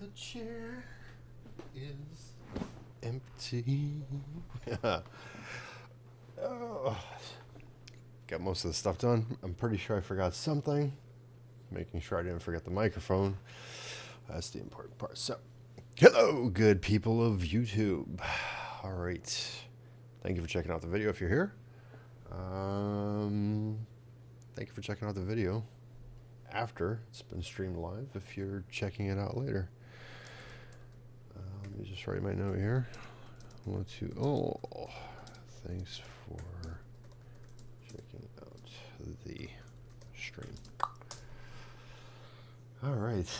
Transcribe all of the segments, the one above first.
The chair is empty. Oh, got most of the stuff done. I'm pretty sure I forgot something. Making sure I didn't forget the microphone. That's the important part. So, hello, good people of YouTube. All right. Thank you for checking out the video if you're here. Thank you for checking out the video after it's been streamed live if you're checking it out later. Let me just write my note here. Thanks for checking out the stream. All right.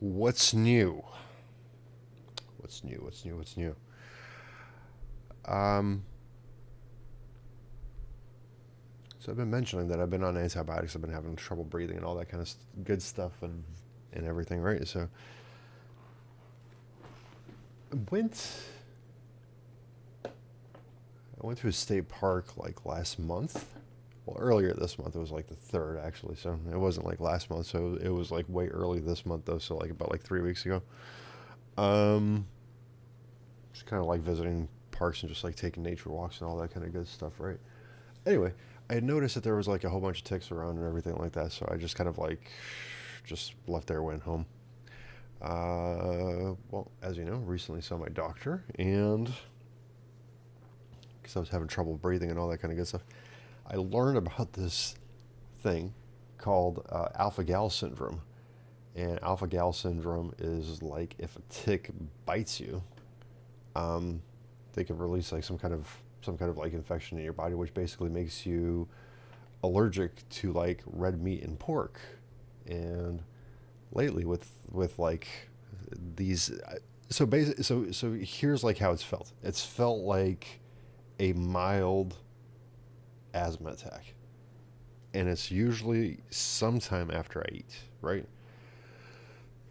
What's new? What's new? What's new? What's new? So I've been mentioning that I've been on antibiotics. I've been having trouble breathing and all that kind of good stuff and everything, right? So I went to a state park like last month. Well, earlier this month. It was like the 3rd, actually. So it wasn't like last month. So it was like way early this month, though. So like about like 3 weeks ago. Just kind of like visiting parks and just like taking nature walks and all that kind of good stuff, right? Anyway, I had noticed that there was like a whole bunch of ticks around and everything like that. So I just kind of like just left there, went home. Well, as you know, recently saw my doctor, and because I was having trouble breathing and all that kind of good stuff, I learned about this thing called alpha-gal syndrome. And alpha-gal syndrome is like if a tick bites you, they can release like some kind of like infection in your body, which basically makes you allergic to like red meat and pork. And lately with like these, so here's like how it's felt. It's felt like a mild asthma attack, and it's usually sometime after I eat, right?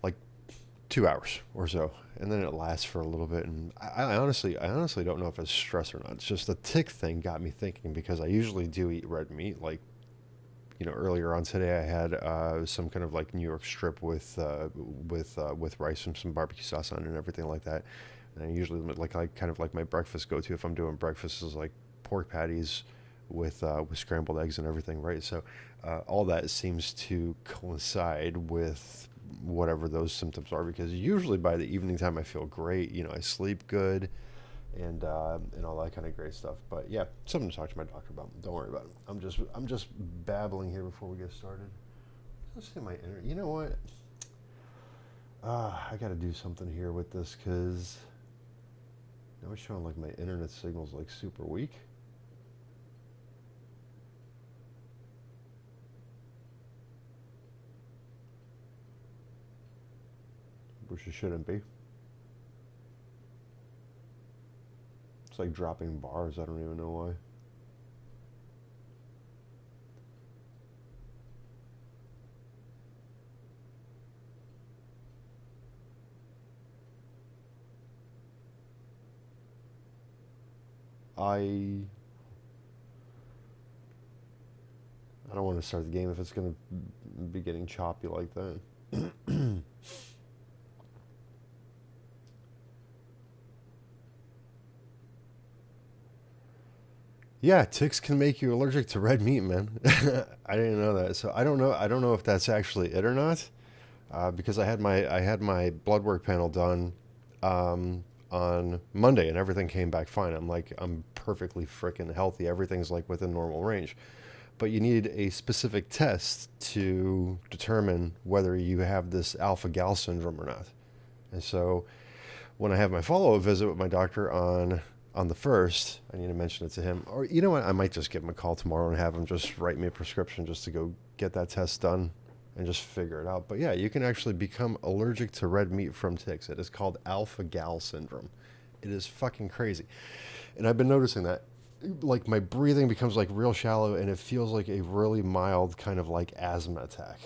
Like 2 hours or so, and then it lasts for a little bit. And I honestly don't know if it's stress or not. It's just the tick thing got me thinking, because I usually do eat red meat. Like, you know, earlier on today I had some kind of like New York strip with rice and some barbecue sauce on it and everything like that. And I usually like kind of like my breakfast go-to if I'm doing breakfast is like pork patties with scrambled eggs and everything, right? So all that seems to coincide with whatever those symptoms are, because usually by the evening time I feel great. You know, I sleep good and all that kind of great stuff. But yeah, something to talk to my doctor about. Don't worry about it. I'm just babbling here before we get started. Let's see my internet. You know what? I got to do something here with this, because now it's showing like my internet signal's like super weak. Which it shouldn't be. It's like dropping bars. I don't even know why. I don't want to start the game if it's going to be getting choppy like that. Yeah, ticks can make you allergic to red meat, man. I didn't know that. So I don't know if that's actually it or not, because I had my blood work panel done on Monday, and everything came back fine. I'm perfectly freaking healthy. Everything's like within normal range. But you need a specific test to determine whether you have this alpha-gal syndrome or not. And so when I have my follow-up visit with my doctor on the 1st, I need to mention it to him. Or you know what? I might just give him a call tomorrow and have him just write me a prescription just to go get that test done and just figure it out. But yeah, you can actually become allergic to red meat from ticks. It is called alpha-gal syndrome. It is fucking crazy. And I've been noticing that like my breathing becomes like real shallow, and it feels like a really mild kind of like asthma attack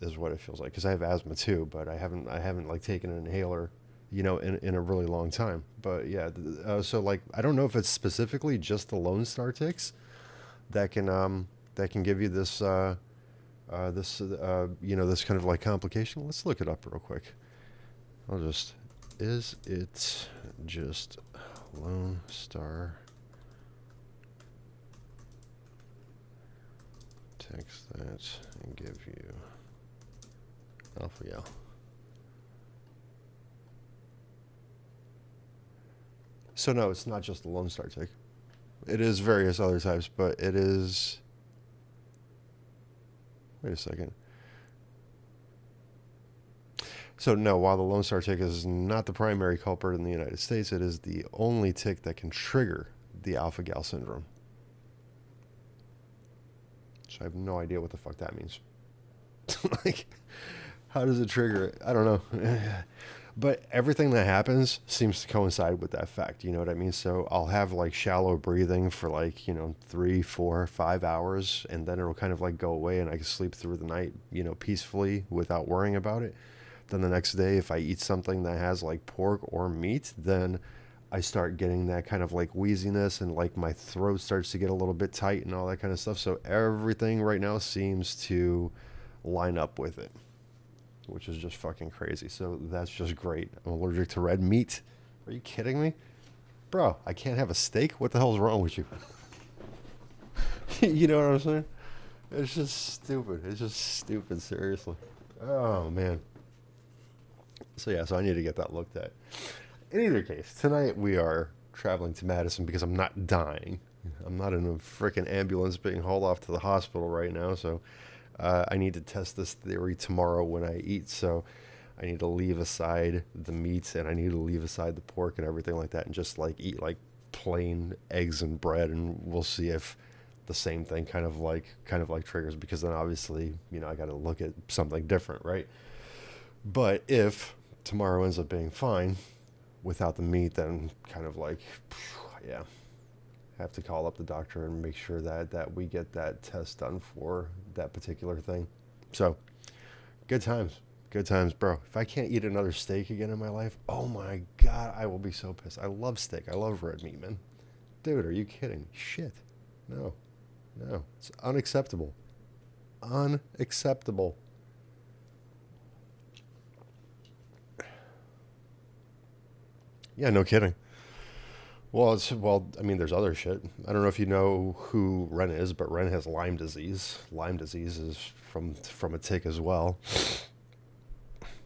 is what it feels like, because I have asthma too, but I haven't like taken an inhaler, you know, in a really long time. But yeah, so like I don't know if it's specifically just the Lone Star ticks that can give you this this kind of like complication. Let's look it up real quick. Is it just Lone Star? Text that and give you alpha gal. So no, it's not just the Lone Star tick. It is various other types, but it is... Wait a second. So no, while the Lone Star tick is not the primary culprit in the United States, it is the only tick that can trigger the alpha-gal syndrome. So I have no idea what the fuck that means. Like, how does it trigger it? I don't know. But everything that happens seems to coincide with that fact. You know what I mean? So I'll have like shallow breathing for like, 3, 4, 5 hours, and then it'll kind of like go away and I can sleep through the night, peacefully without worrying about it. Then the next day, if I eat something that has like pork or meat, then I start getting that kind of like wheeziness and like my throat starts to get a little bit tight and all that kind of stuff. So everything right now seems to line up with it, which is just fucking crazy. So that's just great. I'm allergic to red meat. Are you kidding me? Bro, I can't have a steak? What the hell's wrong with you? You know what I'm saying? It's just stupid. It's just stupid, seriously. Oh, man. So yeah, so I need to get that looked at. In either case, tonight we are traveling to Madison because I'm not dying. I'm not in a freaking ambulance being hauled off to the hospital right now, so I need to test this theory tomorrow when I eat, so I need to leave aside the meat and I need to leave aside the pork and everything like that and just like eat like plain eggs and bread, and we'll see if the same thing kind of like triggers, because then obviously, I got to look at something different, right? But if tomorrow ends up being fine without the meat, then kind of like, yeah, have to call up the doctor and make sure that we get that test done for that particular thing. So good times, bro. If I can't eat another steak again in my life, oh my God, I will be so pissed. I love steak. I love red meat, man. Dude, are you kidding? Shit. No, it's unacceptable. Unacceptable. Yeah, no kidding. Well, there's other shit. I don't know if you know who Ren is, but Ren has Lyme disease. Lyme disease is from a tick as well.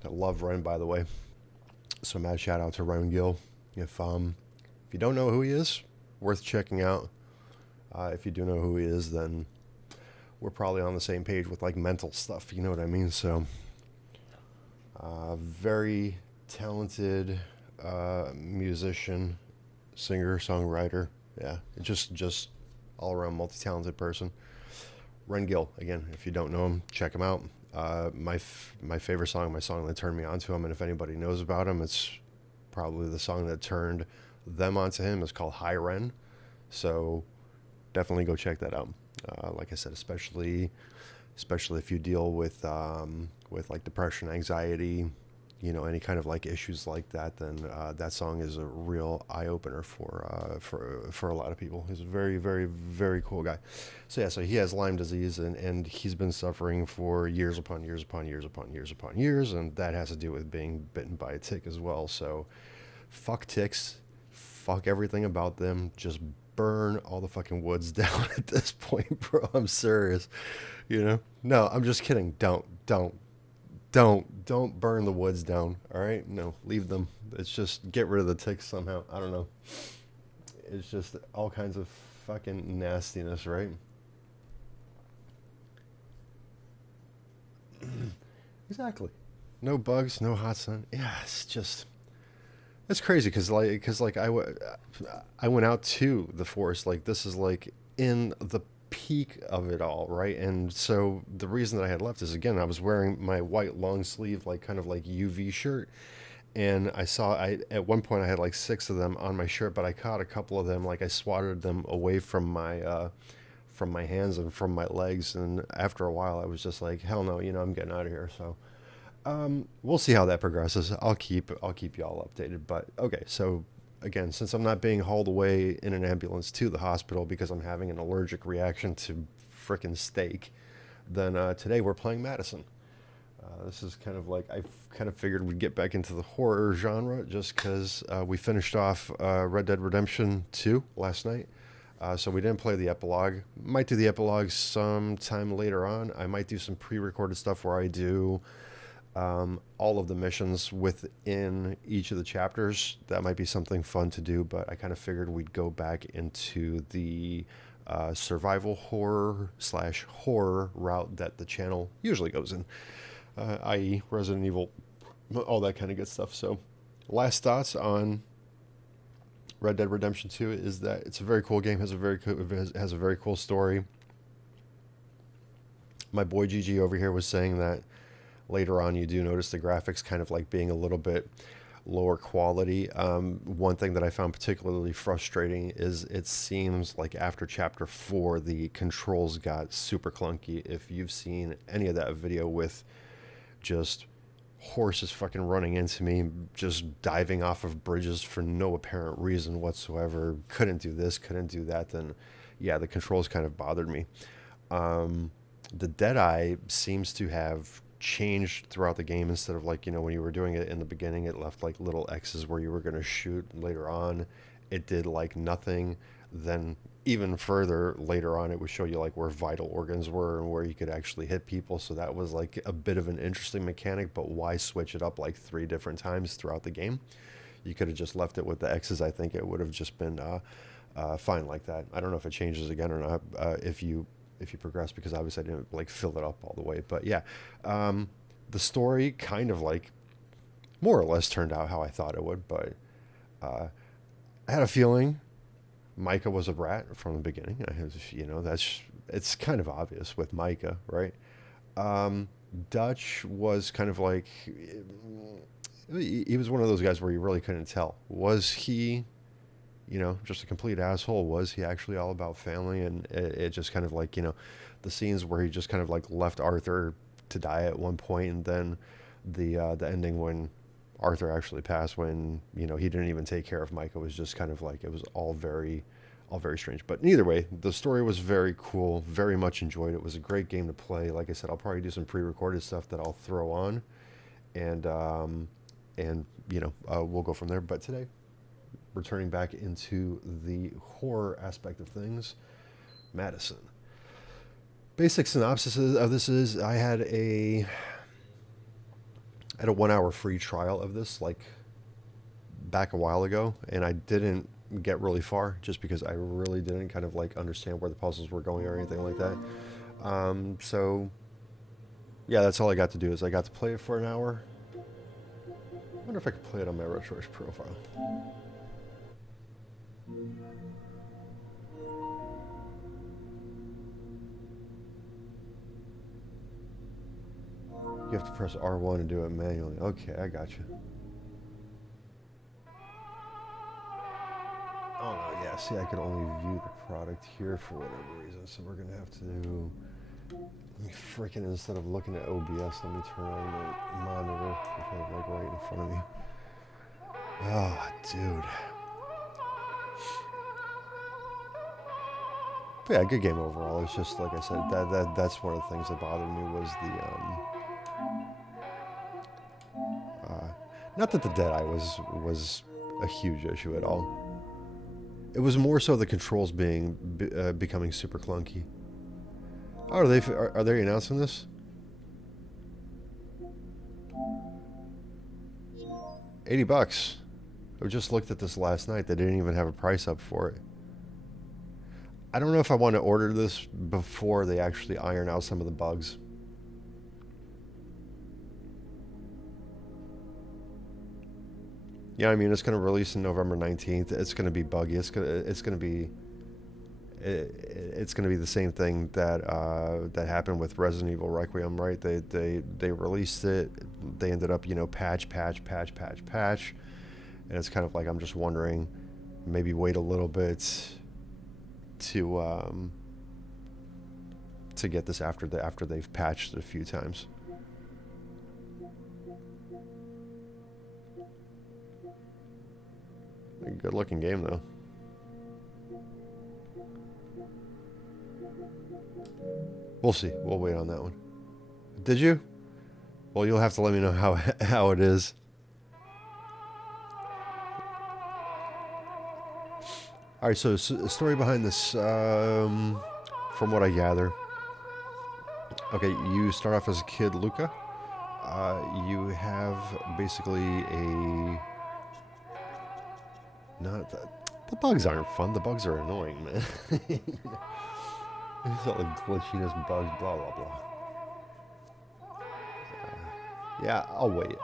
I love Ren, by the way. So mad shout out to Ren Gill. If you don't know who he is, worth checking out. If you do know who he is, then we're probably on the same page with like mental stuff. You know what I mean? So very talented musician, singer, songwriter. Yeah, just all around multi-talented person. Ren Gill, again, if you don't know him, check him out. My favorite song, my song that turned me onto him, and if anybody knows about him, it's probably the song that turned them onto him. It's called Hi Ren. So definitely go check that out. Like I said, especially if you deal with like depression, anxiety, any kind of like issues like that, then that song is a real eye opener for a lot of people. He's a very, very, very cool guy. So yeah, so he has Lyme disease, and he's been suffering for years upon years upon years upon years upon years, and that has to do with being bitten by a tick as well. So fuck ticks, fuck everything about them. Just burn all the fucking woods down at this point, bro. I'm serious. No, I'm just kidding. Don't burn the woods down, all right? No, leave them. It's just get rid of the ticks somehow. I don't know. It's just all kinds of fucking nastiness, right? Exactly. No bugs, no hot sun. Yeah, it's crazy because I went out to the forest. Like, this is like in the peak of it all, right? And so the reason that I had left is, again, I was wearing my white long sleeve, like kind of like UV shirt, and I at one point I had like 6 of them on my shirt, but I caught a couple of them, like I swatted them away from my hands and from my legs, and after a while I was just like, hell no, I'm getting out of here. So we'll see how that progresses. I'll keep you all updated. But okay, so again, since I'm not being hauled away in an ambulance to the hospital because I'm having an allergic reaction to frickin' steak, then today we're playing MADiSON. This is kind of like, I kind of figured we'd get back into the horror genre just because we finished off Red Dead Redemption 2 last night. So we didn't play the epilogue. Might do the epilogue sometime later on. I might do some pre-recorded stuff where I do all of the missions within each of the chapters. That might be something fun to do, but I kind of figured we'd go back into the survival horror / horror route that the channel usually goes in, i.e. Resident Evil, all that kind of good stuff. So last thoughts on Red Dead Redemption 2 is that it's a very cool game, has a very cool story. My boy GG over here was saying that later on you do notice the graphics kind of like being a little bit lower quality. One thing that I found particularly frustrating is it seems like after chapter 4 the controls got super clunky. If you've seen any of that video with just horses fucking running into me, just diving off of bridges for no apparent reason whatsoever, couldn't do this, couldn't do that, then yeah, the controls kind of bothered me. The Deadeye seems to have changed throughout the game. Instead of like, you know, when you were doing it in the beginning, it left like little X's where you were going to shoot. Later on, it did like nothing. Then even further later on, it would show you like where vital organs were and where you could actually hit people. So that was like a bit of an interesting mechanic, but why switch it up like 3 different times throughout the game? You could have just left it with the X's. I think it would have just been fine like that. I don't know if it changes again or not if you progress, because obviously I didn't like fill it up all the way. But yeah, the story kind of like more or less turned out how I thought it would, but I had a feeling Micah was a rat from the beginning. You know, it's kind of obvious with Micah, right? Dutch was kind of like, he was one of those guys where you really couldn't tell. Was he, you know, just a complete asshole? Was he actually all about family? And it just kind of like, you know, the scenes where he just kind of like left Arthur to die at one point, and then the ending when Arthur actually passed, when, you know, he didn't even take care of Micah, was just kind of like, it was all very strange. But either way, the story was very cool, very much enjoyed it. It was a great game to play. Like I said, I'll probably do some pre-recorded stuff that I'll throw on, and you know, we'll go from there. But today, returning back into the horror aspect of things, MADiSON. Basic synopsis of this is I had a 1-hour free trial of this like back a while ago, and I didn't get really far just because I really didn't kind of like understand where the puzzles were going or anything like that. So yeah, that's all I got to do is I got to play it for an hour. I wonder if I could play it on my RetroArch profile. You have to press R1 and do it manually. Okay, I got you. Oh no, yeah, see, I can only view the product here for whatever reason, so we're gonna have to do... Let me freaking, instead of looking at OBS, let me turn on the monitor, which I have like right in front of me. Oh, dude. But yeah, good game overall. It's just, like I said, that's one of the things that bothered me was the, not that the Deadeye was a huge issue at all. It was more so the controls becoming super clunky. Oh, are they announcing this? $80. I just looked at this last night. They didn't even have a price up for it. I don't know if I want to order this before they actually iron out some of the bugs. Yeah, I mean, it's going to release on November 19th. It's going to be buggy. It's going to be the same thing that that happened with Resident Evil Requiem, right? They released it. They ended up, you know, patch, and it's kind of like, I'm just wondering, maybe wait a little bit to get this after they've patched it a few times. A good looking game though. We'll see. We'll wait on that one. Did you? Well, you'll have to let me know how it is. All right, so the story behind this, from what I gather. Okay, you start off as a kid, Luca. You have basically a... Not the bugs aren't fun. The bugs are annoying, man. It's all the glitchiness, bugs, blah, blah, blah. Yeah, I'll wait.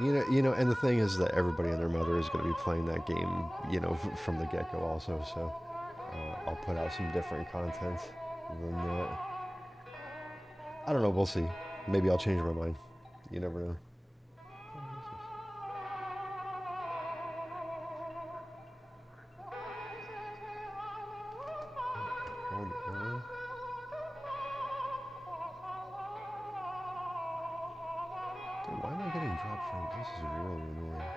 You know, and the thing is that everybody and their mother is going to be playing that game, you know, from the get-go also, so I'll put out some different content than that. I don't know, we'll see. Maybe I'll change my mind. You never know. Hold on. Dude, why am I getting drop frames? This is really annoying.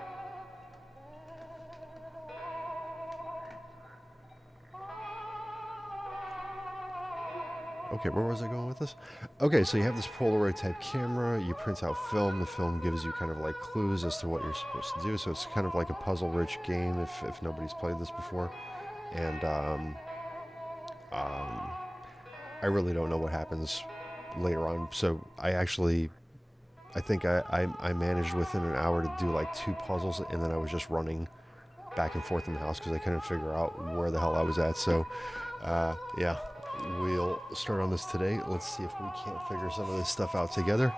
Okay, where was I going with this? Okay, so you have this Polaroid type camera, you print out film, the film gives you kind of like clues as to what you're supposed to do, so it's kind of like a puzzle-rich game if nobody's played this before. And I really don't know what happens later on, so I think I managed within an hour to do like 2 puzzles, and then I was just running back and forth in the house because I couldn't figure out where the hell I was at, so yeah. We'll start on this today. Let's see if we can't figure some of this stuff out together.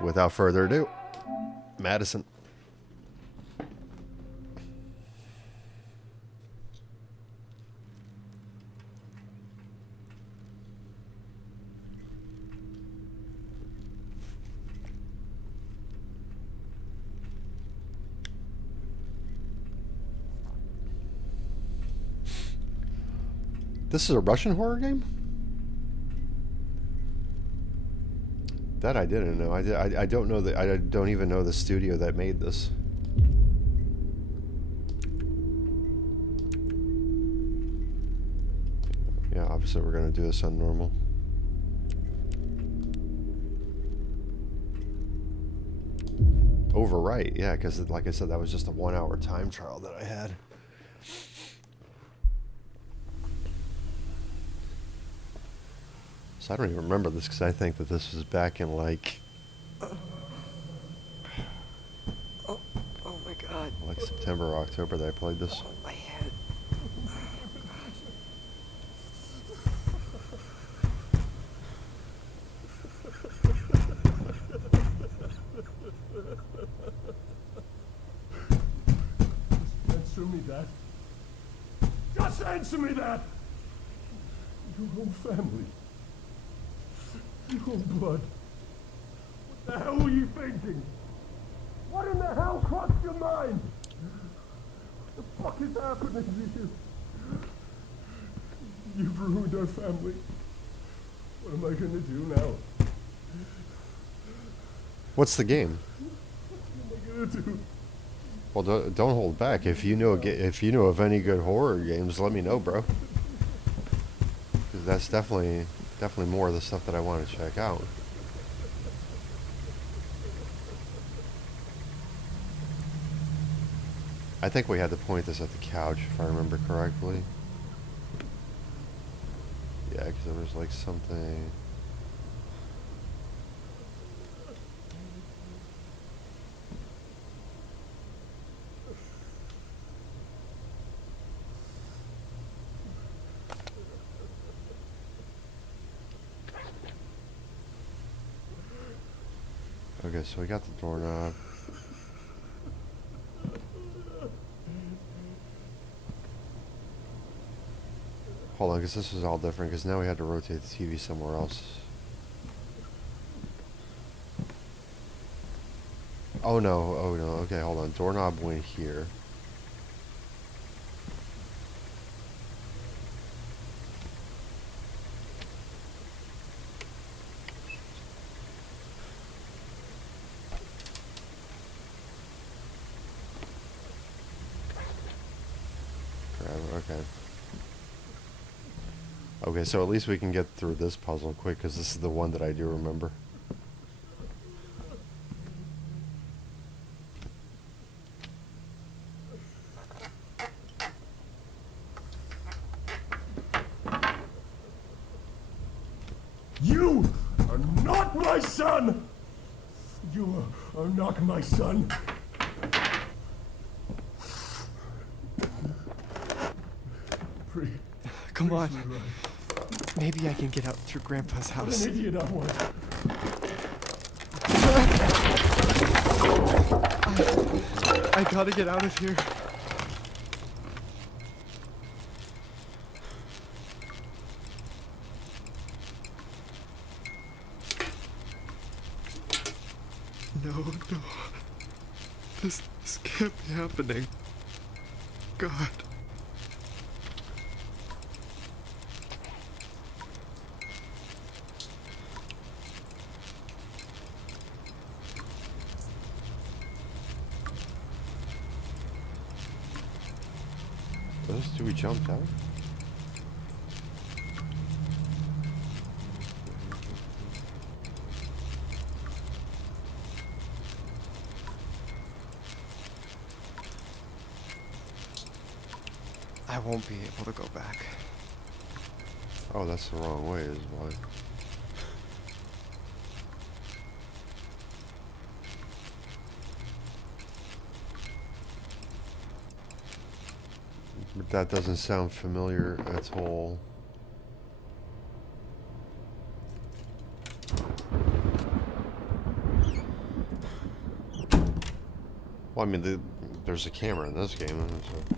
Without further ado, Madison. This is a Russian horror game? That I didn't know. I don't know that. I don't even know the studio that made this. Yeah, obviously we're gonna do this on normal. Overwrite, yeah, because like I said, that was just a 1-hour time trial that I had. I don't even remember this because I think that this was back in like... Oh my God. Like September or October that I played this. Oh, my head. Answer me that. Just answer me that! Your whole family. Your blood. What the hell were you thinking? What in the hell crossed your mind? What the fuck is happening to you? You've ruined our family. What am I gonna do now? What's the game? What am I gonna do? Well, don't hold back. If you know of any good horror games, let me know, bro. Because that's definitely more of the stuff that I want to check out. I think we had to point this at the couch, if I remember correctly. Yeah, because there was like something... Okay, so we got the doorknob. Hold on, because this was all different, because now we had to rotate the TV somewhere else. Oh no, okay, hold on. Doorknob went here. Okay. Okay, so at least we can get through this puzzle quick, because this is the one that I do remember. You are not my son! You are not my son. Free. Come on. Maybe I can get out through Grandpa's What house. an idiot I was. I gotta get out of here. No. This can't be happening. God. Do we jump out? I won't be able to go back. Oh, that's the wrong way, is why. But that doesn't sound familiar at all. Well, I mean, there's a camera in this game, so.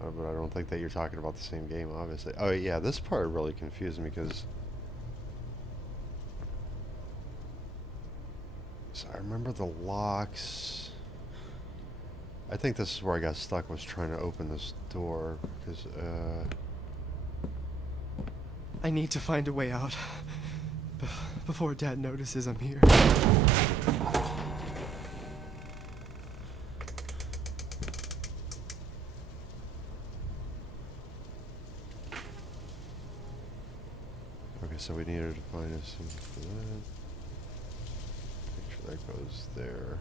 But I don't think that you're talking about the same game, obviously. Oh, yeah, this part really confused me, because... So I remember the locks... I think this is where I got stuck, was trying to open this door, because, I need to find a way out. Before Dad notices I'm here. Okay, so we needed to find a symbol for that. Make sure that goes there.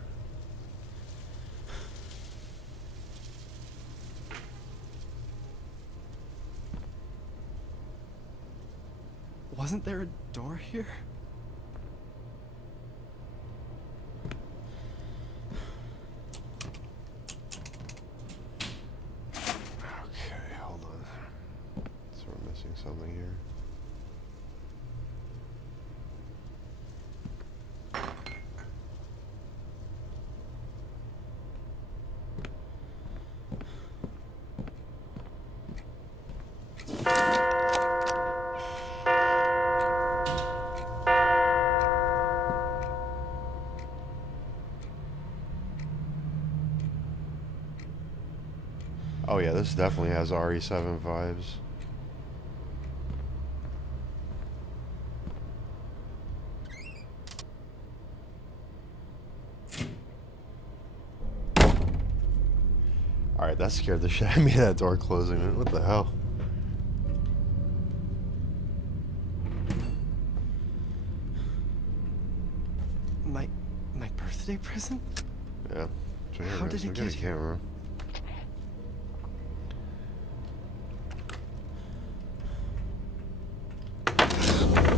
Wasn't there a door here? Okay, hold on. So we're missing something here. Oh yeah, this definitely has RE7 vibes. Alright, that scared the shit out of me, that door closing. What the hell? My birthday present? Yeah. So here How it is. did it We got a get here? camera.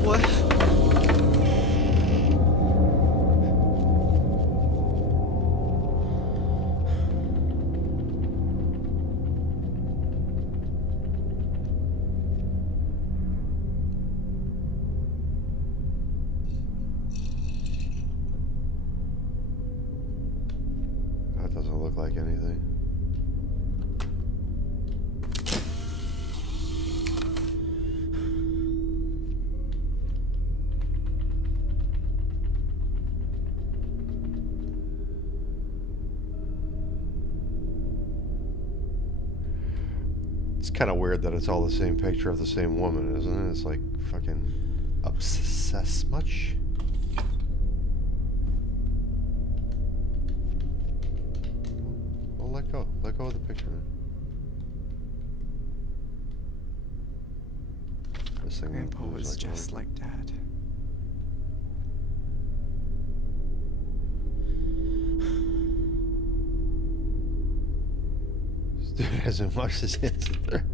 What? That doesn't look like anything. It's kind of weird that it's all the same picture of the same woman, isn't it? It's like fucking obsessed much. Well, let go of the picture. This thing Grandpa moves was just a- like Dad. This dude hasn't washed his hands in there.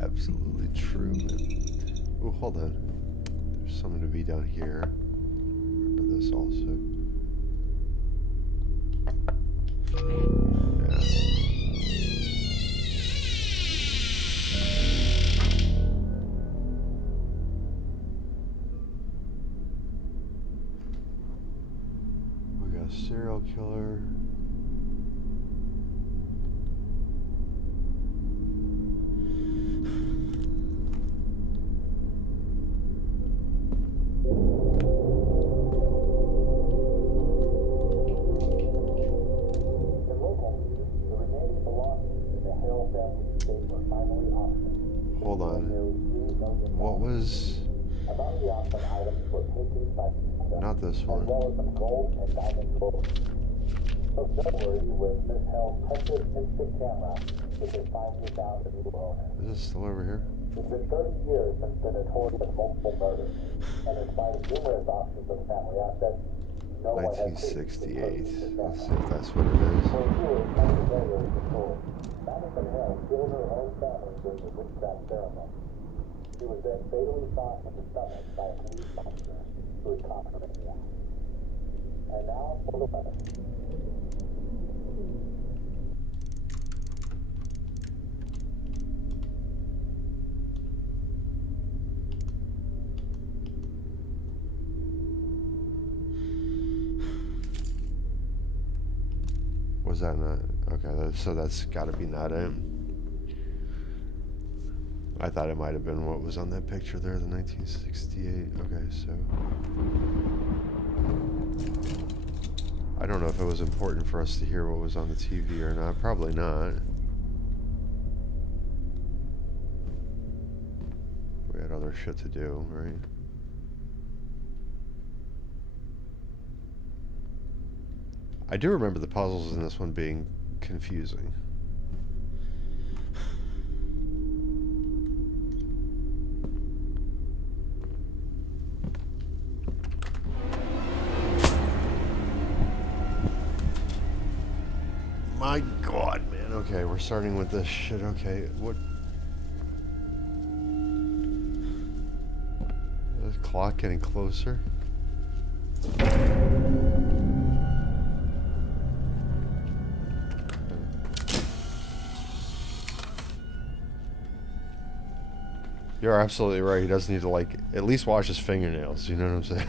Absolutely true, man. Oh, hold on. There's something to be down here. Remember this also. Yeah. We got a serial killer. Hold on. What was... Not this one. Is this still over here? It's been 30 years since the notorious multiple murders, and in spite of numerous auctions of family assets, no one has 1968. Let's see if that's what it is. For years, family murder is the story. Madison Hill killed her own family during the witchcraft ceremony. She was then fatally shot in the stomach by a police officer who had caught her in the act. And now for the weather. Was that not? Okay, so that's got to be not it. I thought it might have been what was on that picture there, the 1968. Okay, so I don't know if it was important for us to hear what was on the TV or not. Probably not. We had other shit to do, right? I do remember the puzzles in this one being confusing. My God, man. Okay, we're starting with this shit. Okay, what? The clock getting closer. You're absolutely right. He does need to, like, at least wash his fingernails. You know what I'm saying?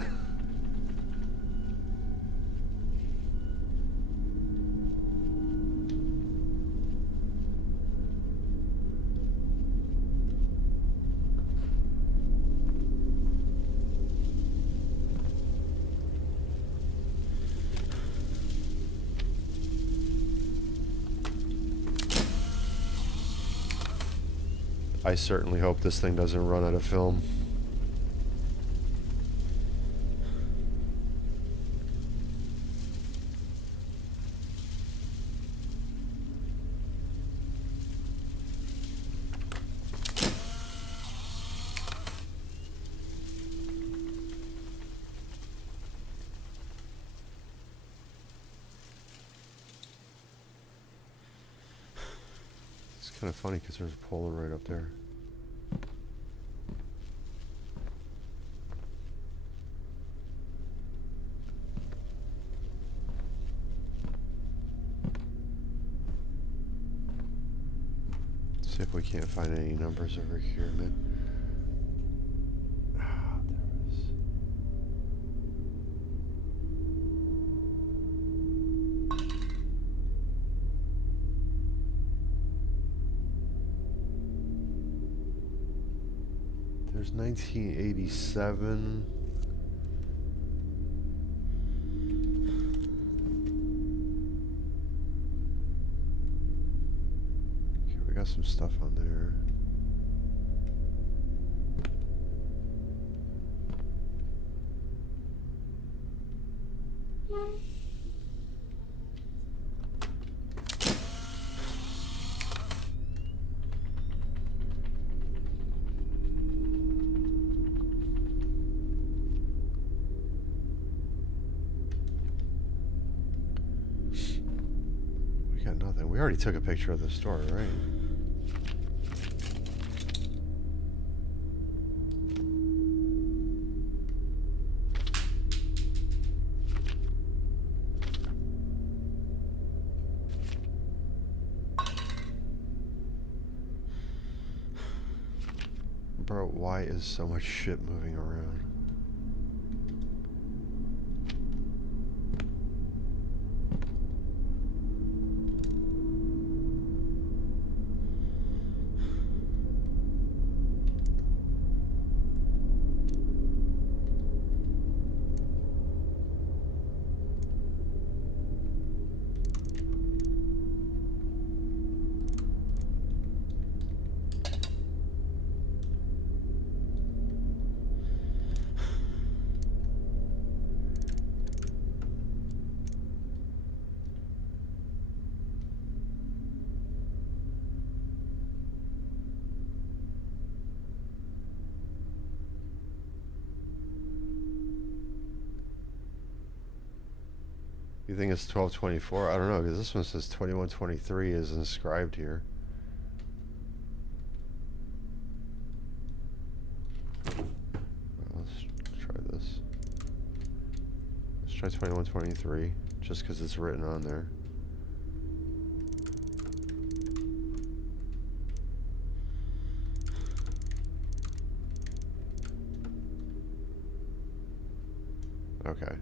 I certainly hope this thing doesn't run out of film. It's kind of funny because there's a Polaroid up there. See if we can't find any numbers over here, man. Ah, there it is. There's 1987. We got some stuff on there. already took a picture of the store, right? Bro, why is so much shit moving around? You think it's 1224? I don't know, because this one says 2123 is inscribed here. Well, let's try this. Let's try 2123, just because it's written on there. Okay.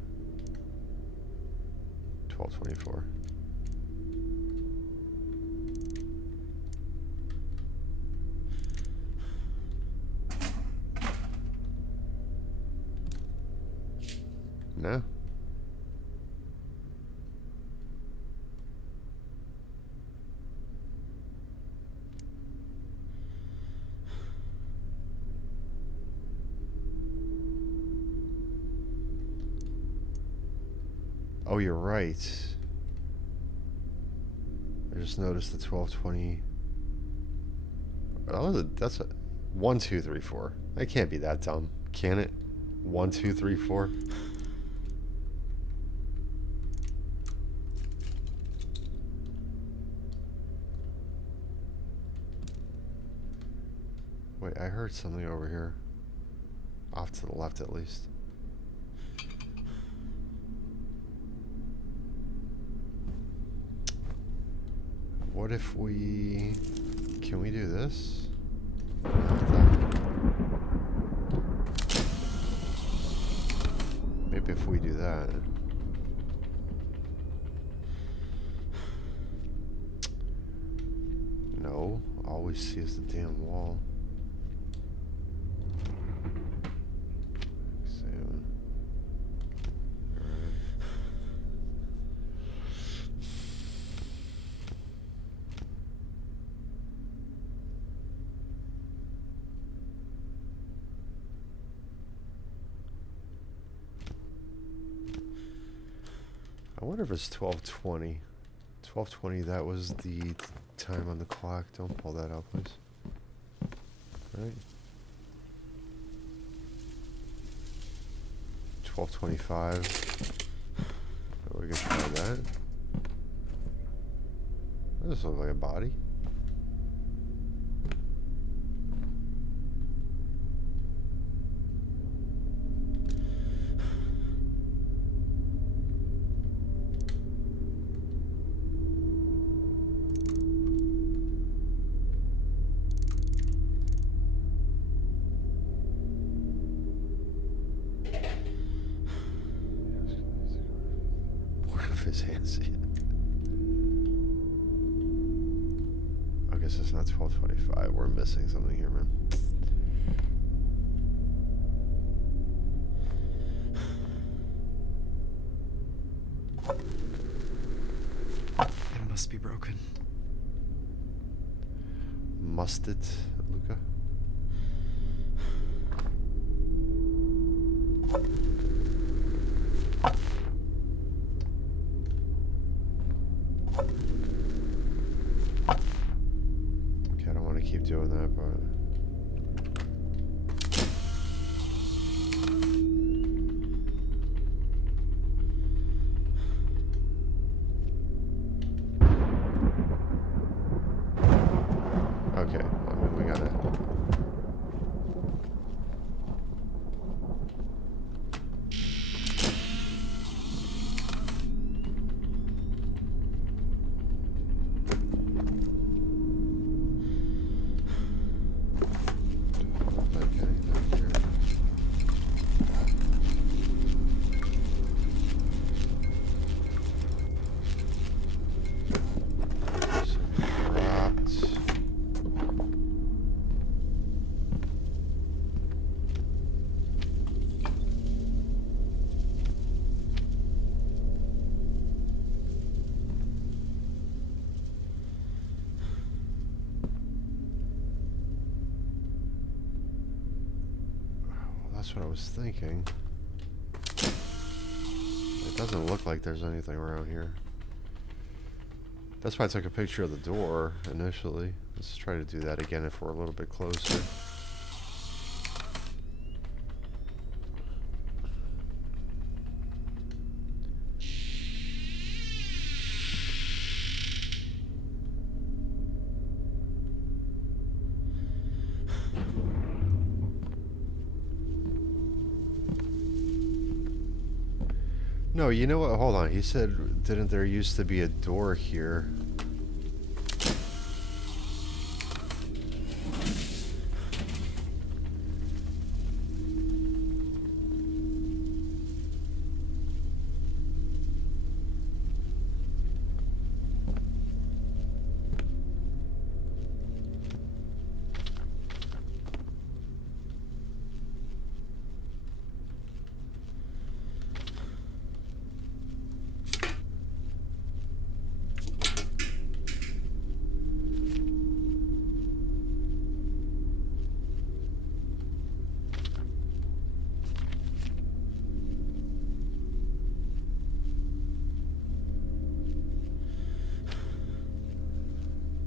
1224. No. Oh, you're right. I just noticed the 1220. Oh, that's a 1, 2, 3, 4. That can't be that dumb, can it? 1, 2, 3, 4. Wait, I heard something over here. Off to the left, at least. What if we... Can we do this? Maybe if we do that. No, all we see is the damn wall. Examine. Alright. I wonder if it's 12:20. 12:20, that was the time on the clock. Don't pull that out, please. Right? 12:25. We can try that. Does this look like a body? His hands. I guess it's not 12:25. We're missing something here, man. It must be broken. Must it, Luca? Keep doing that, but That's what I was thinking. It doesn't look like there's anything around here. That's why I took a picture of the door initially. Let's try to do that again if we're a little bit closer. No, you know what? Hold on. He said, didn't there used to be a door here?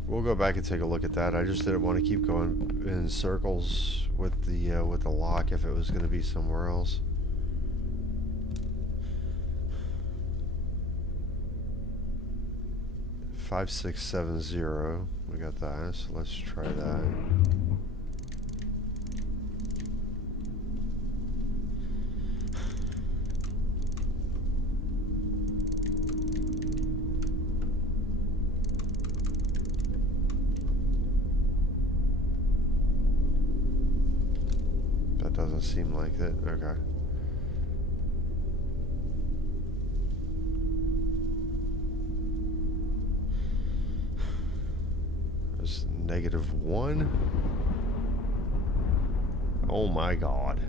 We'll go back and take a look at that. I just didn't want to keep going in circles with the lock if it was going to be somewhere else. Five, 6, 7, 0. We got that. So let's try that. Doesn't seem like it. Okay. There's -1. Oh my god.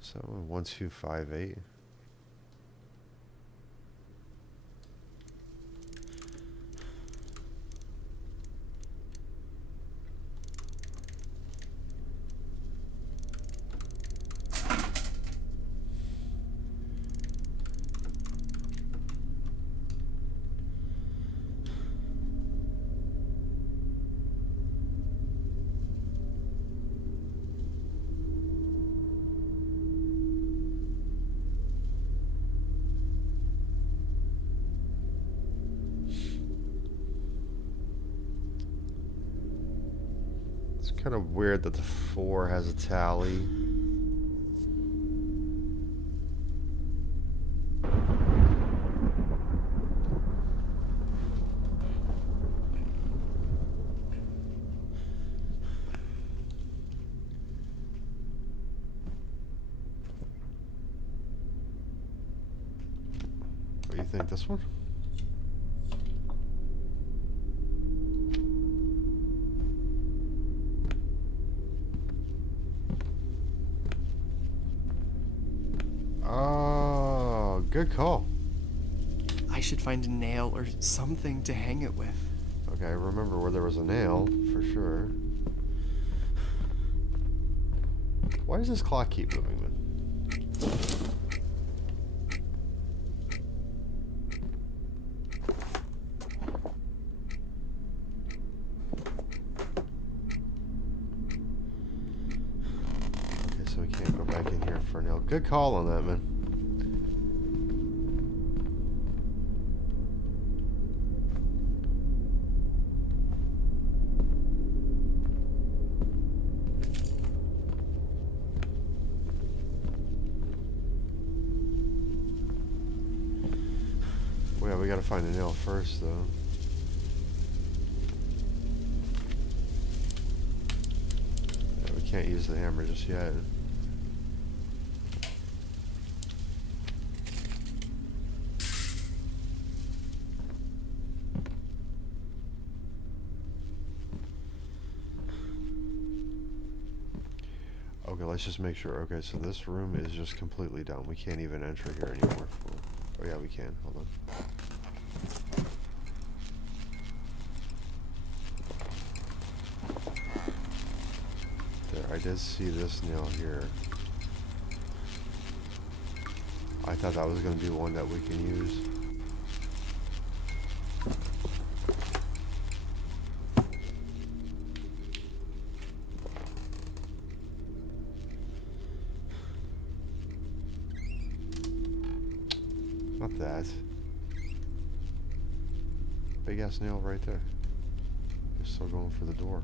So 1, 2, 5, 8. Kind of weird that the 4 has a tally. What do you think, this one? Good call. I should find a nail or something to hang it with. Okay, I remember where there was a nail, for sure. Why does this clock keep moving, then? Okay, so we can't go back in here for a nail. Good call on that, man. Yeah, we gotta find a nail first, though. Yeah, we can't use the hammer just yet. Okay, let's just make sure. Okay, so this room is just completely done. We can't even enter here anymore. Oh yeah, we can. Hold on. There, I did see this nail here. I thought that was going to be one that we can use. Not that. Big ass nail right there. We're still going for the door.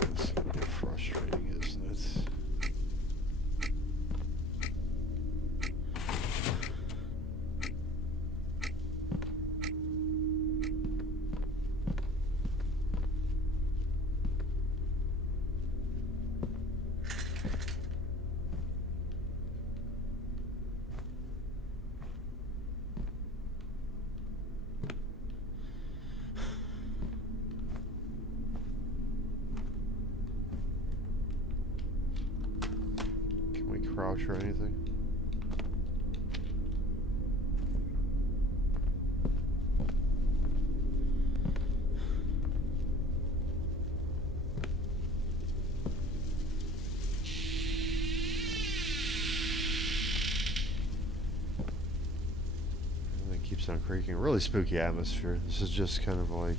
It's gonna get frustrating, isn't it? Can we crouch or anything? Everything keeps on creaking. Really spooky atmosphere. This is just kind of like,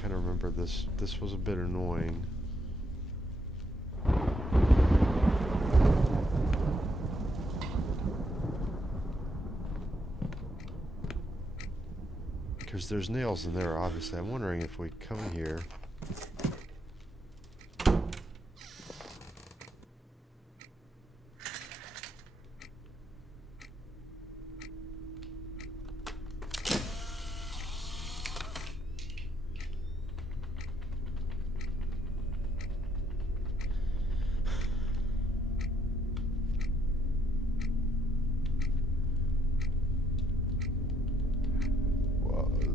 kind of remember this. This was a bit annoying. Because there's nails in there, obviously. I'm wondering if we come in here.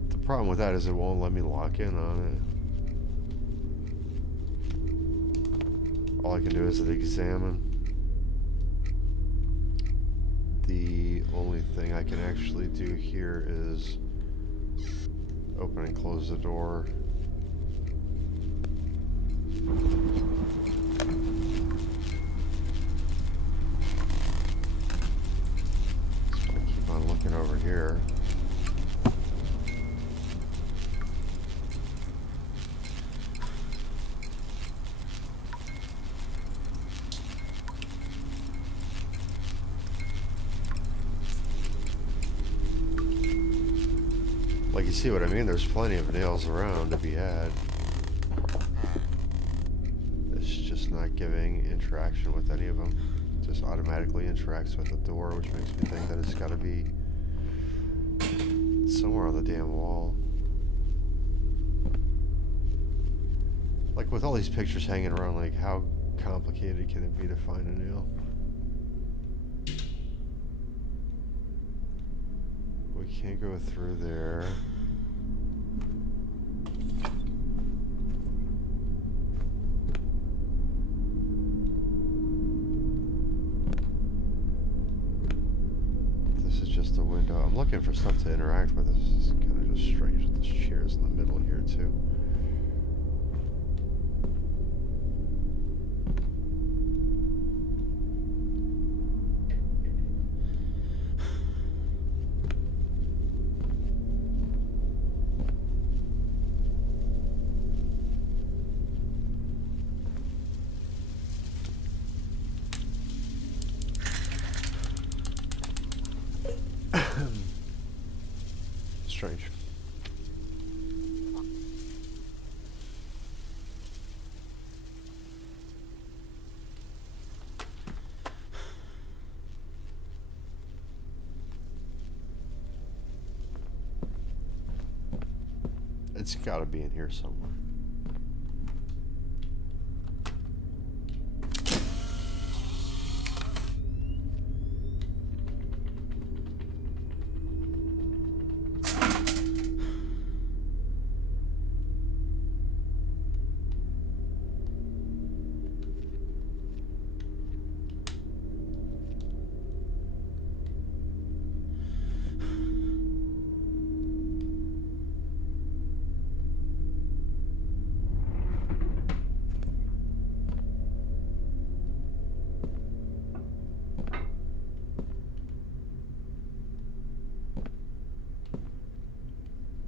The problem with that is it won't let me lock in on it. All I can do is examine. The only thing I can actually do here is open and close the door. So I keep on looking over here. Like, you see what I mean? There's plenty of nails around to be had. It's just not giving interaction with any of them. It just automatically interacts with the door, which makes me think that it's got to be somewhere on the damn wall. Like, with all these pictures hanging around, like, how complicated can it be to find a nail? We can't go through there. This is just a window. I'm looking for stuff to interact with. This is kind of just strange that this chair's in the middle here too. Strange. It's gotta be in here somewhere.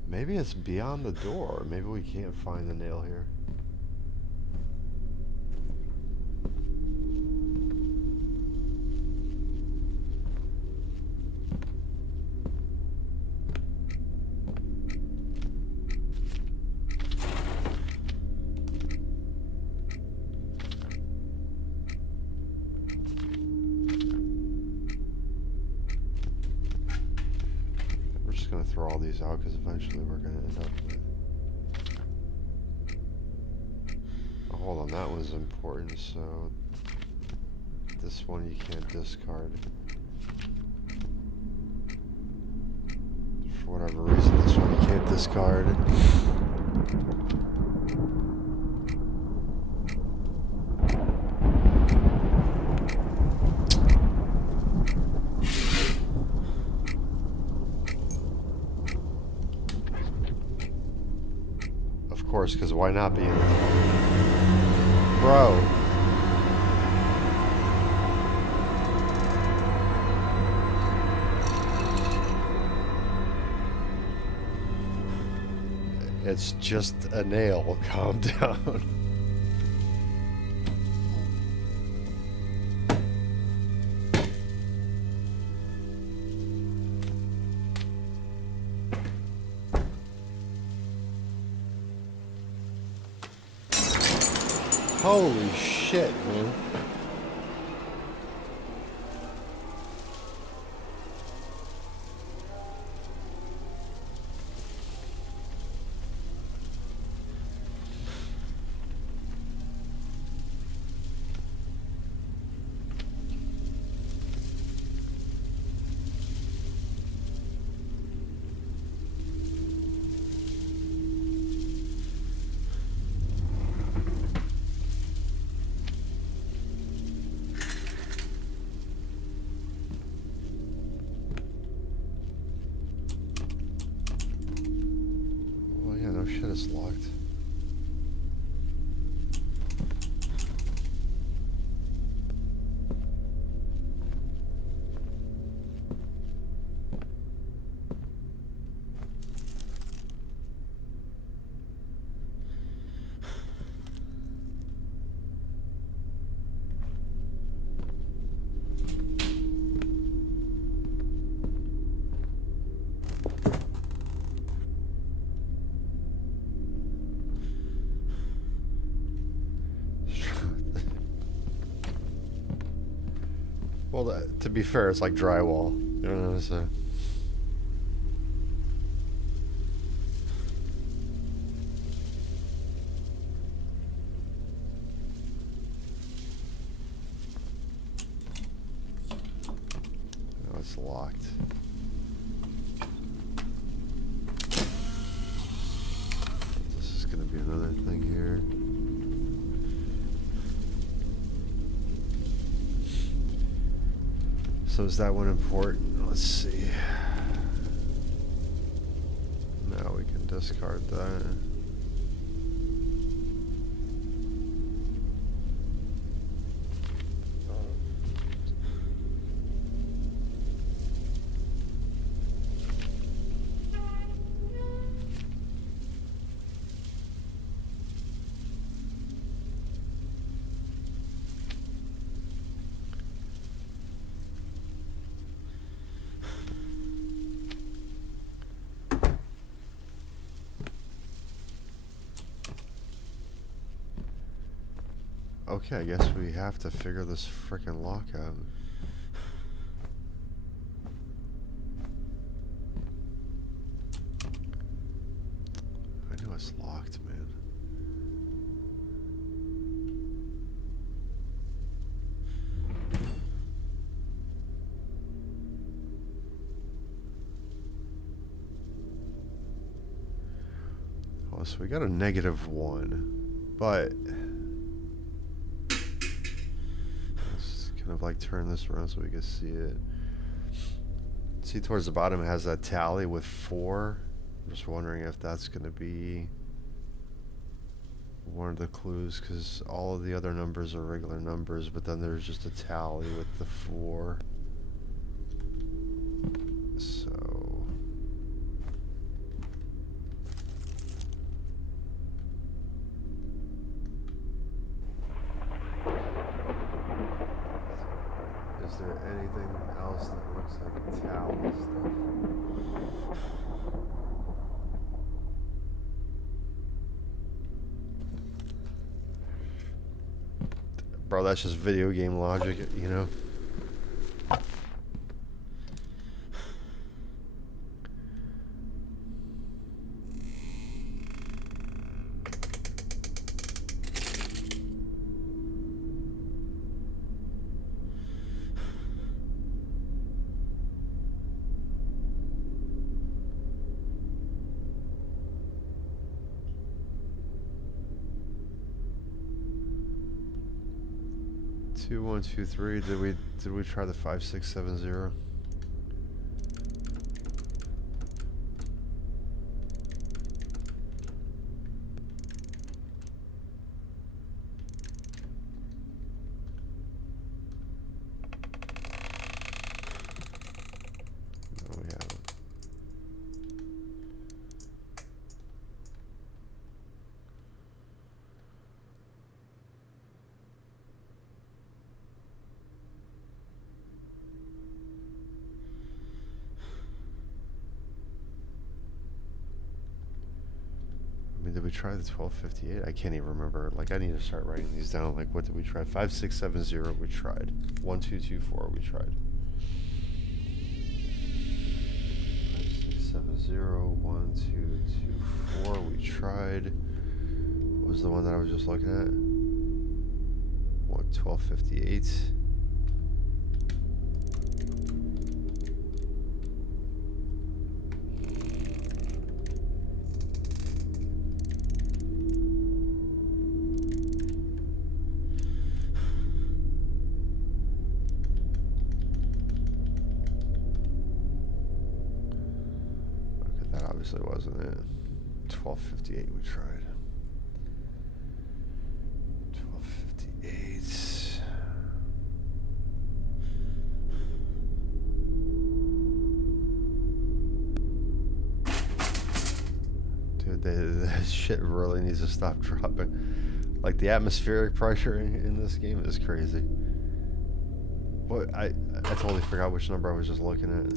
Maybe it's beyond the door. Maybe we can't find the nail here. Going to throw all these out because eventually we're going to end up with... Oh, hold on, that was important. So this one you can't discard. For whatever reason, this one you can't discard. Of course, because why not be in there? Bro. It's just a nail. Calm down. Holy shit, man. Oh shit, it's locked. Well, to be fair, it's like drywall. You know, so. No, it's locked. This is gonna be another thing here. So is that one important? Let's see. Now we can discard that. Okay, I guess we have to figure this frickin' lock out. I knew I it's locked, man. Oh, so we got a -1, but let's kind of like turn this around so we can see it. See towards the bottom it has that tally with 4. I'm just wondering if that's going to be one of the clues, because all of the other numbers are regular numbers, but then there's just a tally with the 4. So is there anything else that looks like a tally stuff? Bro, that's just video game logic, you know? 2, 1, 2, 3. Did we try the 5, 6, 7, 0? No, we haven't. I mean, did we try the 1258? I can't even remember. Like, I need to start writing these down. Like, what did we try? 5, 6, 7, 0, we tried. 1, 2, 2, 4, we tried. 5, 6, 7, 0, 1, 2, 2, 4, we tried. What was the one that I was just looking at? What, 1258? That obviously wasn't it. 1258 we tried. 1258. Dude, that shit really needs to stop dropping. Like, the atmospheric pressure in this game is crazy. What? I totally forgot which number I was just looking at.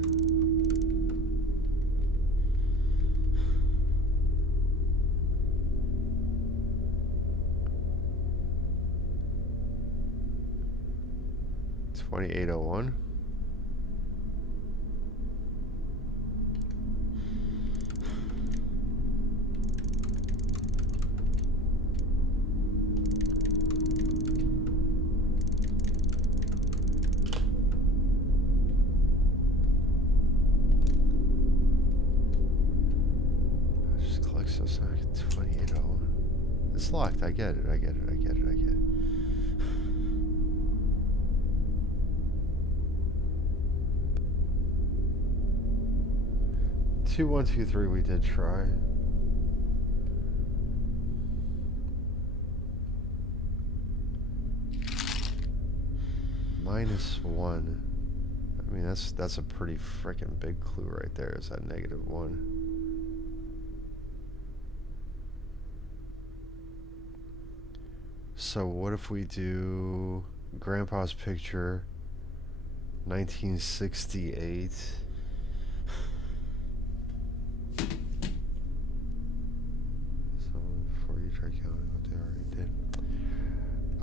$28.01. I just clicked so sorry. 28.01. It's locked. I get it. I get it. I get it. I get it. 2, 1, 2, 3 we did try. -1. I mean, that's a pretty freaking big clue right there. Is that -1? So what if we do Grandpa's picture, 1968?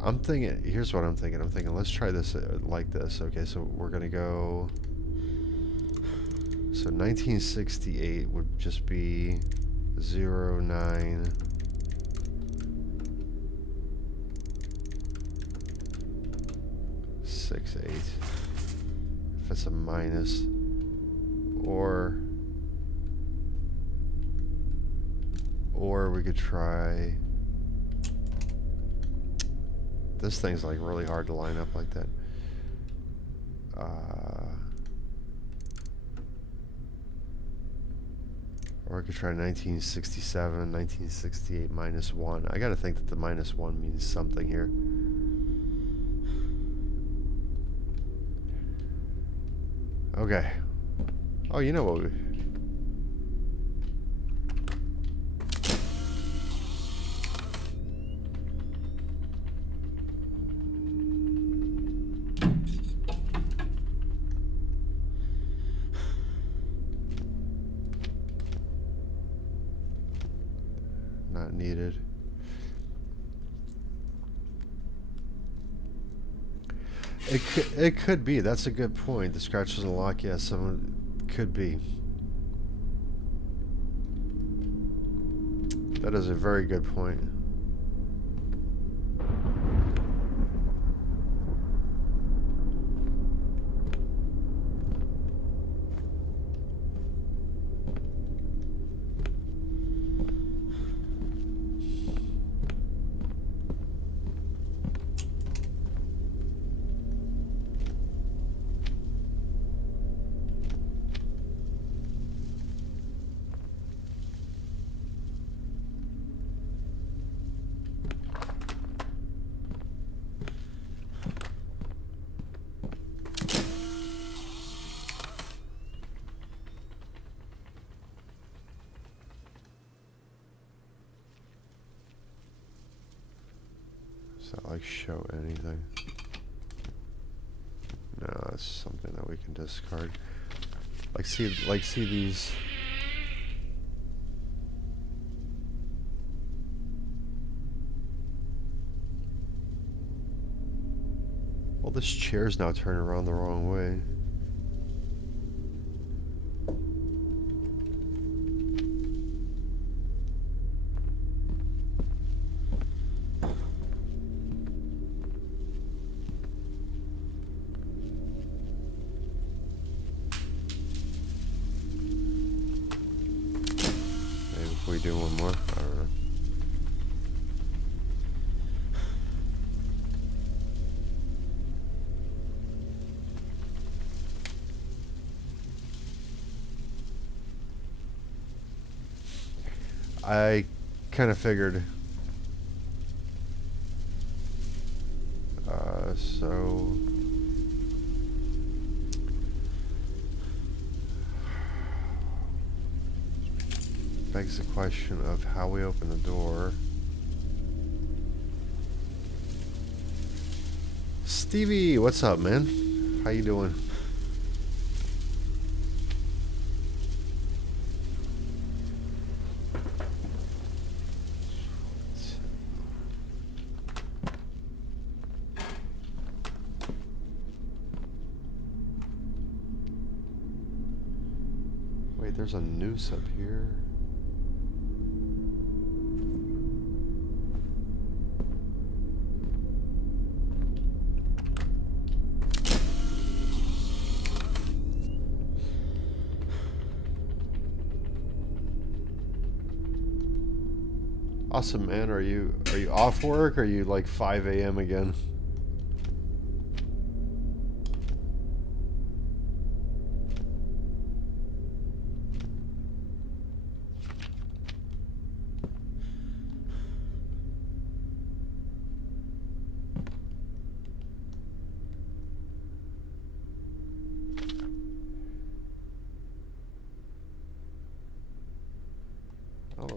I'm thinking, here's what I'm thinking. I'm thinking, let's try this like this. Okay, so we're going to go, so 1968 would just be 09 68. If it's a minus, or we could try. This thing's like really hard to line up like that. Or I could try 1967, 1968 minus 1. I gotta think that the minus 1 means something here. Okay. Oh, you know what we... Not needed. It could be. That's a good point. The scratch doesn't lock. Yeah, someone could be. That is a very good point. Does that like show anything? No, that's something that we can discard. See these. Well, this chair's now turning around the wrong way. We do one more? I don't know. I kind of figured. So begs the question of how we open the door. Stevie, what's up, man? How you doing? Wait, there's a noose up here. Awesome, man. Are you off work? Or are you like 5 a.m. again?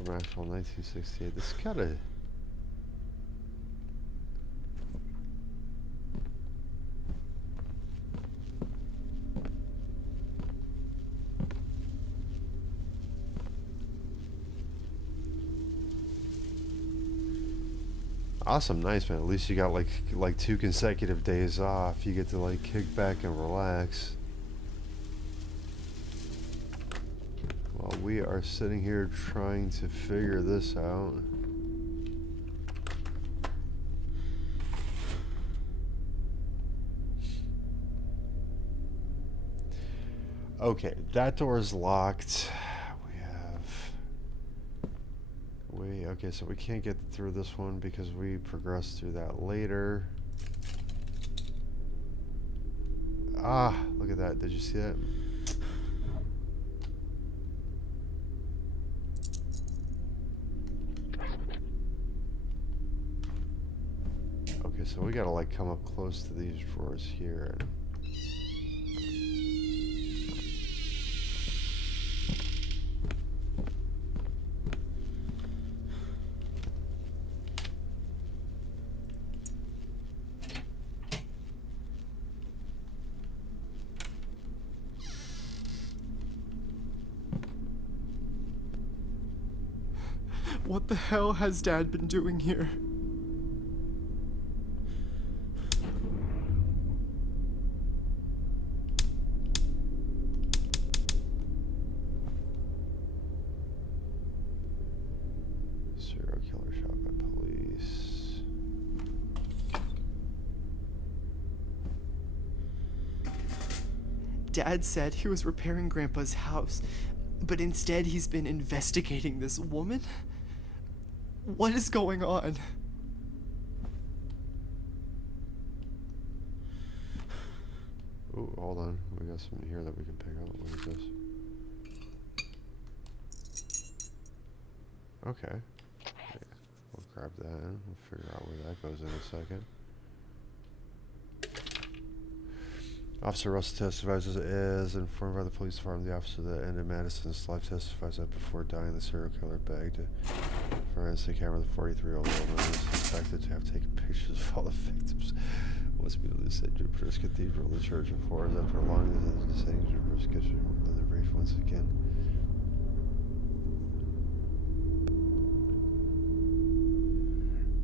Maxwell 1968. This gotta. Awesome, nice, man. At least you got like 2 consecutive days off. You get to like kick back and relax. Well, we are sitting here trying to figure this out. Okay, that door is locked. Okay, so we can't get through this one because we progressed through that later. Ah, look at that. Did you see that? Okay, so we gotta like come up close to these drawers here. What the hell has Dad been doing here? Serial killer shot by police. Dad said he was repairing Grandpa's house, but instead he's been investigating this woman? What is going on? Oh, hold on. We got something here that we can pick up. What is this? Okay. Yeah, we'll grab that. We'll figure out where that goes in a second. Officer Russell testifies as informed by the police department. The officer that ended Madison's life testifies that before dying, the serial killer begged for a camera. The 43-year-old woman was suspected to have taken pictures of all the victims. West Beatley said Jupiter's Cathedral, the Church of Horrors. After a long visit to the same Jupiter's Kitchen, then the brief once again.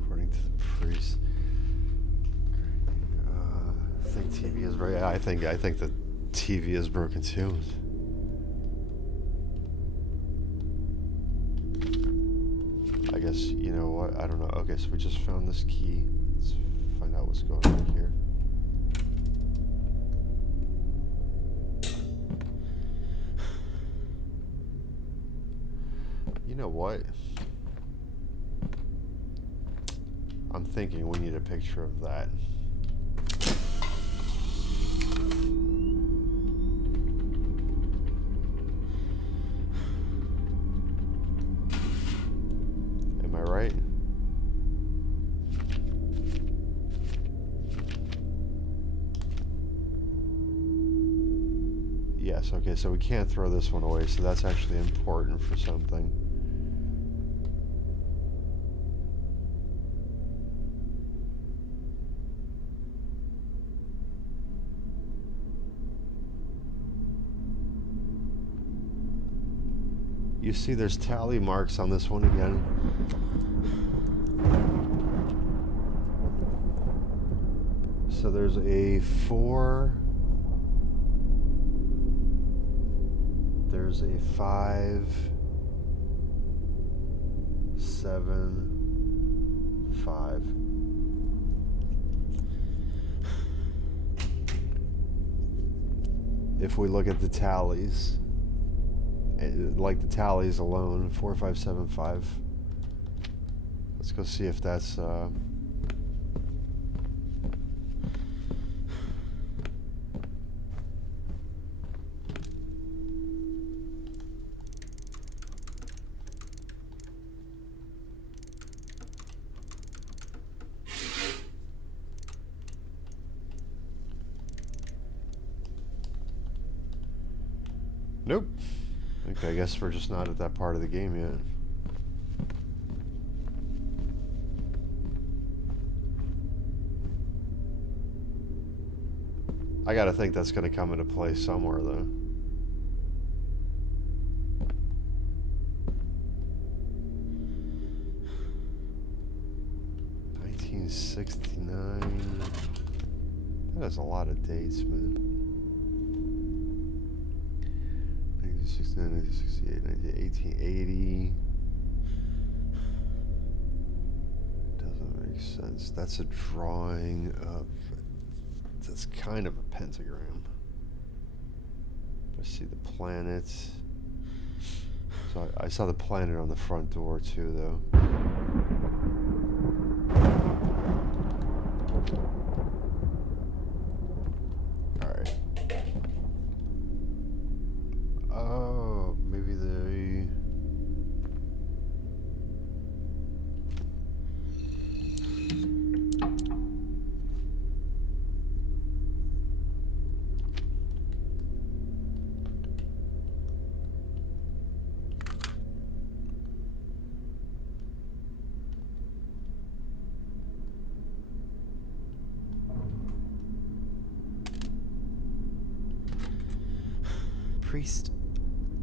According to the priest. I think TV is right. I think the TV is broken too. I guess, you know what? I don't know. Okay, so we just found this key. Let's find out what's going on here. You know what? I'm thinking we need a picture of that. Am I right? Yes, okay, so we can't throw this one away, so that's actually important for something. You see there's tally marks on this one again. So there's a 4, there's a 5, 7, 5. If we look at the tallies, like the tallies alone, 4, 5, 7, 5. Let's go see if that's nope. Okay, I guess we're just not at that part of the game yet. I gotta think that's gonna come into play somewhere, though. $1969. That is a lot of dates, man. 1969, 1968, 1880. Doesn't make sense. That's a drawing of. That's kind of a pentagram. I see the planet. So I saw the planet on the front door too, though. All right. Oh, maybe they. Priest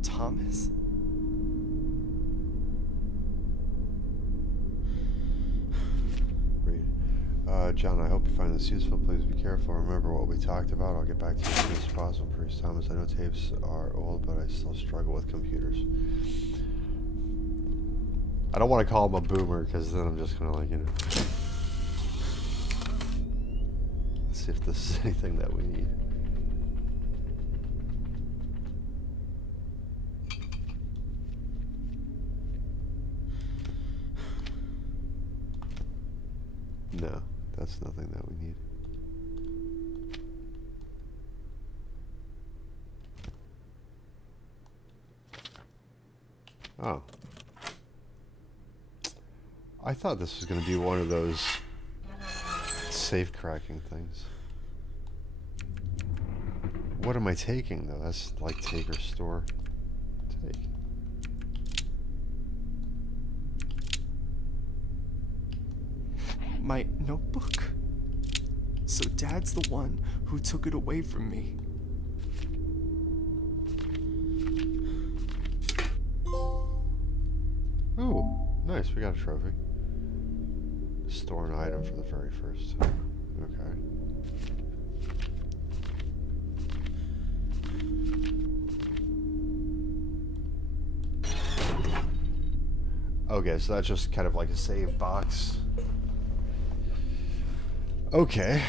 Thomas? Read. John, I hope you find this useful. Please be careful. Remember what we talked about. I'll get back to you as soon as possible. Priest Thomas, I know tapes are old, but I still struggle with computers. I don't want to call him a boomer, because then I'm just going to, like, you know. Let's see if this is anything that we need. No, that's nothing that we need. Oh. I thought this was going to be one of those safe cracking things. What am I taking, though? That's like take or store. Take. My notebook? So Dad's the one who took it away from me. Ooh, nice. We got a trophy. Store an item for the very first time. Okay. Okay, so that's just kind of like a save box. Okay.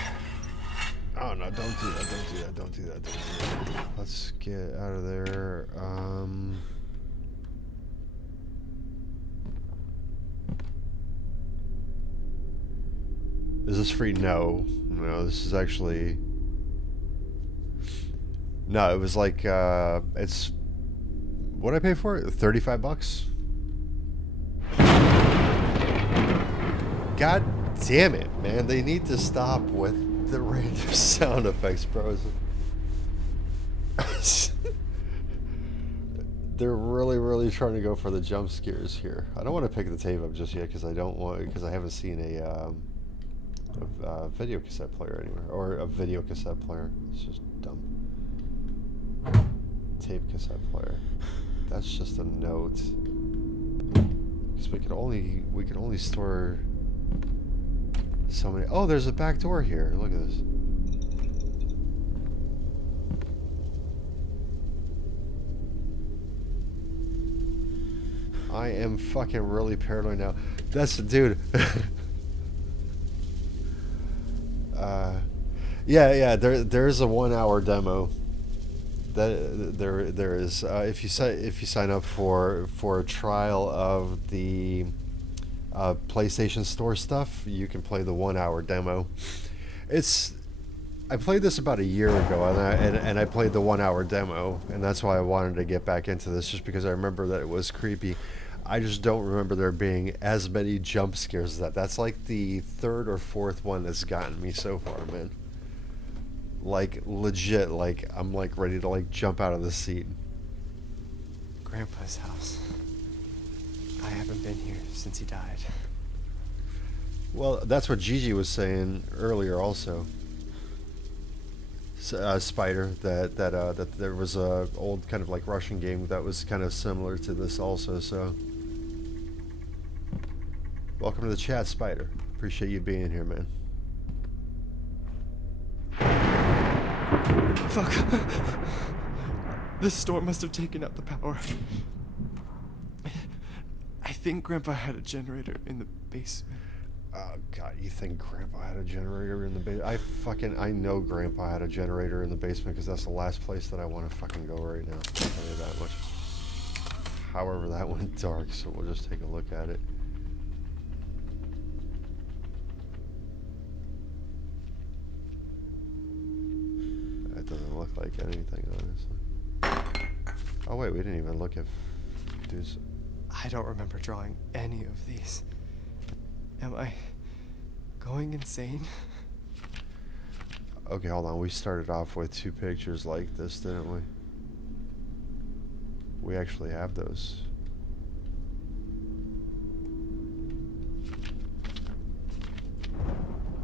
Oh no, don't do that, don't do that, don't do that, don't do that. Let's get out of there. Is this free? No. No, this is actually... No, it was like, it's... What'd I pay for it? 35 bucks? God damn it, man. They need to stop with the random sound effects, bro. They're really, really trying to go for the jump scares here. I don't want to pick the tape up just yet because I don't want, because I haven't seen a video cassette player anywhere, or a video cassette player. It's just dumb. Tape cassette player. That's just a note. Because we could only store so many. Oh, there's a back door here. Look at this. I am fucking really paranoid now. That's dude. Yeah. There's a 1 hour demo. That there is. If you sign up for a trial of the PlayStation Store stuff, you can play the 1 hour demo. I played this about a year ago, and I played the 1 hour demo, and that's why I wanted to get back into this, just because I remember that it was creepy. I just don't remember there being as many jump scares as that. That's like the third or fourth one that's gotten me so far, man. Like, legit, like, I'm like ready to like jump out of the seat. Grandpa's house. I haven't been here since he died. Well, that's what Gigi was saying earlier also. Spider, that there was a old kind of like Russian game that was kind of similar to this also, so. Welcome to the chat, Spider. Appreciate you being here, man. Fuck. The storm must have taken out the power. I think Grandpa had a generator in the basement. Oh God, you think Grandpa had a generator in the basement? I know Grandpa had a generator in the basement because that's the last place that I want to fucking go right now. I'll tell you that much. However, that went dark, so we'll just take a look at it. That doesn't look like anything, honestly. Oh wait, we didn't even look at dudes. I don't remember drawing any of these. Am I going insane? Okay, hold on. We started off with 2 pictures like this, didn't we? We actually have those.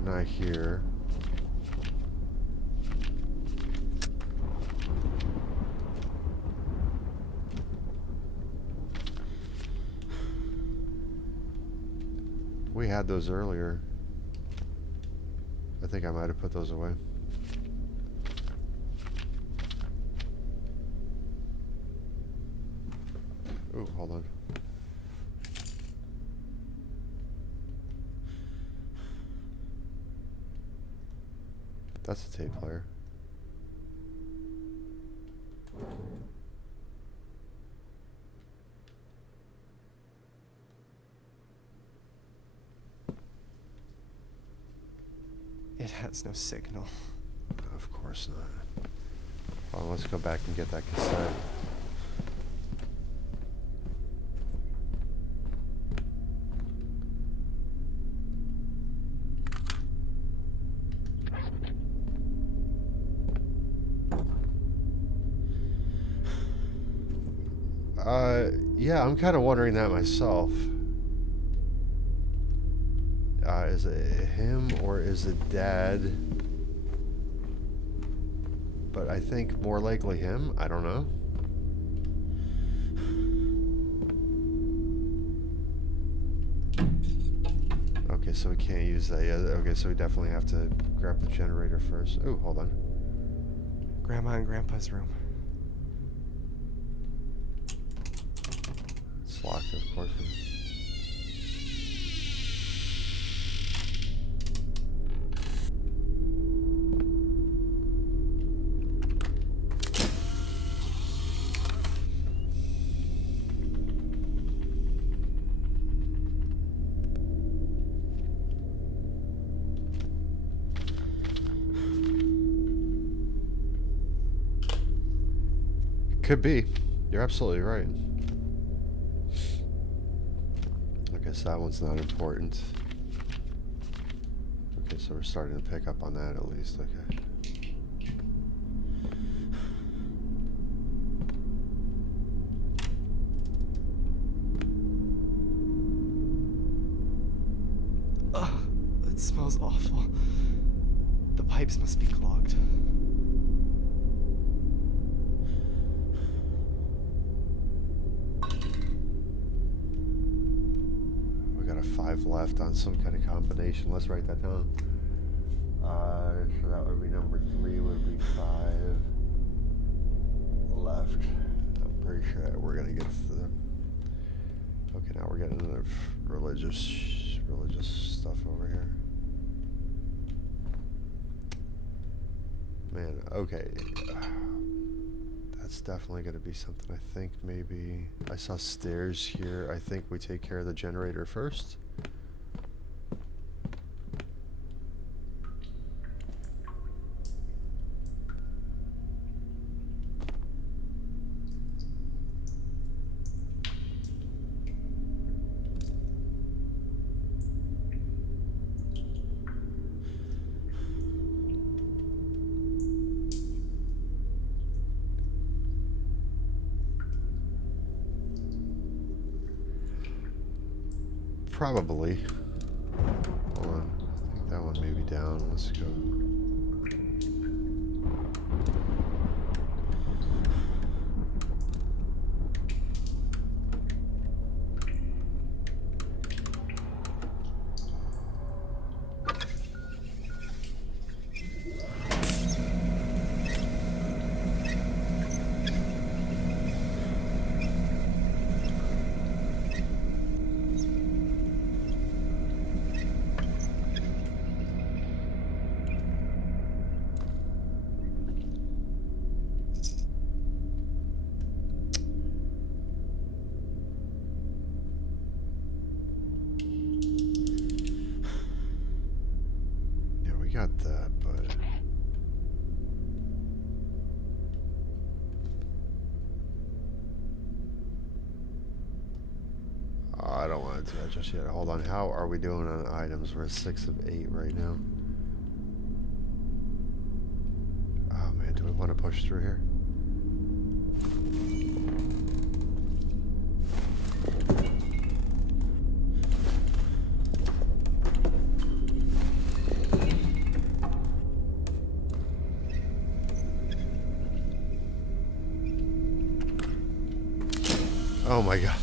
Not here. We had those earlier. I think I might have put those away. Ooh, hold on. That's a tape player. It has no signal. Of course not. Well, let's go back and get that cassette. Yeah, I'm kind of wondering that myself. Is it him or is it Dad? But I think more likely him. I don't know. Okay, so we can't use that yet. Okay, so we definitely have to grab the generator first. Oh, hold on. Grandma and Grandpa's room. It's locked, of course. Could be. You're absolutely right. I guess that one's not important. Okay, so we're starting to pick up on that at least. Okay. Ugh, it smells awful. The pipes must be clogged. We got a 5 left on some kind of combination. Let's write that down. So that would be number 3 would be 5 left. I'm pretty sure that we're gonna get the. Okay, now we're getting into religious stuff over here. Man, okay. That's definitely going to be something. I think maybe I saw stairs here. I think we take care of the generator first. Probably. Hold on. I think that one may be down. Let's go. get to that just yet. Hold on. How are we doing on items? We're at 6 of 8 right now. Oh man, do we want to push through here? Oh my god.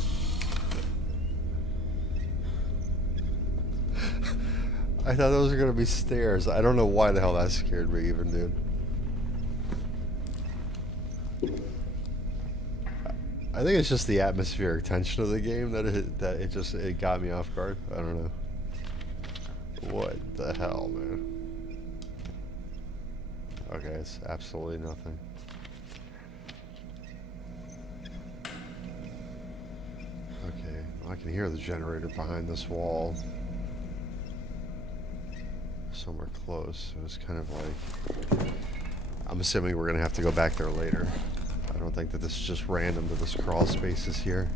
I thought those were gonna be stairs. I don't know why the hell that scared me even, dude. I think it's just the atmospheric tension of the game that it got me off guard. I don't know. What the hell, man? Okay, it's absolutely nothing. Okay, well, I can hear the generator behind this wall. Somewhere close. It was kind of like... I'm assuming we're going to have to go back there later. I don't think that this is just random that this crawl space is here.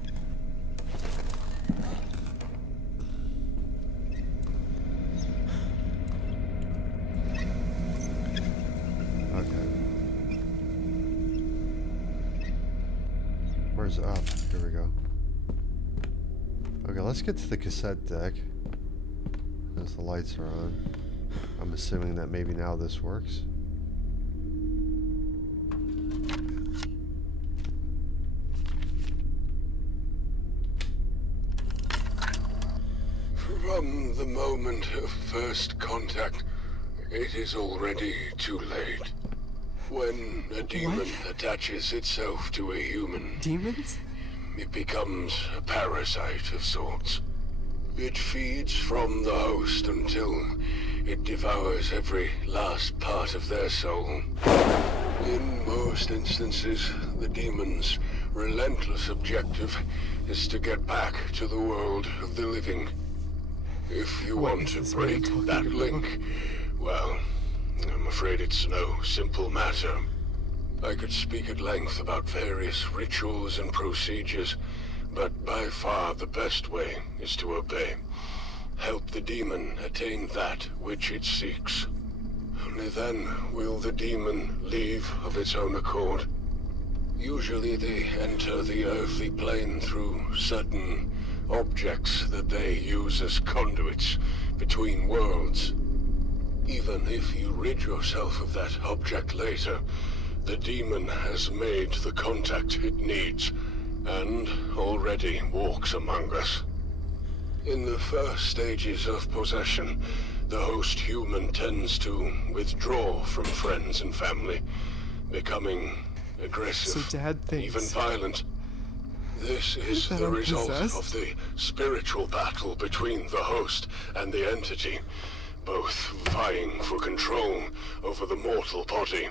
Okay. Where's up? Here we go. Okay, let's get to the cassette deck. As the lights are on. I'm assuming that maybe now this works. From the moment of first contact, it is already too late. When a demon attaches itself to a human, Demons? it becomes a parasite of sorts. It feeds from the host until it devours every last part of their soul. In most instances, the demon's relentless objective is to get back to the world of the living. If you want to break that link, well, I'm afraid it's no simple matter. I could speak at length about various rituals and procedures, but by far the best way is to obey. Help the demon attain that which it seeks. Only then will the demon leave of its own accord. Usually they enter the earthly plane through certain objects that they use as conduits between worlds. Even if you rid yourself of that object later, the demon has made the contact it needs, and already walks among us. In the first stages of possession, the host human tends to withdraw from friends and family, becoming aggressive, So Dad thinks even violent. This is that the I'm result possessed? of the spiritual battle between the host and the entity, both vying for control over the mortal body.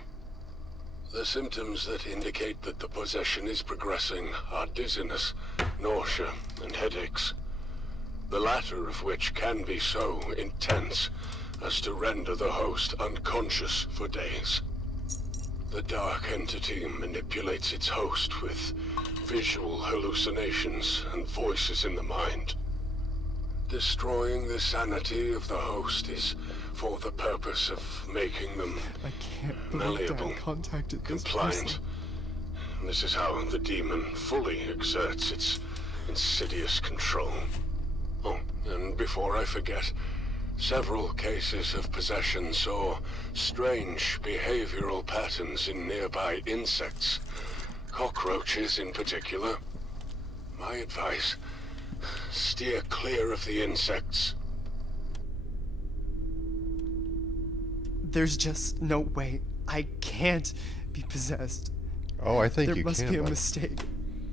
The symptoms that indicate that the possession is progressing are dizziness, nausea, and headaches. The latter of which can be so intense as to render the host unconscious for days. The dark entity manipulates its host with visual hallucinations and voices in the mind. Destroying the sanity of the host is for the purpose of making them I can't believe malleable, Dad contacted this compliant. person. This is how the demon fully exerts its insidious control. Oh, and before I forget, several cases of possession saw strange behavioral patterns in nearby insects, cockroaches in particular. My advice, steer clear of the insects. There's just no way. I can't be possessed. Oh, I think There you must can. be a bud. mistake.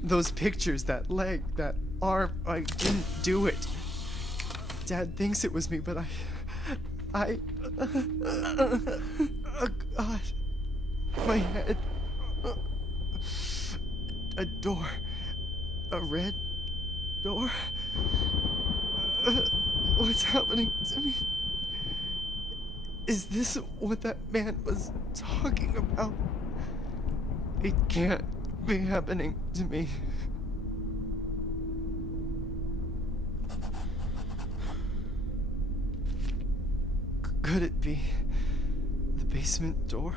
Those pictures, that leg, that arm, I didn't do it. Dad thinks it was me, but oh God. My head. A door. A red door. What's happening to me? Is this what that man was talking about? It can't be happening to me. Could it be the basement door?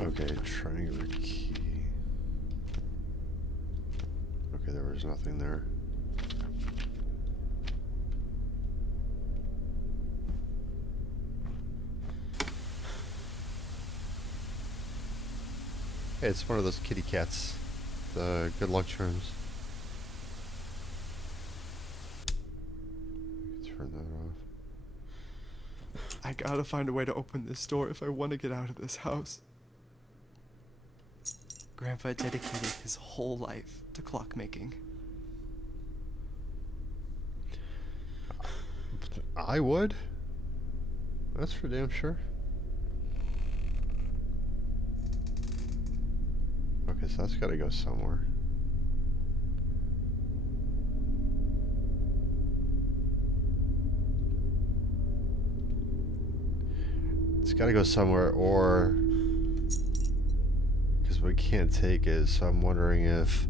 Okay, triangular key. Okay, there was nothing there. Hey, it's one of those kitty cats. The good luck charms. Turn that off. I gotta find a way to open this door if I want to get out of this house. Grandpa dedicated his whole life to clockmaking. I would. That's for damn sure. Okay, so that's gotta go somewhere. It's gotta go somewhere, or because we can't take it, so I'm wondering if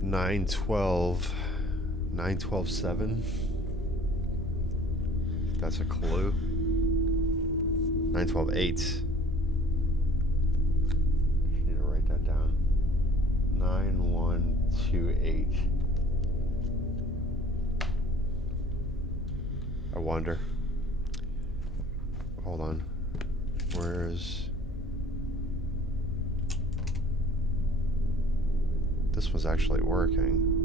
912 7. That's a clue. 912 8. Need to write that down. 9128. I wonder. Hold on. Where's... This was actually working.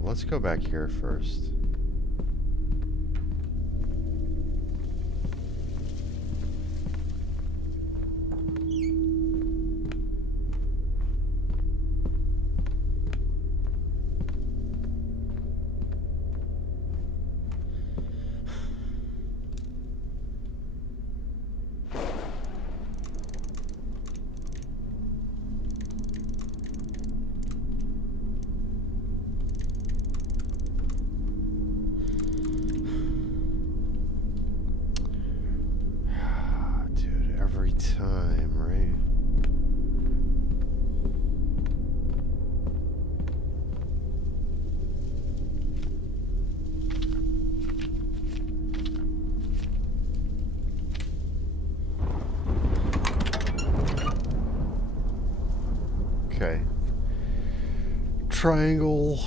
Let's go back here first. Time, right? Okay. Triangle.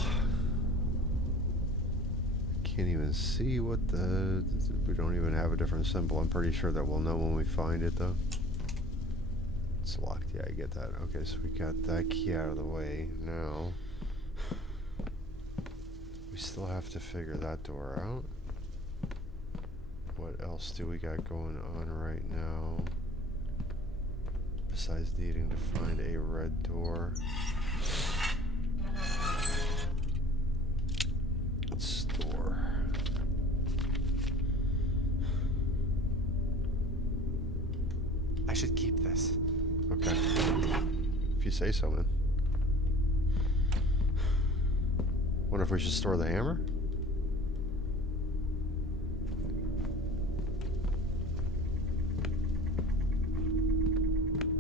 Can't even see what the... We don't even have a different symbol. I'm pretty sure that we'll know when we find it, though. It's locked. Yeah, I get that. Okay, so we got that key out of the way. Now, we still have to figure that door out. What else do we got going on right now? Besides needing to find a red door. Store. I should keep this. Okay. If you say so, man. Wonder if we should store the hammer?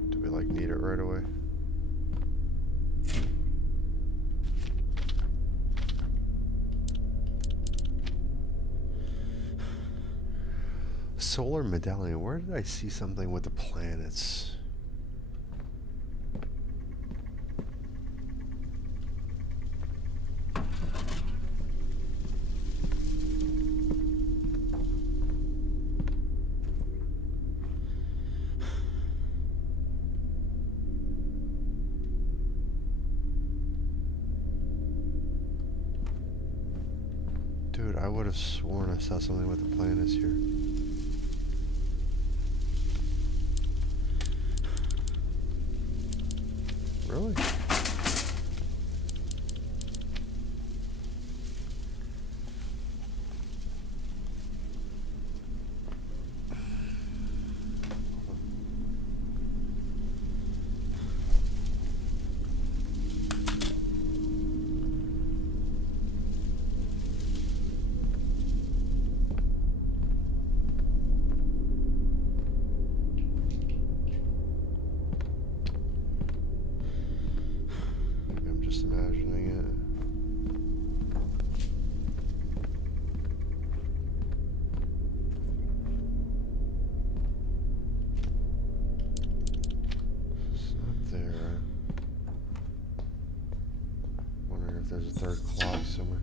Do we, like, need it right away? Solar medallion. Where did I see something with the planets? Dude, I would have sworn I saw something with the planets here. Really? there's a third clock somewhere.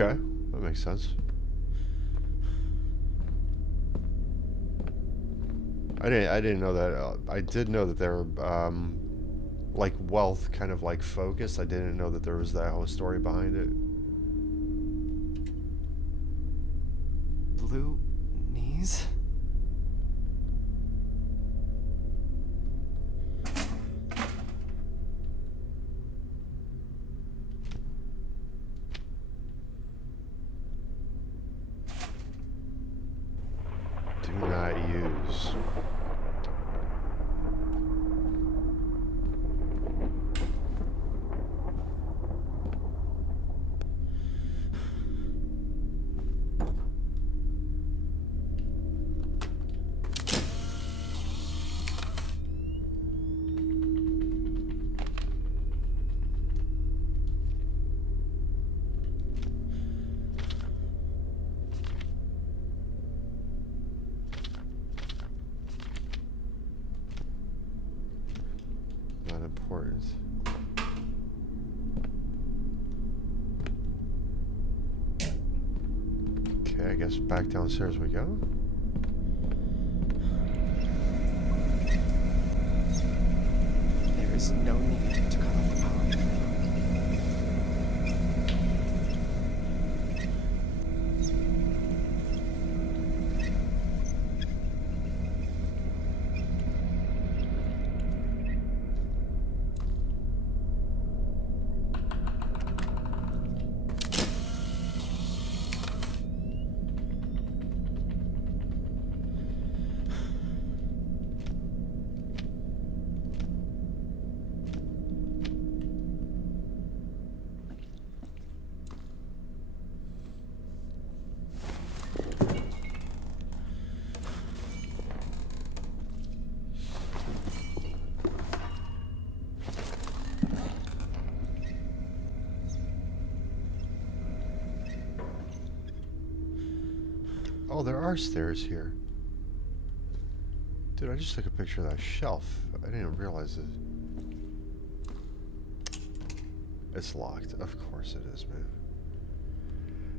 Okay, that makes sense. I didn't know that. I did know that they were like wealth kind of like focused. I didn't know that there was that whole story behind it. Blue knees? Do not use. Not important. Okay, I guess back downstairs we go. There is no need to cut off the power. Oh, there are stairs here. Dude, I just took a picture of that shelf. I didn't realize it. It's locked. Of course it is, man.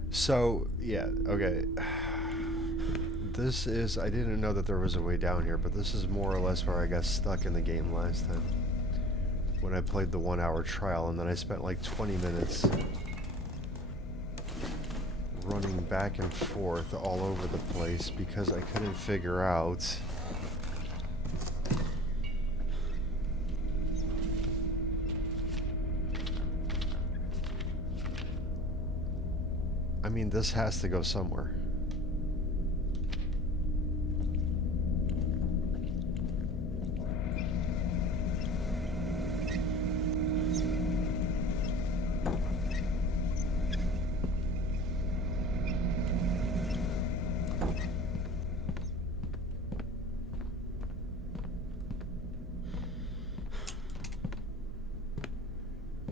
So, yeah, okay. This is... I didn't know that there was a way down here, but this is more or less where I got stuck in the game last time. When I played the 1 hour trial, and then I spent like 20 minutes running back and forth all over the place because I couldn't figure out I mean, this has to go somewhere.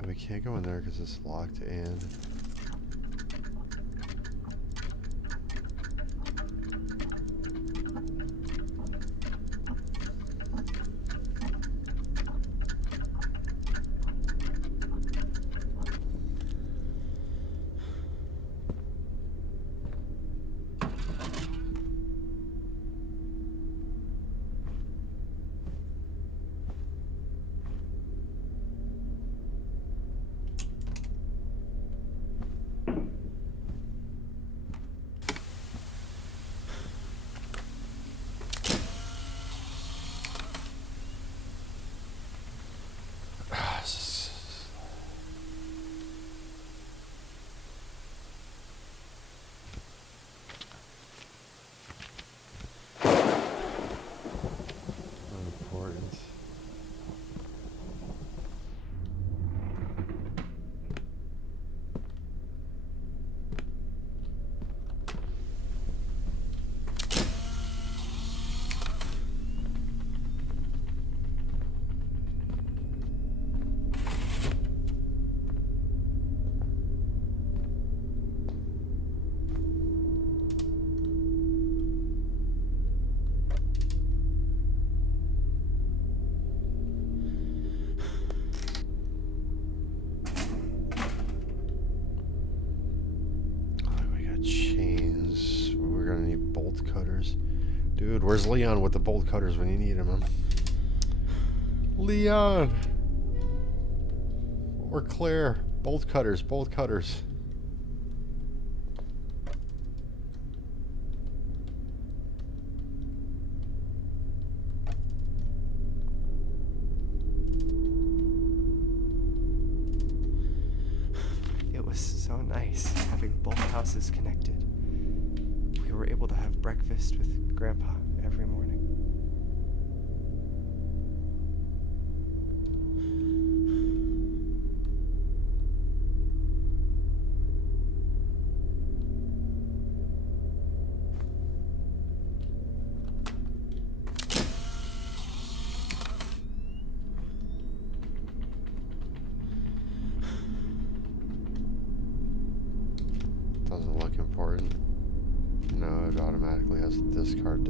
We can't go in there because it's locked and... bolt cutters. Dude, where's Leon with the bolt cutters when you need him? Leon! Or Claire. Bolt cutters, bolt cutters. It was so nice having both houses connected. We were able to have breakfast with Grandpa every morning. Doesn't look important. No, it automatically has a discard.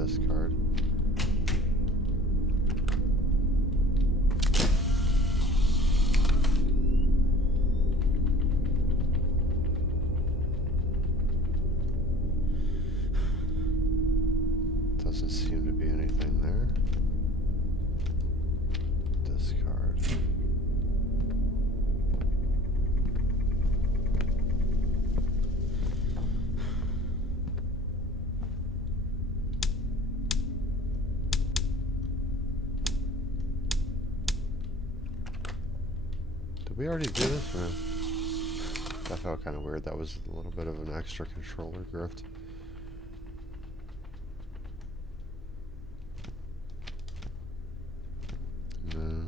Doesn't seem to be anything there. Discard. Did we already do this, man? That felt kind of weird. That was a little bit of an extra controller grift. No.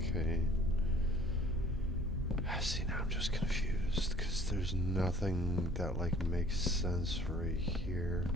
Okay. See, now I'm just confused because there's nothing that like makes sense right here.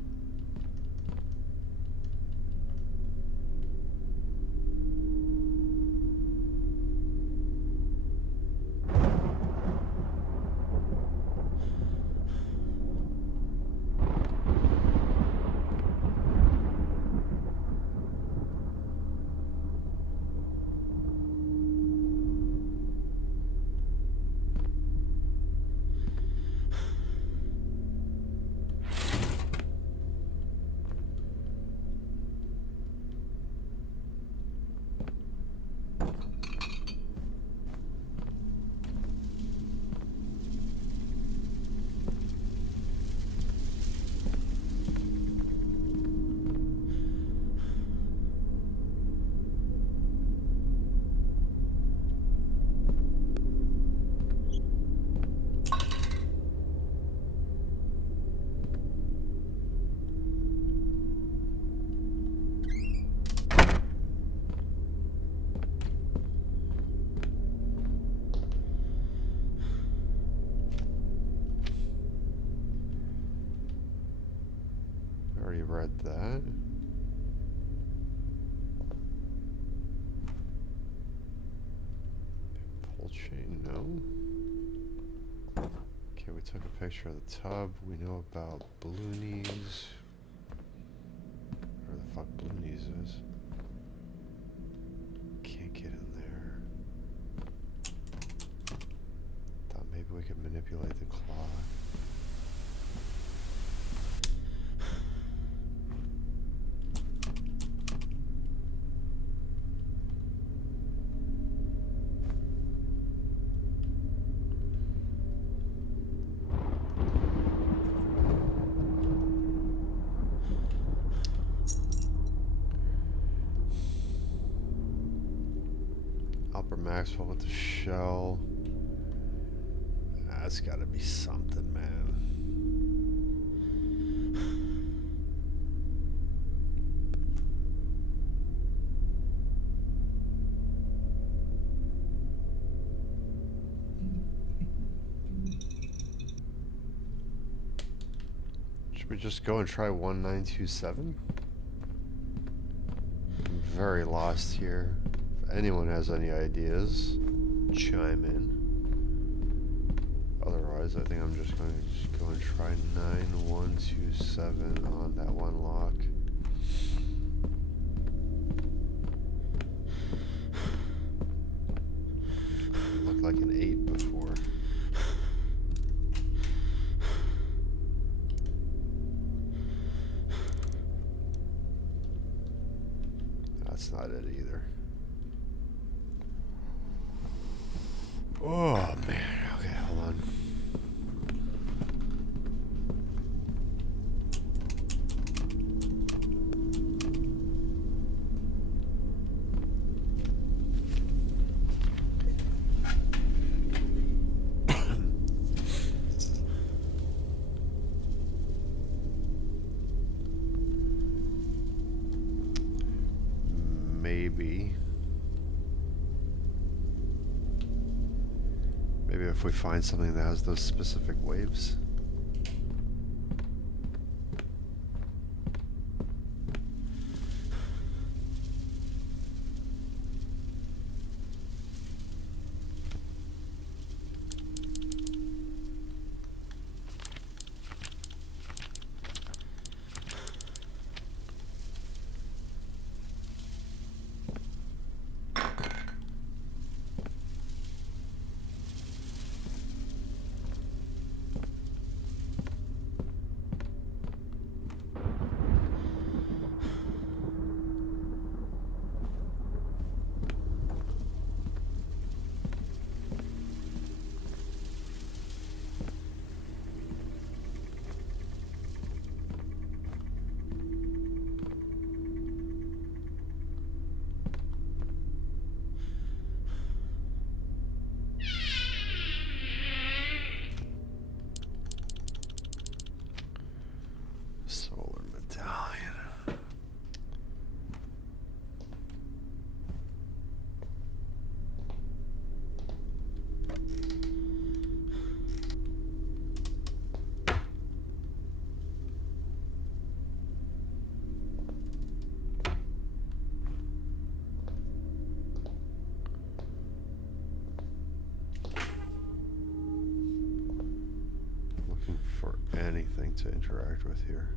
Already read that. Pull chain, no. Okay, we took a picture of the tub. We know about Bloonies. Where the fuck Bloonies is. Can't get in there. Thought maybe we could manipulate the clock. Maxwell with the shell. That's gotta be something, man. Should we just go and try 1927? I'm very lost here. If anyone has any ideas, chime in. Otherwise, I think I'm just going to go and try 9127 on that one lock. Looked like an 8 before. That's not it either. Oh man, okay, hold on. Maybe if we find something that has those specific waves. Solar medallion. Looking for anything to interact with here.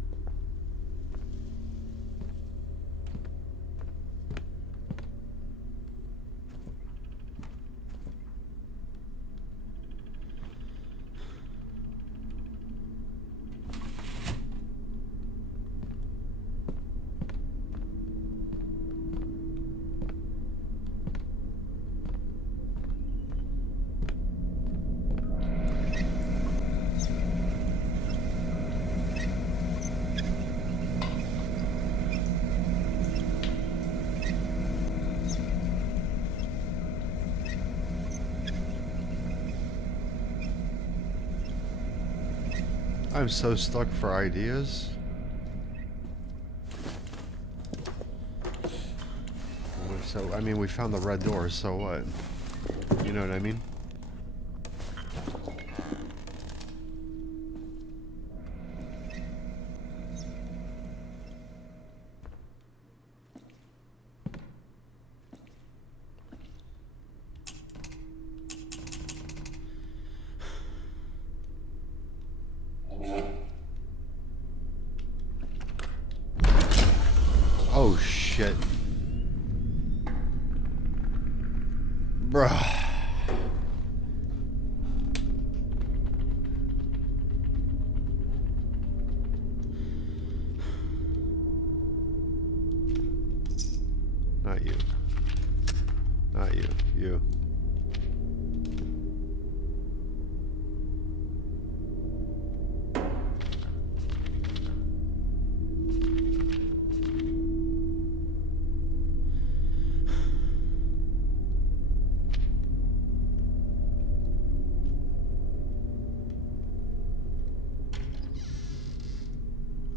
I'm so stuck for ideas. So, I mean, we found the red door, so what? You know what I mean? Oh shit. Bruh. Not you. Not you. You.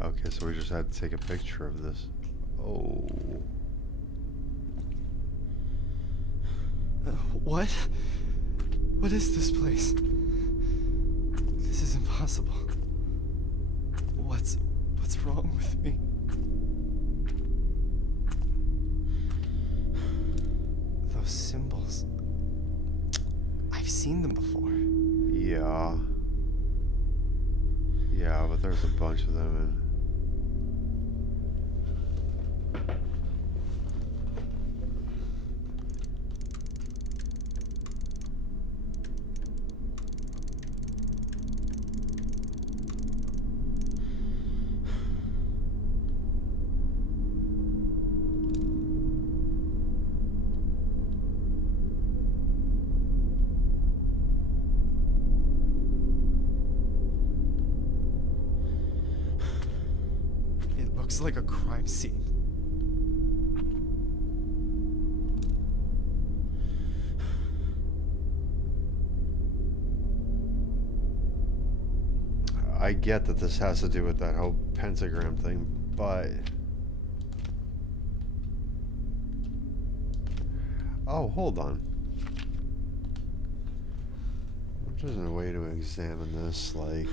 Okay, so we just had to take a picture of this. Oh. What? What is this place? This is impossible. What's wrong with me? Those symbols. I've seen them before. Yeah. Yeah, but there's a bunch of them and It looks like a crime scene. I get that this has to do with that whole pentagram thing, but... Oh, hold on. There's a way to examine this, like...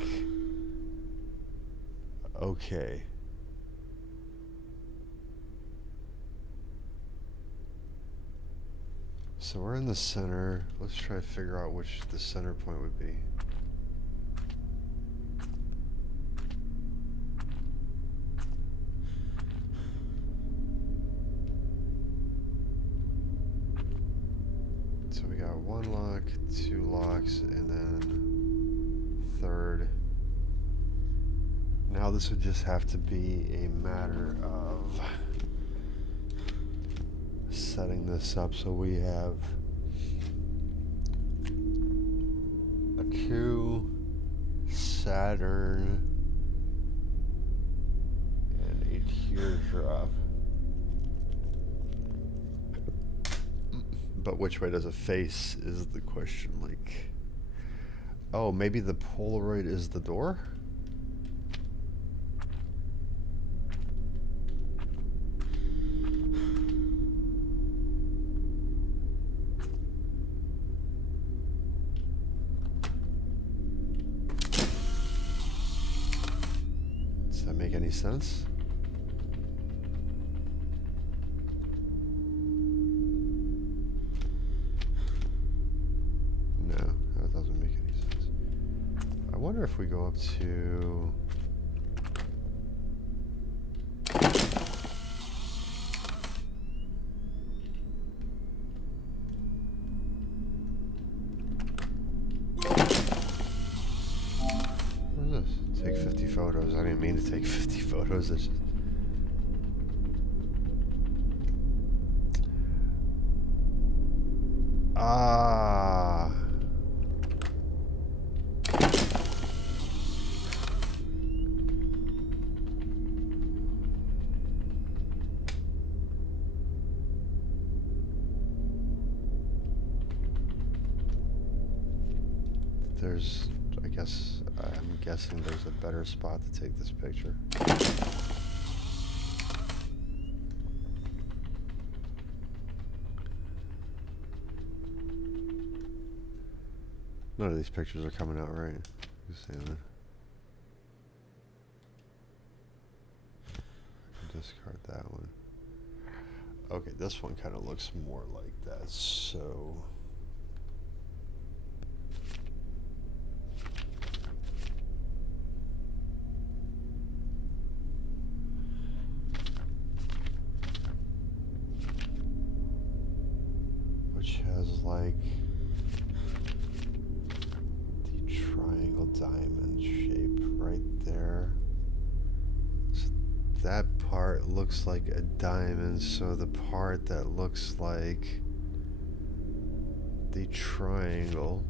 Okay. So we're in the center. Let's try to figure out which the center point would be. So we got one lock, two locks, and then third. Now this would just have to be a matter of setting this up so we have a 2, Saturn, and a teardrop. But which way does it face is the question. Like, oh, maybe the Polaroid is the door? Does that make any sense? I wonder if we go up to... What is this? Take 50 photos. I didn't mean to take 50 photos. It's just... Ah... There's, I'm guessing there's a better spot to take this picture. None of these pictures are coming out right. Just saying that. Discard that one. Okay, this one kind of looks more like that, so... Which has like the triangle diamond shape right there. So that part looks like a diamond, so the part that looks like the triangle,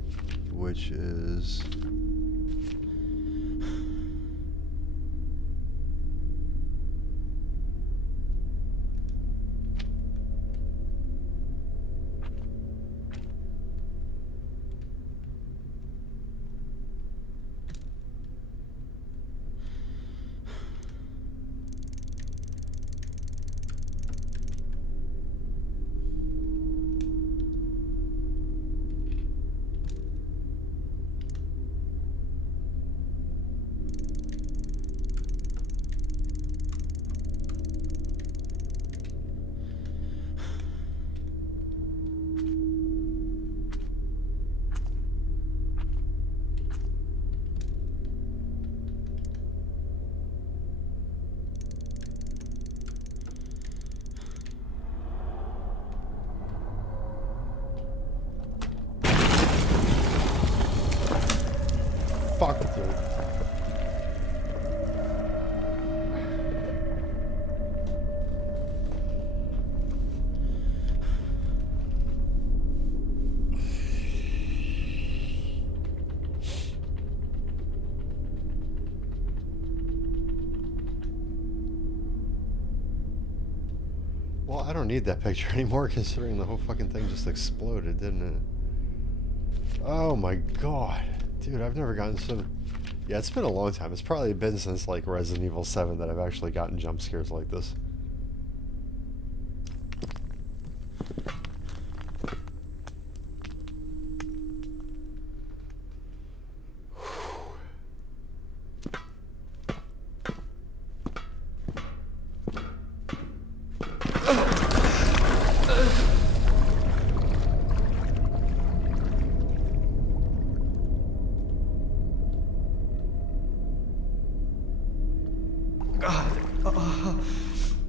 which is Well, I don't need that picture anymore considering the whole fucking thing just exploded, didn't it? Oh my god. Dude, I've never gotten some... Yeah, it's been a long time. It's probably been since like Resident Evil 7 that I've actually gotten jump scares like this.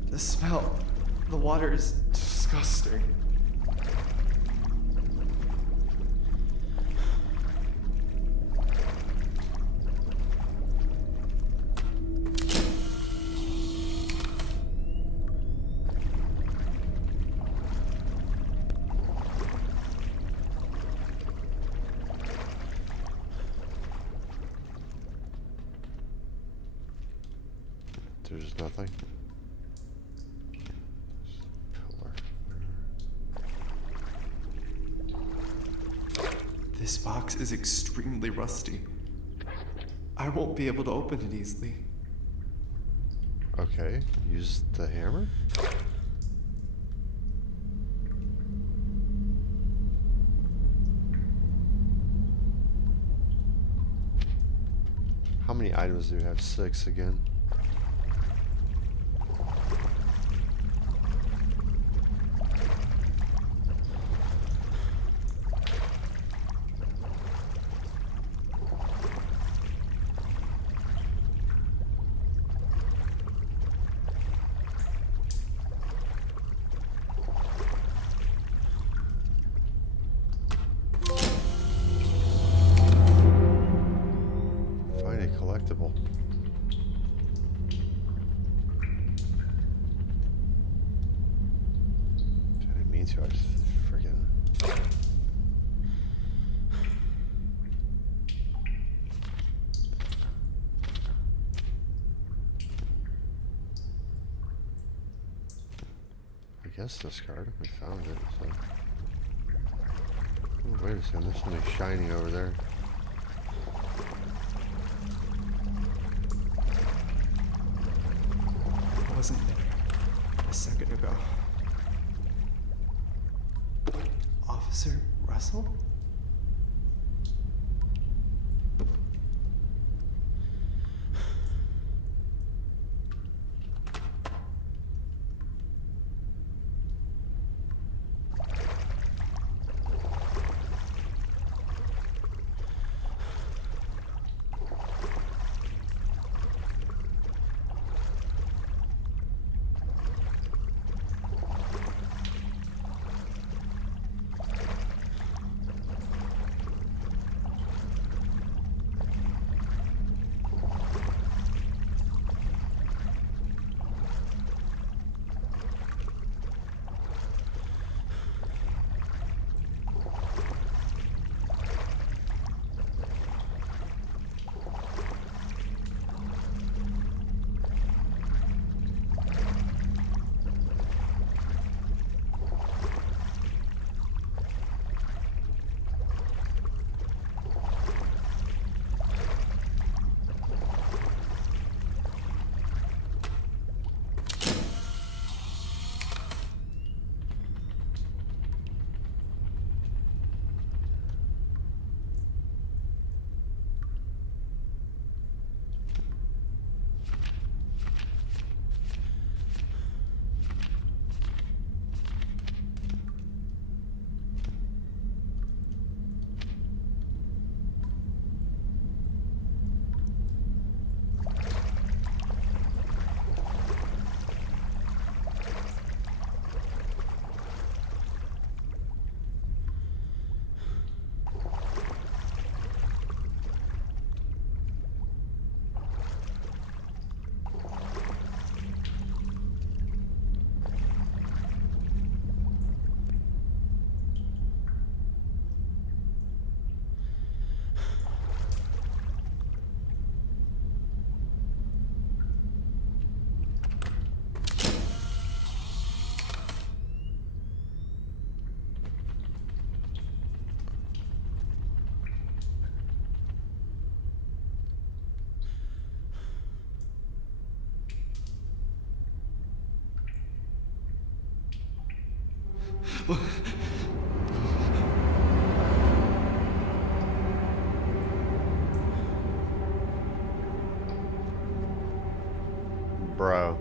The smell. The water is disgusting. There's nothing. This box is extremely rusty. I won't be able to open it easily. Okay, use the hammer? How many items do we have? 6 again. Collectible. I didn't mean to, I just friggin'... I guess this card, we found it, so... Oh, wait a second, there's something shiny over there. Wasn't there a second ago. Officer Russell? Bro.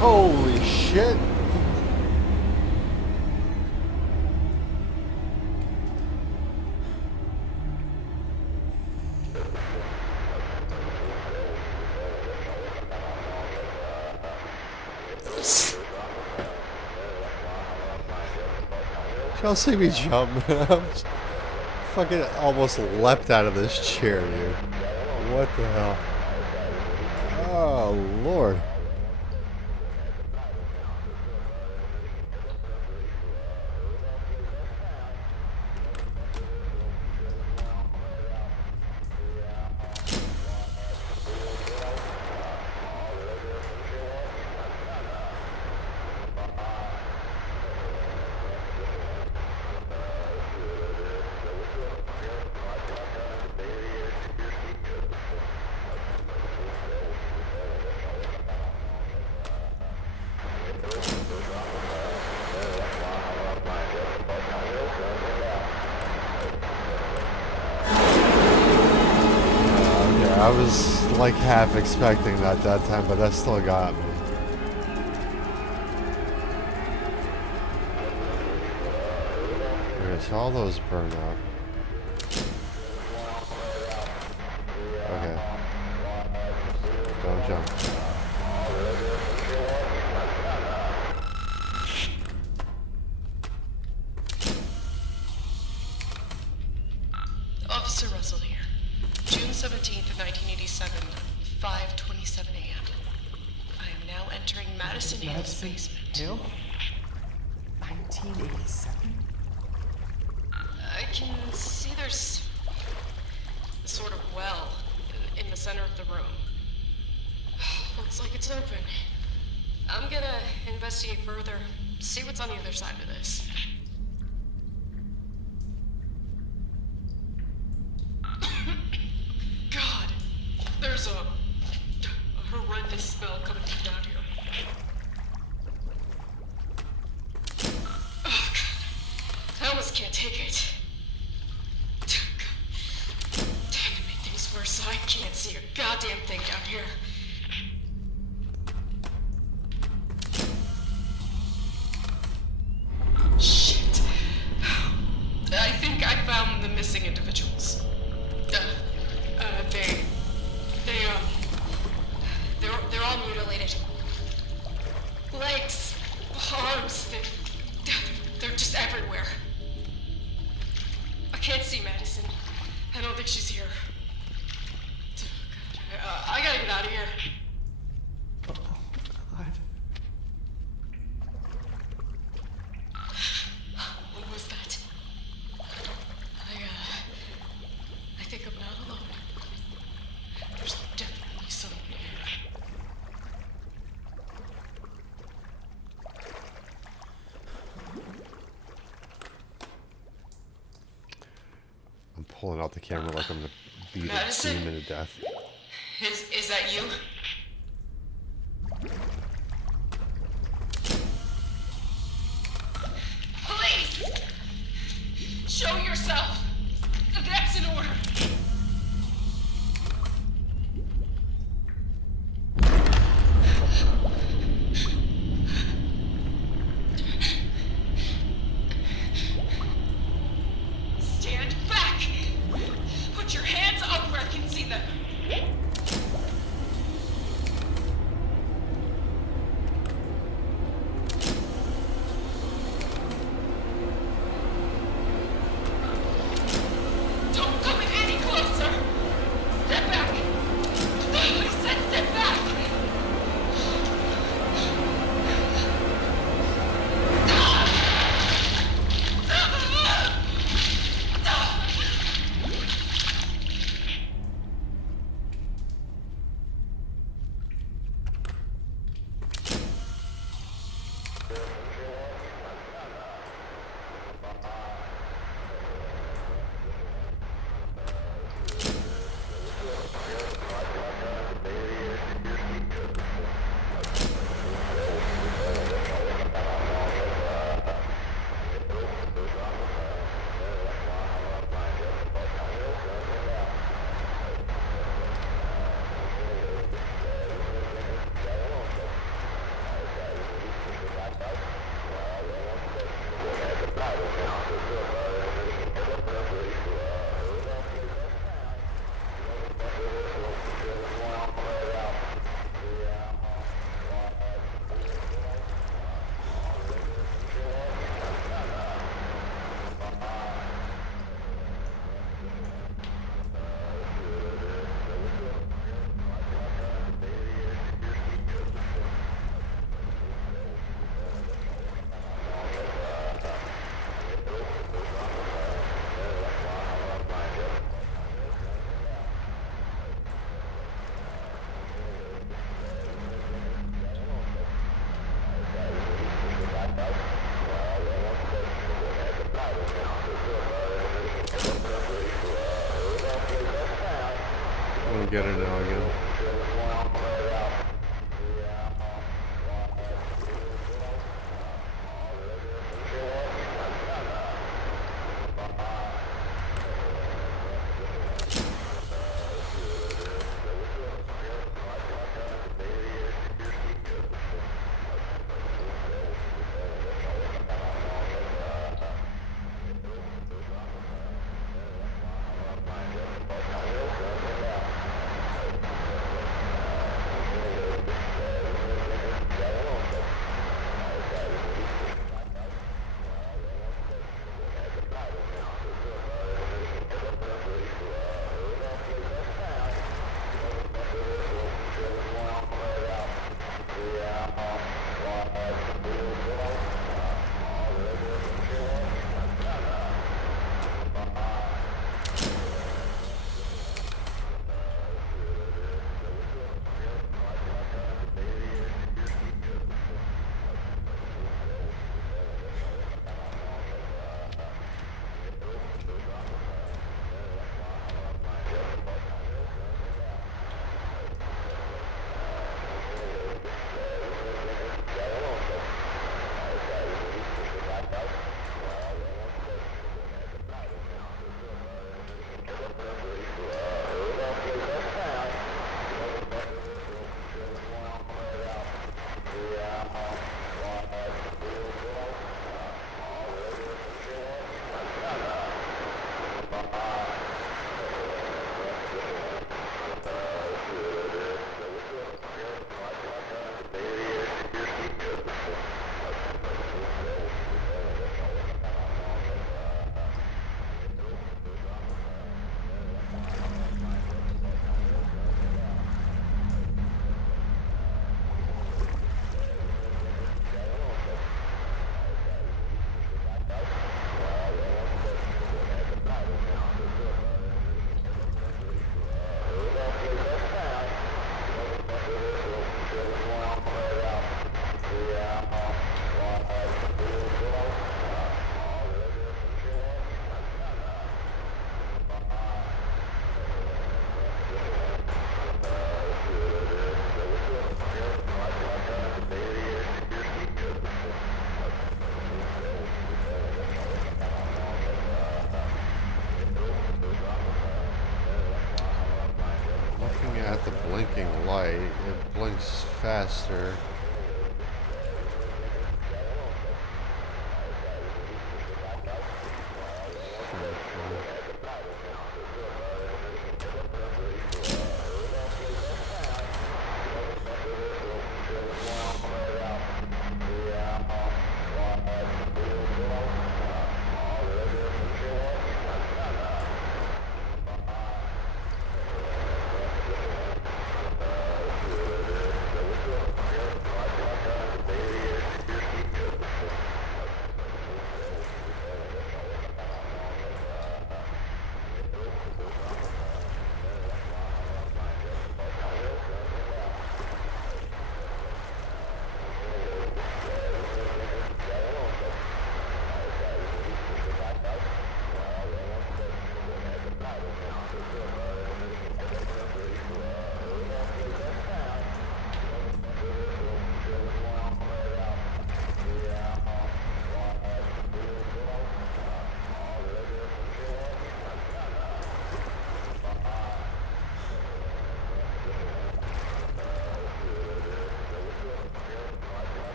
Holy shit! Y'all see me jump, man. I'm fucking almost leapt out of this chair, dude. What the hell? Oh, Lord. I was like half expecting that time, but that still got me. Okay, so all those burn up. Okay. Don't jump. Officer Russell here. June 17th of 1987, 5:27 a.m. I am now entering Madison Hill's basement. Hill? 1987? I can see there's a sort of well in the center of the room. Looks like it's open. I'm gonna investigate further, see what's on the other side of this. God, there's a horrendous smell coming from down here. Oh, God. I almost can't take it. Time to make things worse so I can't see a goddamn thing down here. Shit. I think I found the missing individuals. They're all mutilated. Legs, arms, they're just everywhere. I can't see Madison. I don't think she's here. God, I gotta get out of here. What was that? I think I'm not alone. There's definitely someone here. I'm pulling out the camera like I'm gonna beat a Madison? demon to death. Is that you? Police! Show yourself! That's an order! Stand back! Put your hands up where get it now again. At the blinking light, it blinks faster.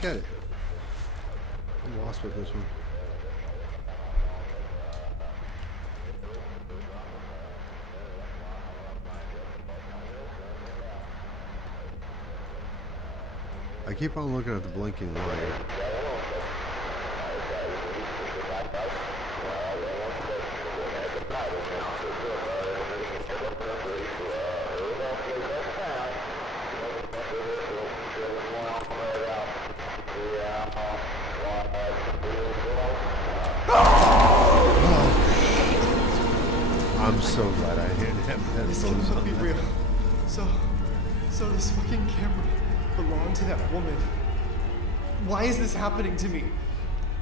don't get it. I'm lost with this one. I keep on looking at the blinking light. I'm so glad I didn't have This headphones cannot on. be real. So this fucking camera belonged to that woman. Why is this happening to me?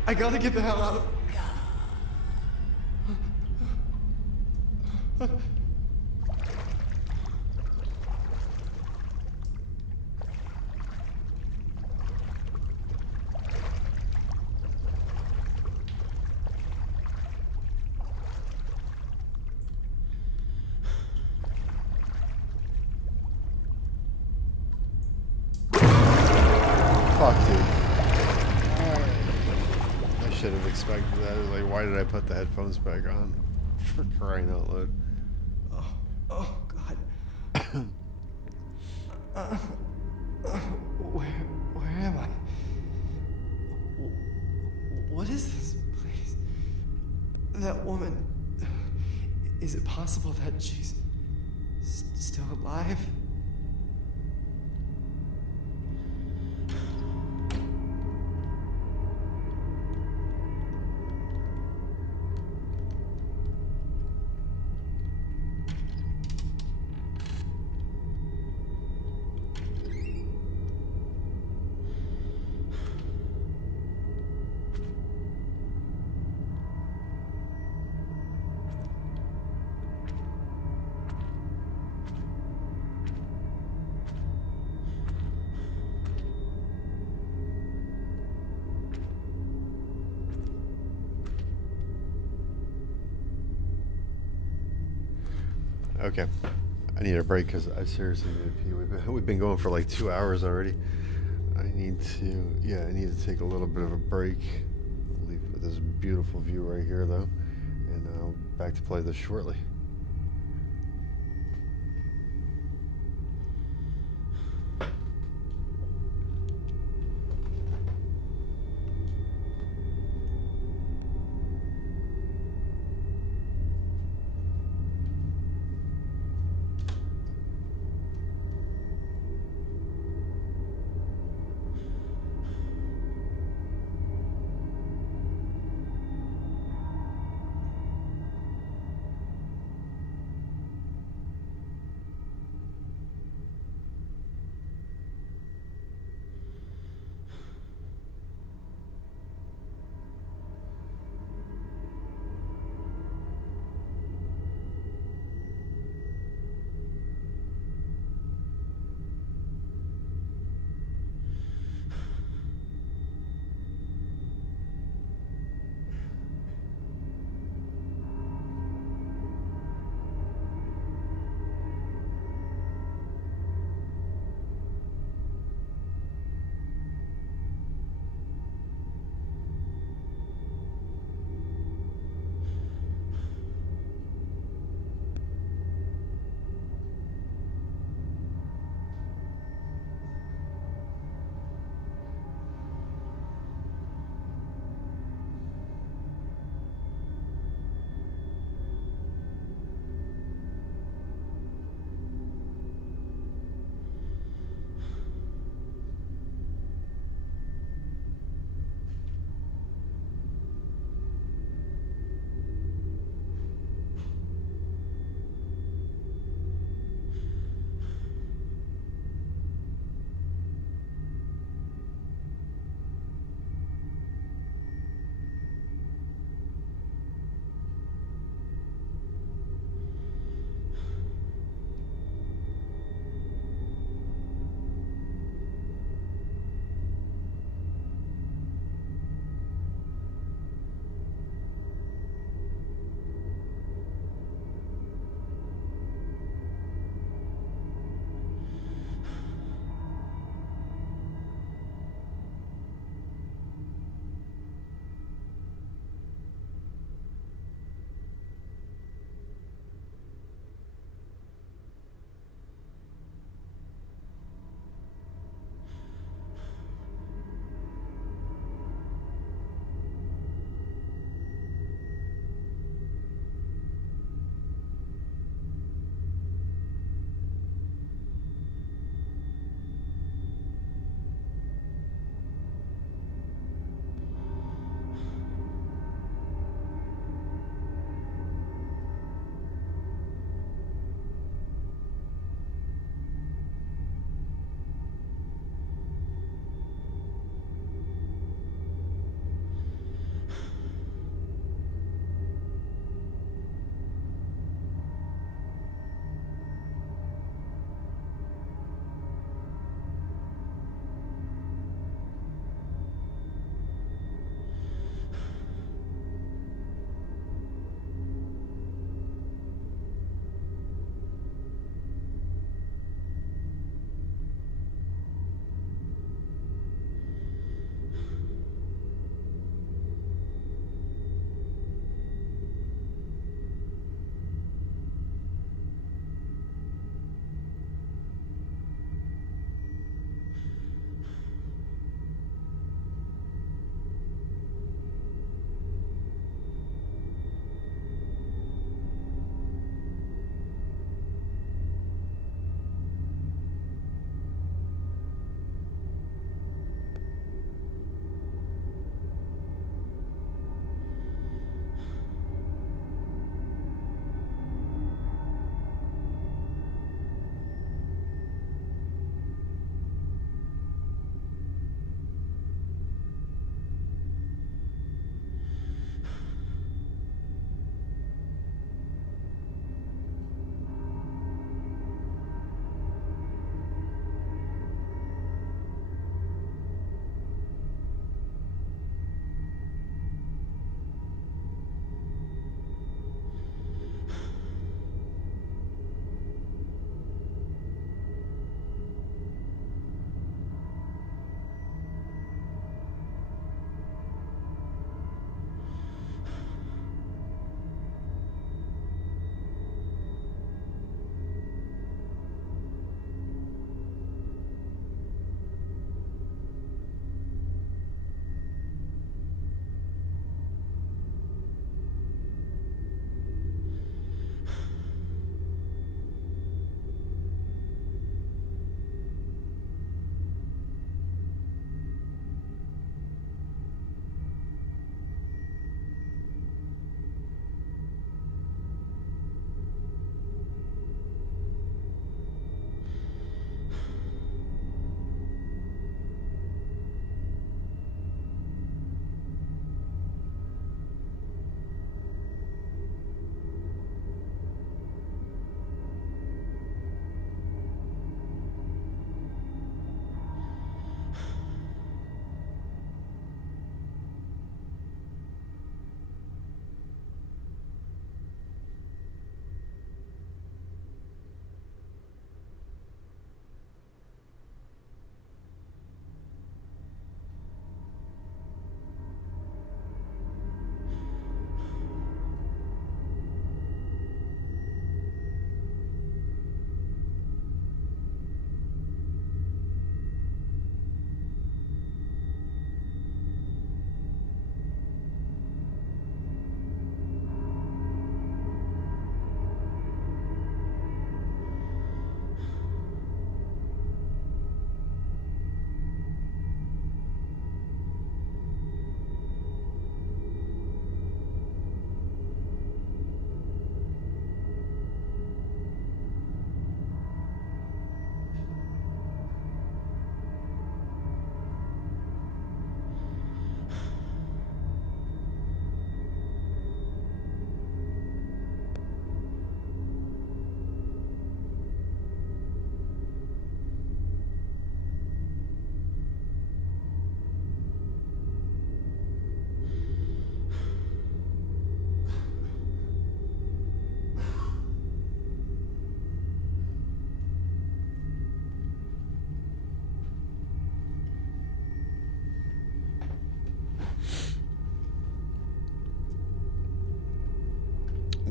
I gotta get the hell out of... Fuck, dude. I should have expected that. I was like, why did I put the headphones back on? For crying out loud. Oh, God. Where am I? What is this place? That woman... Is it possible that she's still alive? Okay. I need a break because I seriously need to pee. We've been going for like 2 hours already. I need to take a little bit of a break. I'll leave with this beautiful view right here though. And I'll back to play this shortly.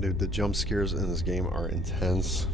Dude, the jump scares in this game are intense.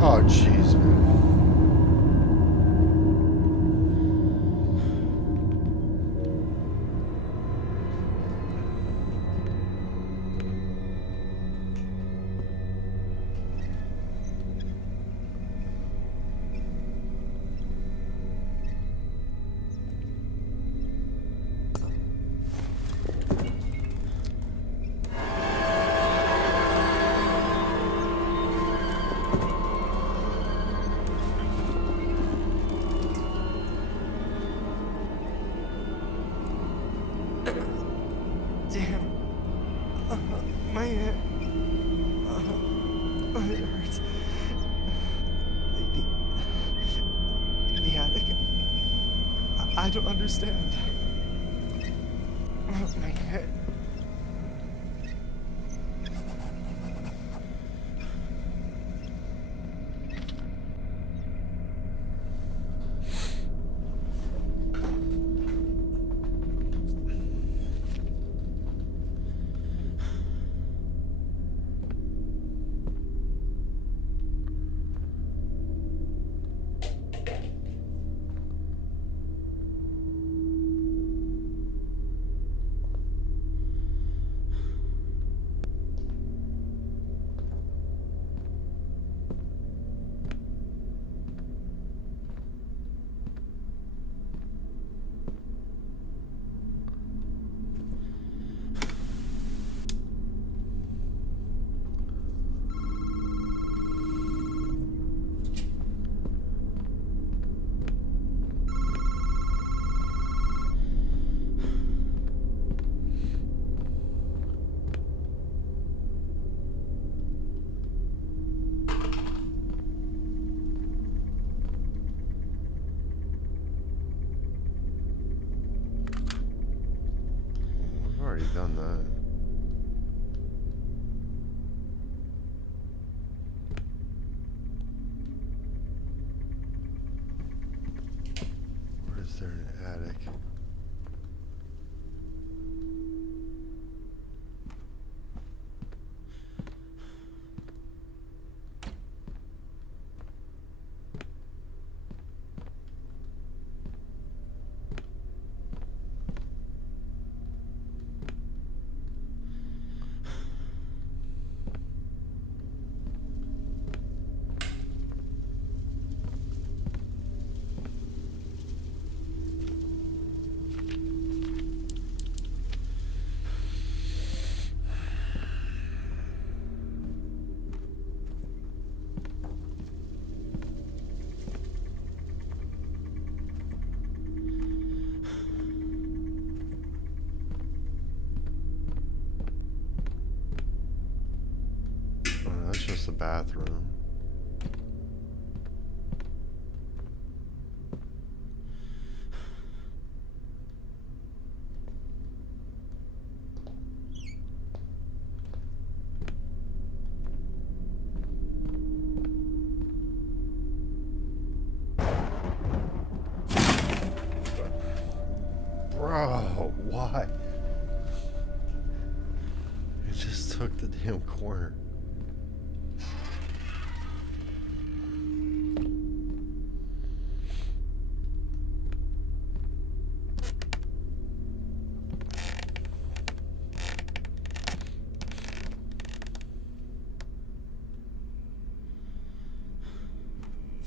Oh, jeez, man. Damn. My head. It hurts. The attic. I don't understand. My head. I've already done that. Where is there an attic? bathroom. Bro, why? It just took the damn corner.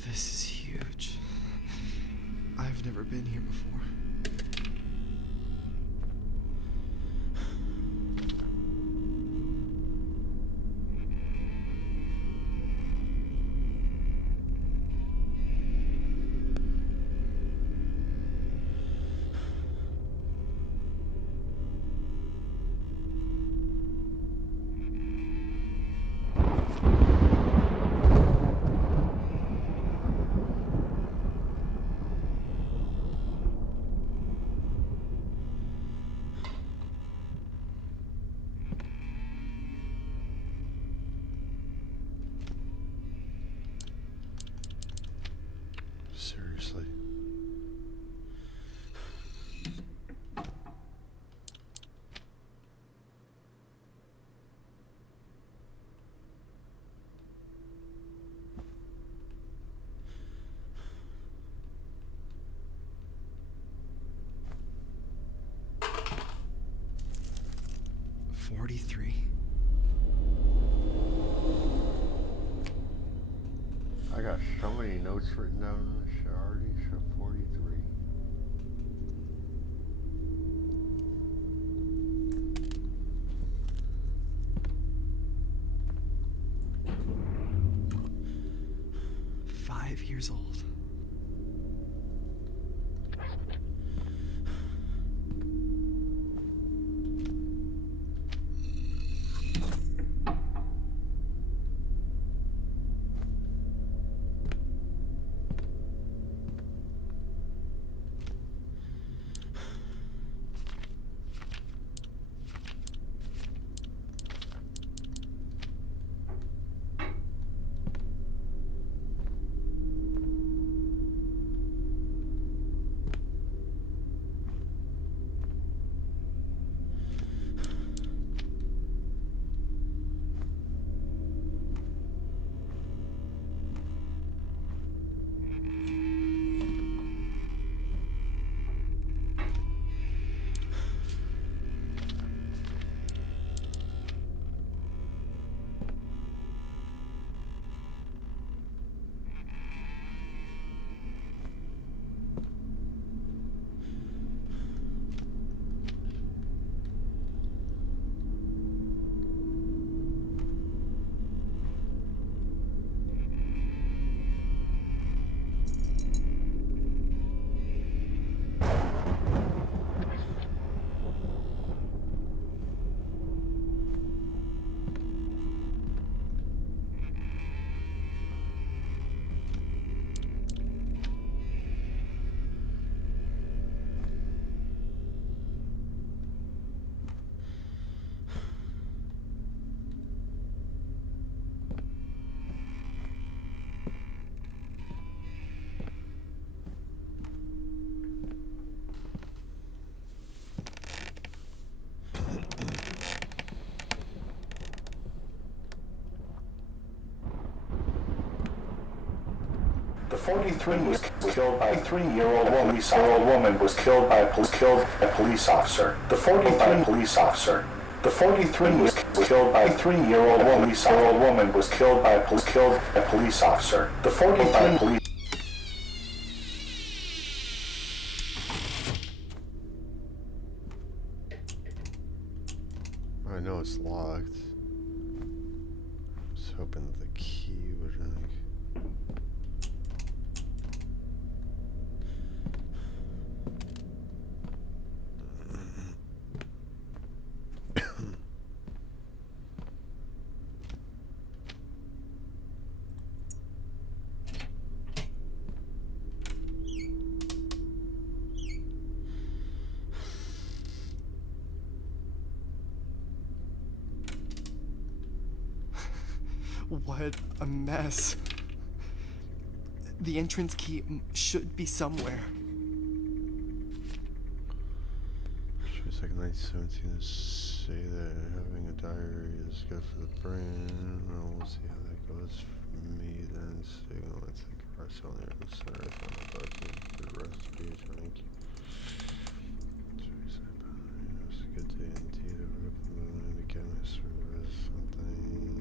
This is huge. I've never been here before. Seriously. I got so many notes written down on the already. So 43. Years old. The 43 was killed by a 3-year-old woman. The 3-year-old woman was killed by a police officer. The 43 police officer. The 43 was killed by a 3-year-old woman. The 3-year-old woman was killed by a police officer. The 43 police. I know it's locked. I was hoping that the key would What a mess. The entrance key should be somewhere. Second 1917 to say that having a diary is good for the brain. We'll see how that goes for me then. Signal, I think rest only in the center. I found a document for the recipe. Thank you. It's a good day indeed. I've opened the moon and the chemist for the rest something.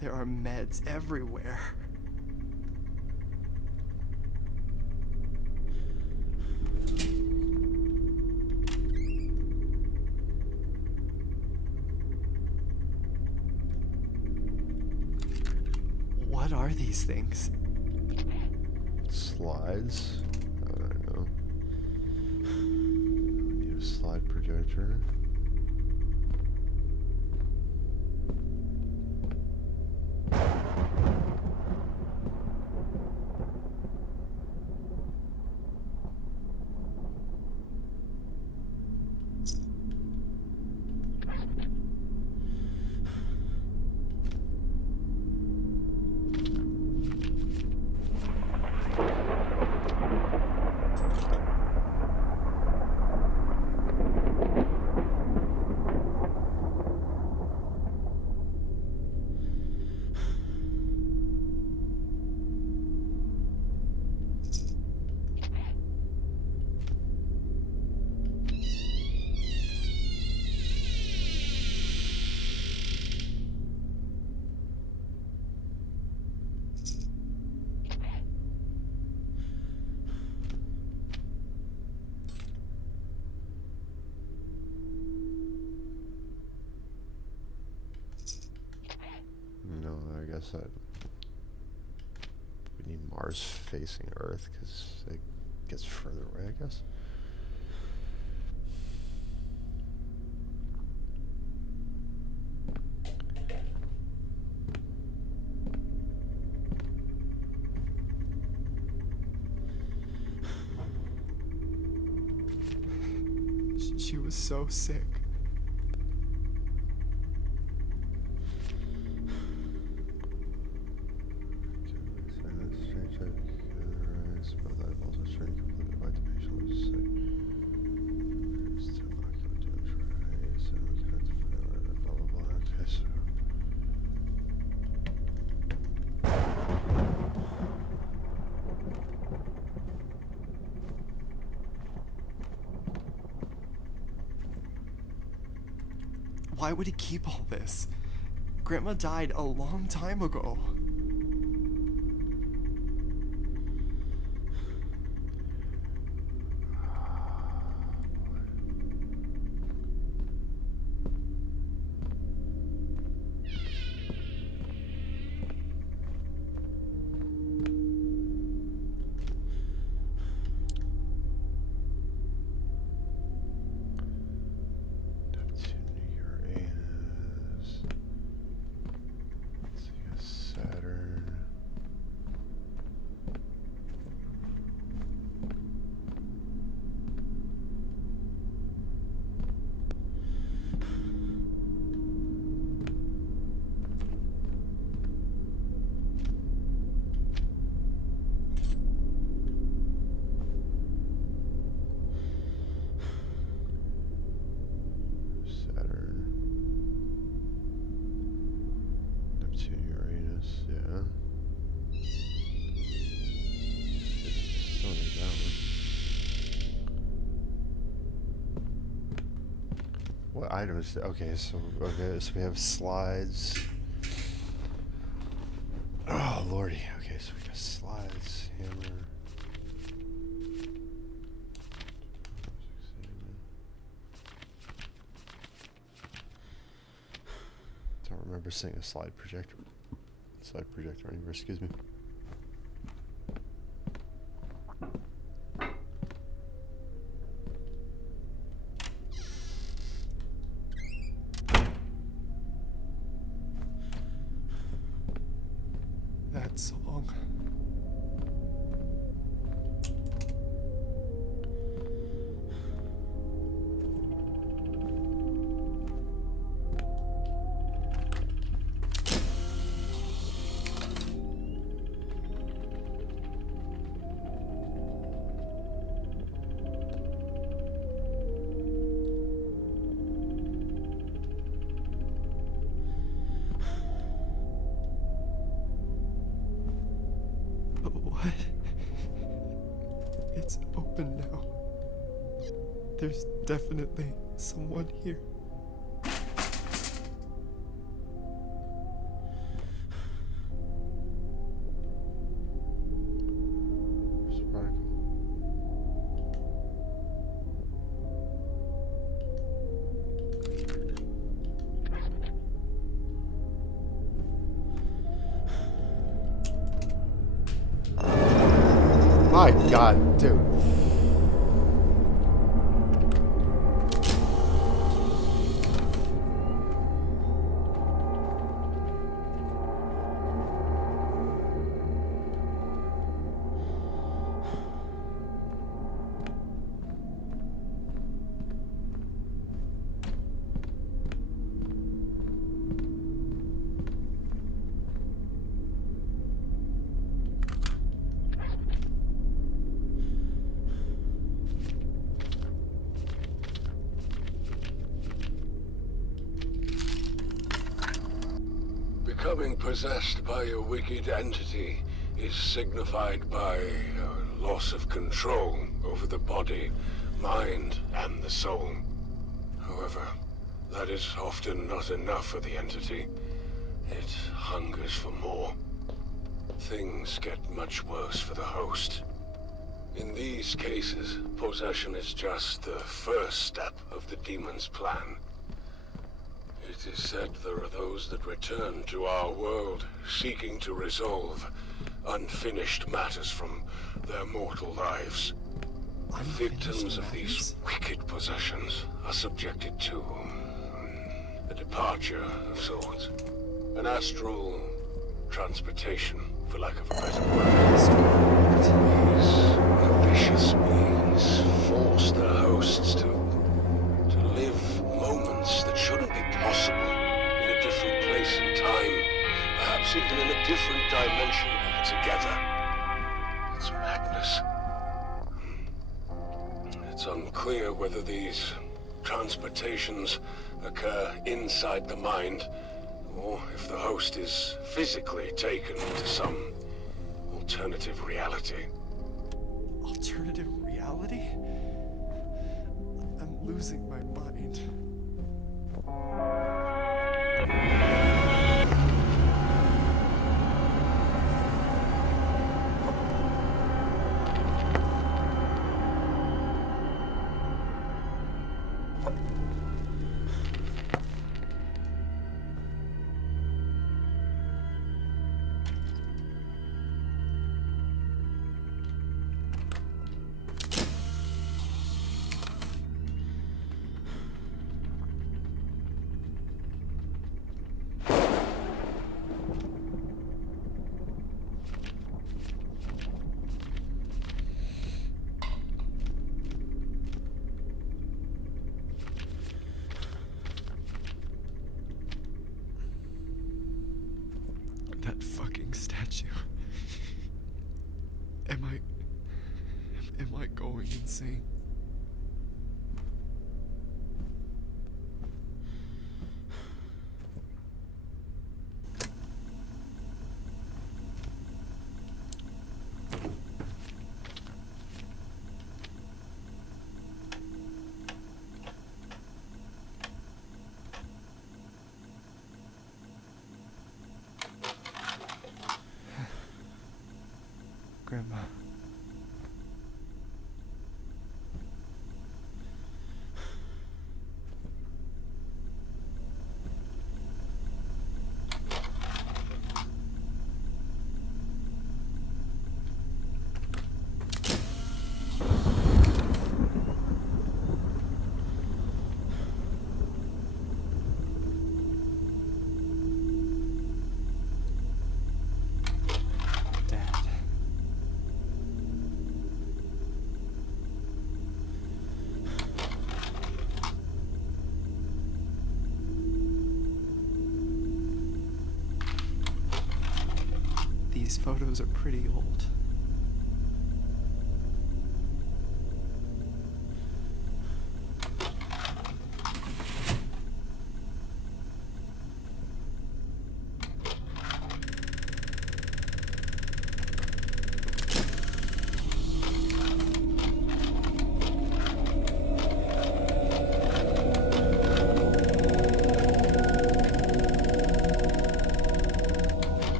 There are meds everywhere. What are these things? Slides? I don't know. We need a slide projector. No, I guess that we need Mars facing Earth because it gets further away, I guess. She was so sick. Why would he keep all this? Grandma died a long time ago. What items? Okay, so we have slides. Oh lordy. Okay, so we got slides, hammer. Don't remember seeing a slide projector anywhere. Excuse me. That song. What? It's open now. There's definitely someone here. Where's the protocol? My God, dude. Becoming possessed by a wicked entity is signified by a loss of control over the body, mind, and the soul. However, that is often not enough for the entity. It hungers for more. Things get much worse for the host. In these cases, possession is just the first step of the demon's plan. It is said there are those that return to our world, seeking to resolve unfinished matters from their mortal lives. Victims of these wicked possessions are subjected to a departure of sorts. An astral transportation, for lack of a better word. These ambitious beings force their hosts to live moments that shouldn't be possible in a different place and time, perhaps even in a different dimension altogether. It's madness. It's unclear whether these transportations occur inside the mind, or if the host is physically taken to some alternative reality. Alternative reality? I'm losing my mind. That fucking statue. Am I going insane? These photos are pretty old.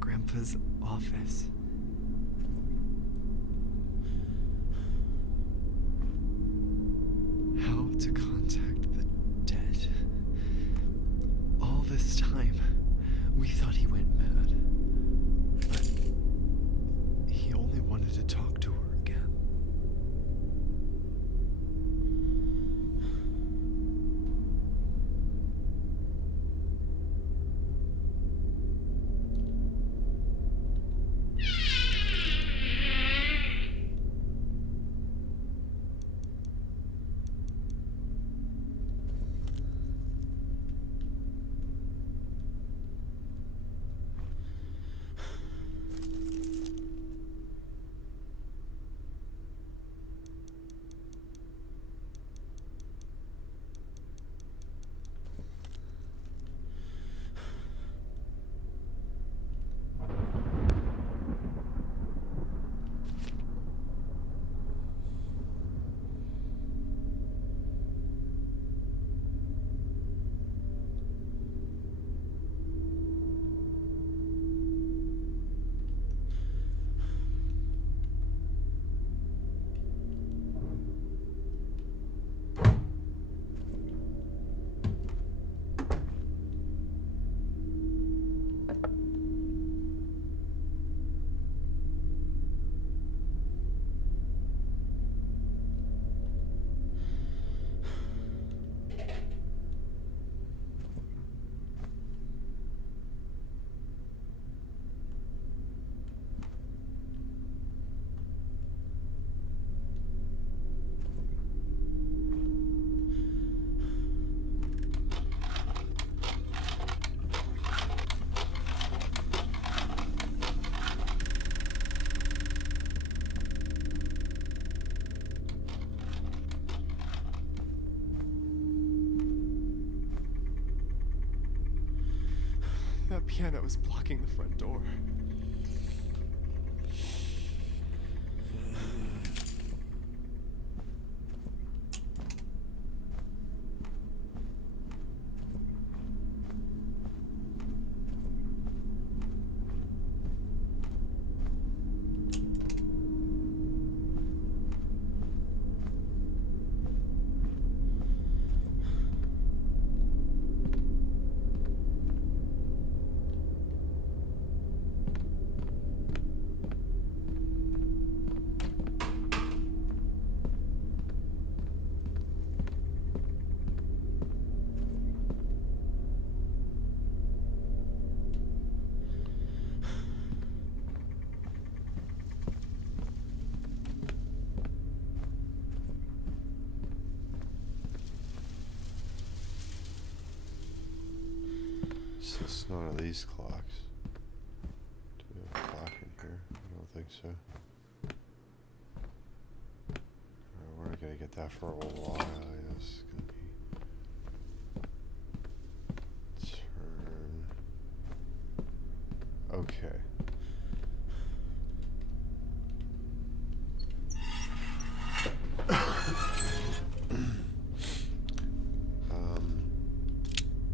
Grandpa's office. How to contact the dead. All this time, we thought he went mad. But he only wanted to talk to her again. That piano is blocking the front door. So it's none of these clocks. Do we have a clock in here? I don't think so. We're not gonna get that for a while. Yeah, this is gonna be turn. Okay.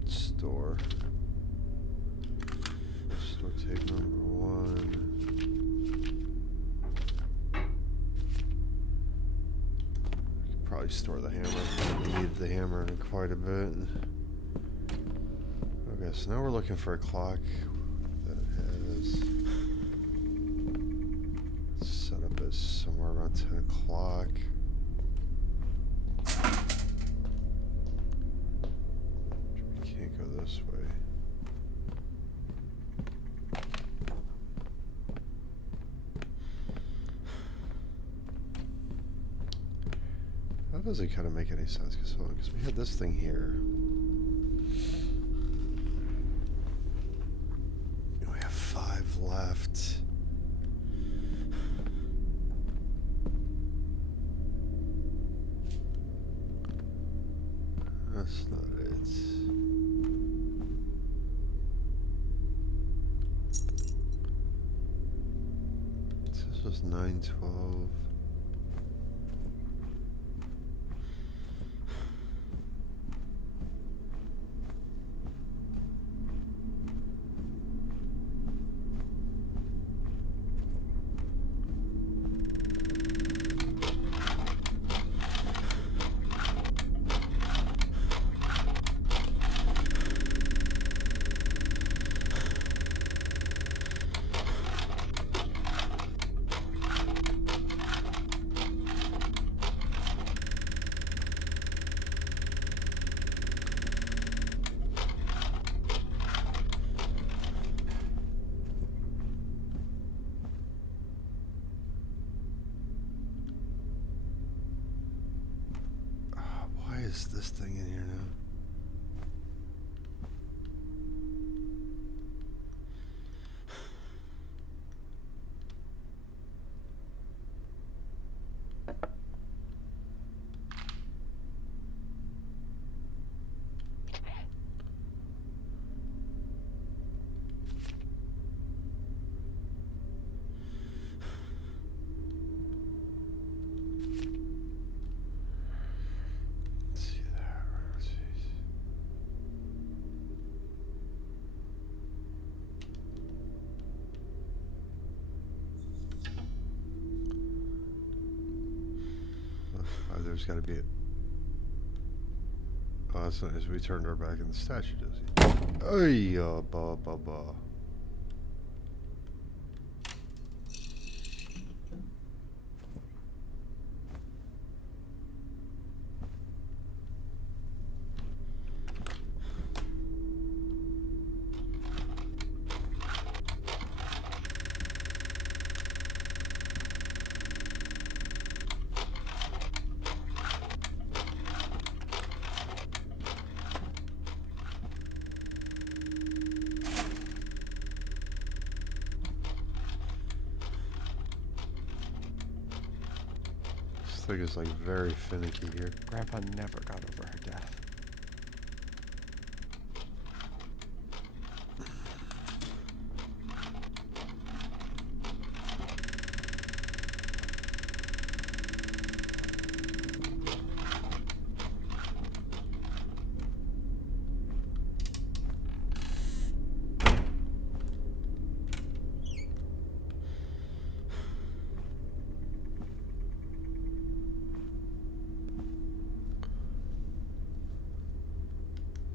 Store. Store tape number 1. I could probably store the hammer. We need the hammer quite a bit. Okay, so now we're looking for a clock that has set up as somewhere around 10 o'clock. this way. That doesn't kind of make any sense because we had this thing here. And we have 5 left. That's not it. This was 912. Why is this thing in here now? There's got to be it. Oh, that's not as we turned our back and the statue does it. Ay, ba ba ba. This thing is like very finicky here. Grandpa never got over her death.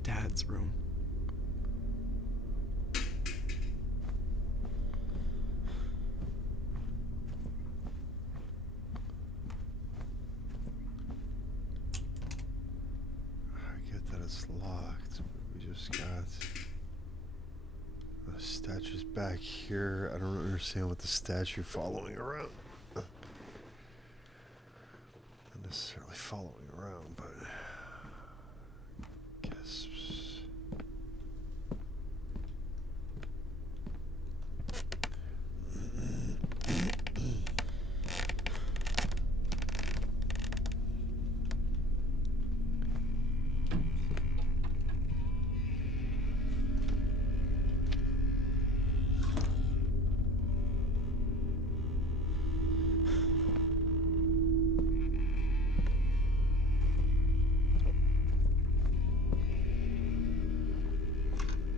Dad's room. I get that it's locked, but we just got the statue's back here. I don't understand what the statue following around. Not necessarily following around, but I guess.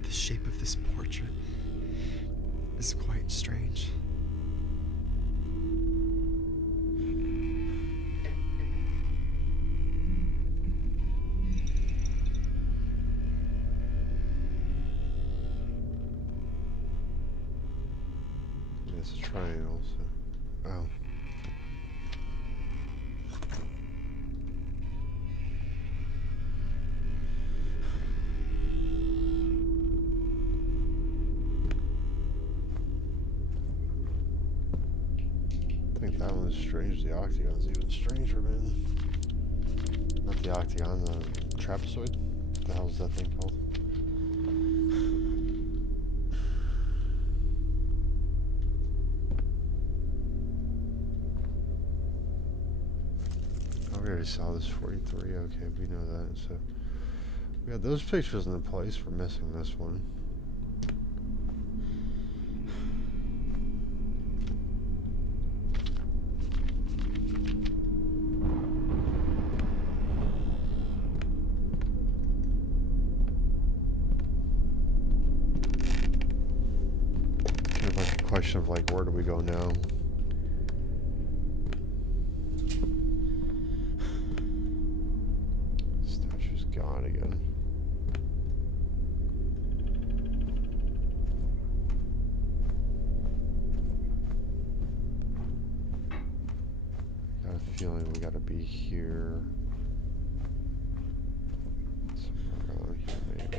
The shape of this portrait is quite strange. It's a triangle, so. Oh. think that one was strange. The octagon's even stranger, man. Not the octagon, the trapezoid. What the hell is that thing called? Oh, we already saw this 43. Okay, we know that. So we got those pictures in place. We're missing this one. Question of like, where do we go now? Statue's gone again. Got a feeling we gotta be here. Somewhere around here, maybe.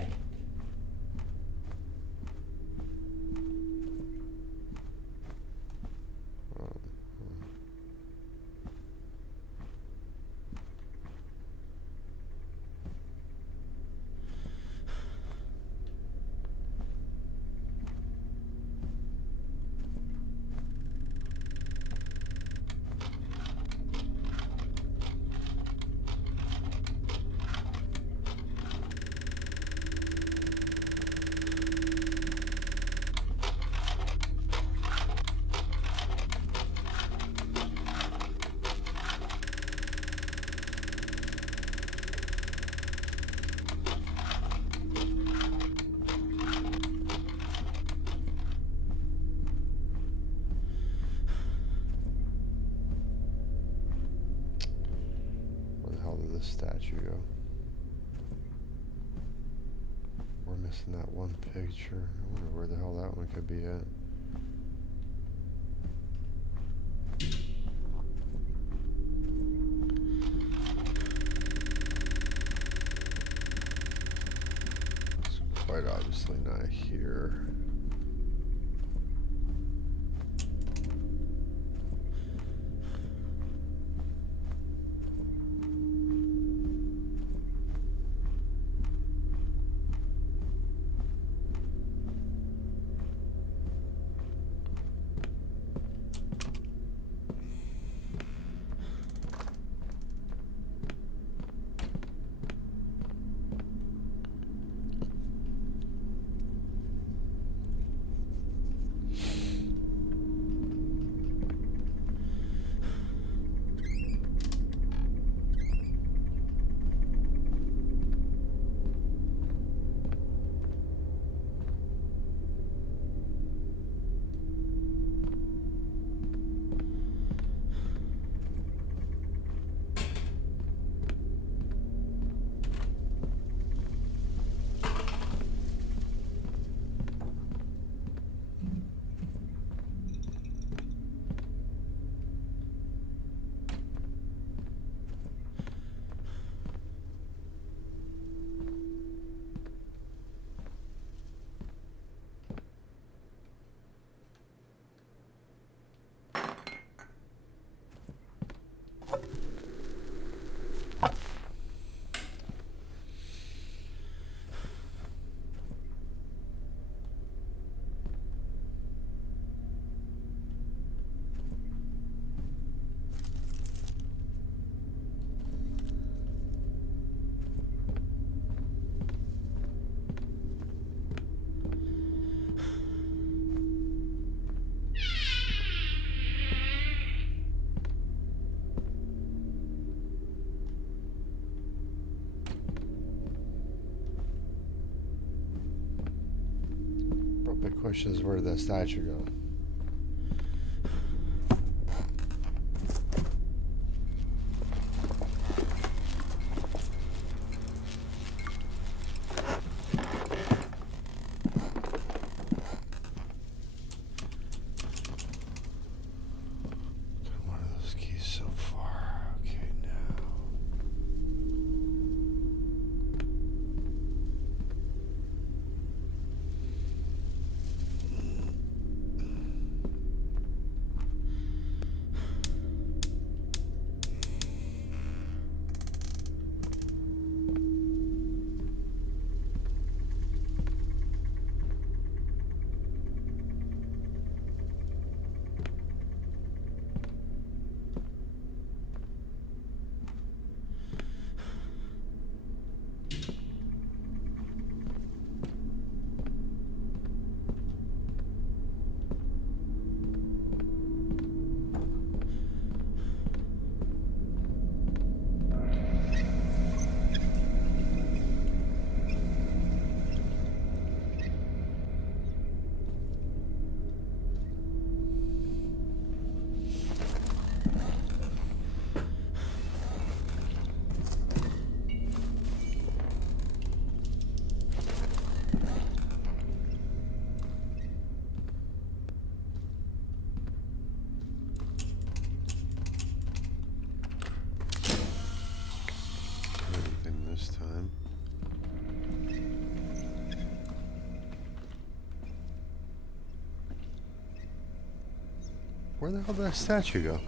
Statue go? We're missing that one picture. I wonder where the hell that one could be at. It's quite obviously not here. Big question is, where did that statue go? One of those keys so far. Okay, now. Where the hell did that statue go?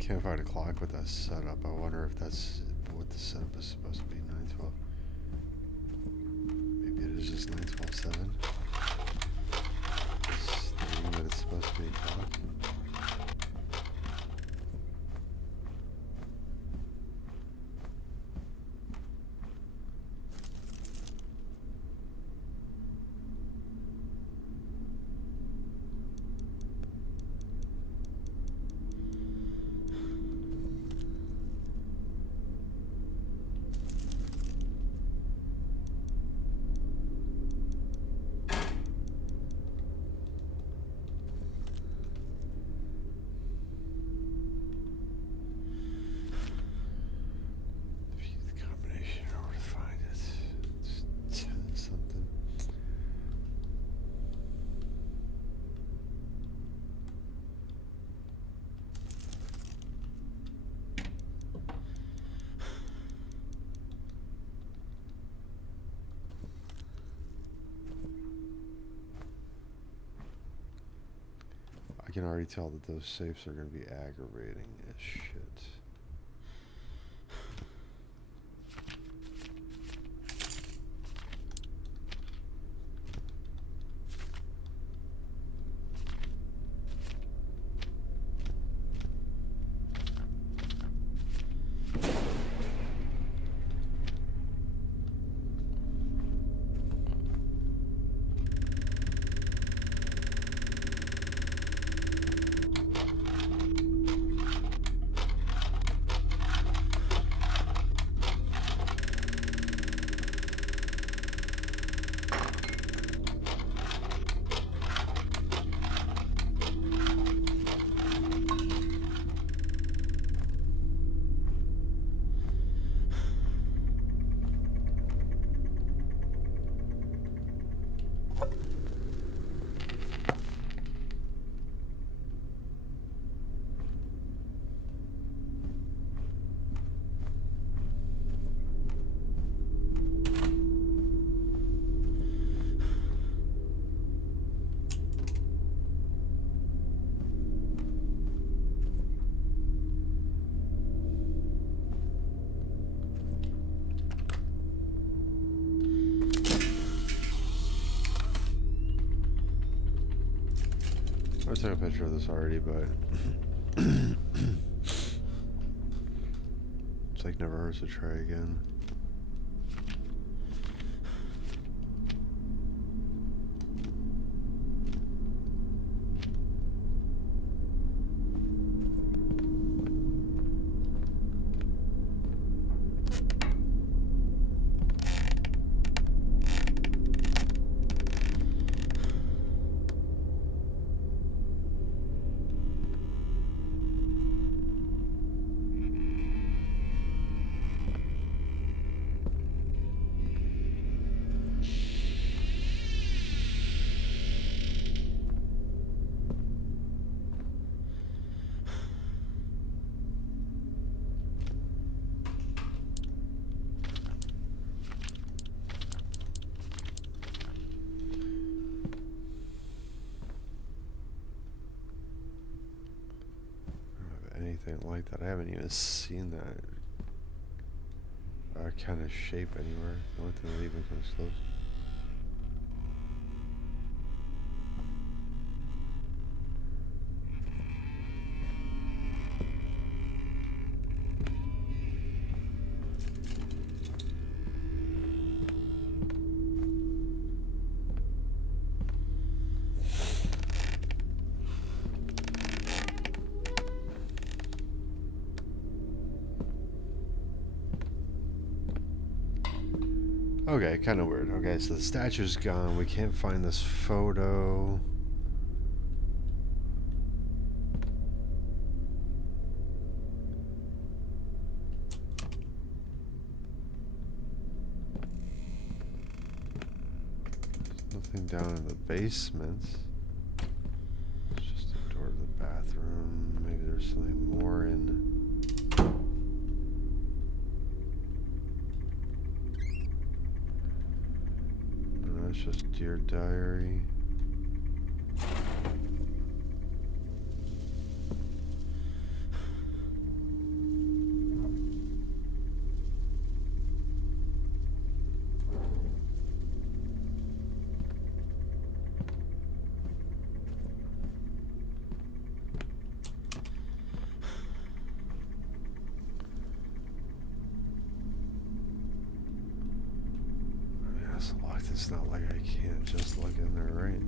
Can't find a clock with that setup. I wonder if that's what the setup is supposed to be. 9:12. Maybe it is just 9:12:7. It's thinking that it's supposed to be a clock. I can already tell that those safes are going to be aggravating as shit. I took a picture of this already, but it's like never hurts to try again. Anything like that. I haven't even seen that kind of shape anywhere. The only thing that even comes close. Okay, kind of weird. Okay, so the statue's gone. We can't find this photo. Nothing down in the basement. It's just a door to the bathroom. Maybe there's something more in. No, it's just Dear Diary. It's not like I can't just look in there, right?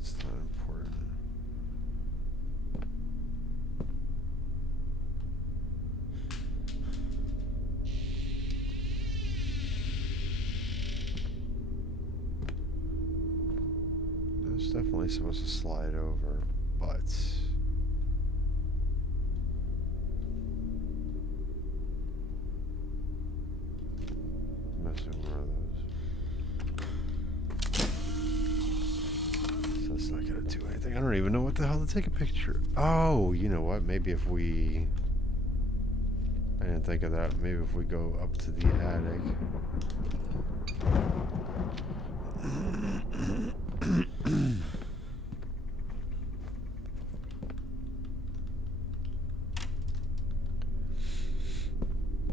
It's not important. It's definitely supposed to slide over, but missing one of those. So that's not gonna do anything. I don't even know what the hell to take a picture. Oh, you know what? Maybe if we... I didn't think of that. Maybe if we go up to the attic.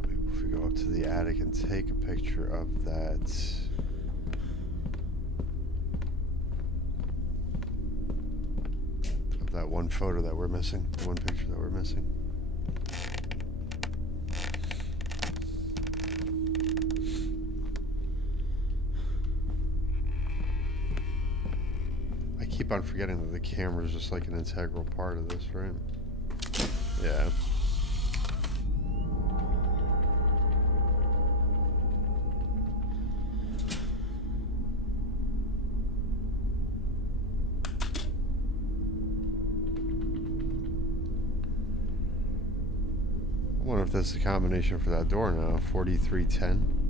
Maybe if we go up to the attic and take a picture of that. Of that one photo that we're missing. The one picture that we're missing. I keep on forgetting that the camera is just like an integral part of this, right? Yeah. I wonder if that's the combination for that door now. 4310.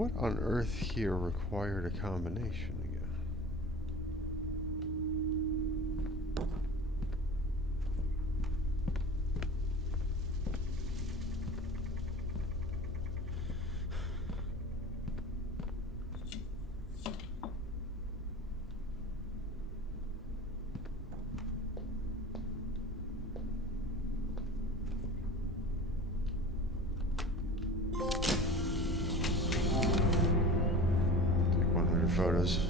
what on earth here required a combination again? Take 100 photos.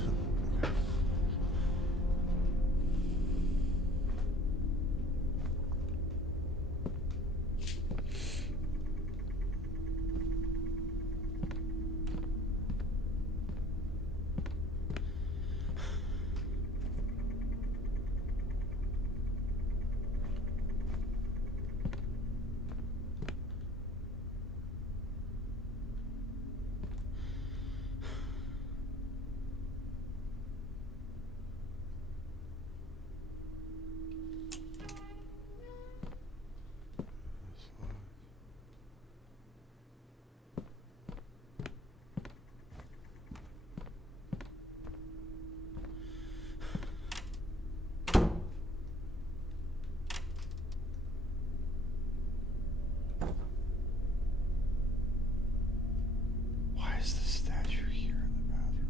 Why is the statue here in the bathroom?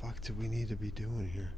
What do we need to be doing here?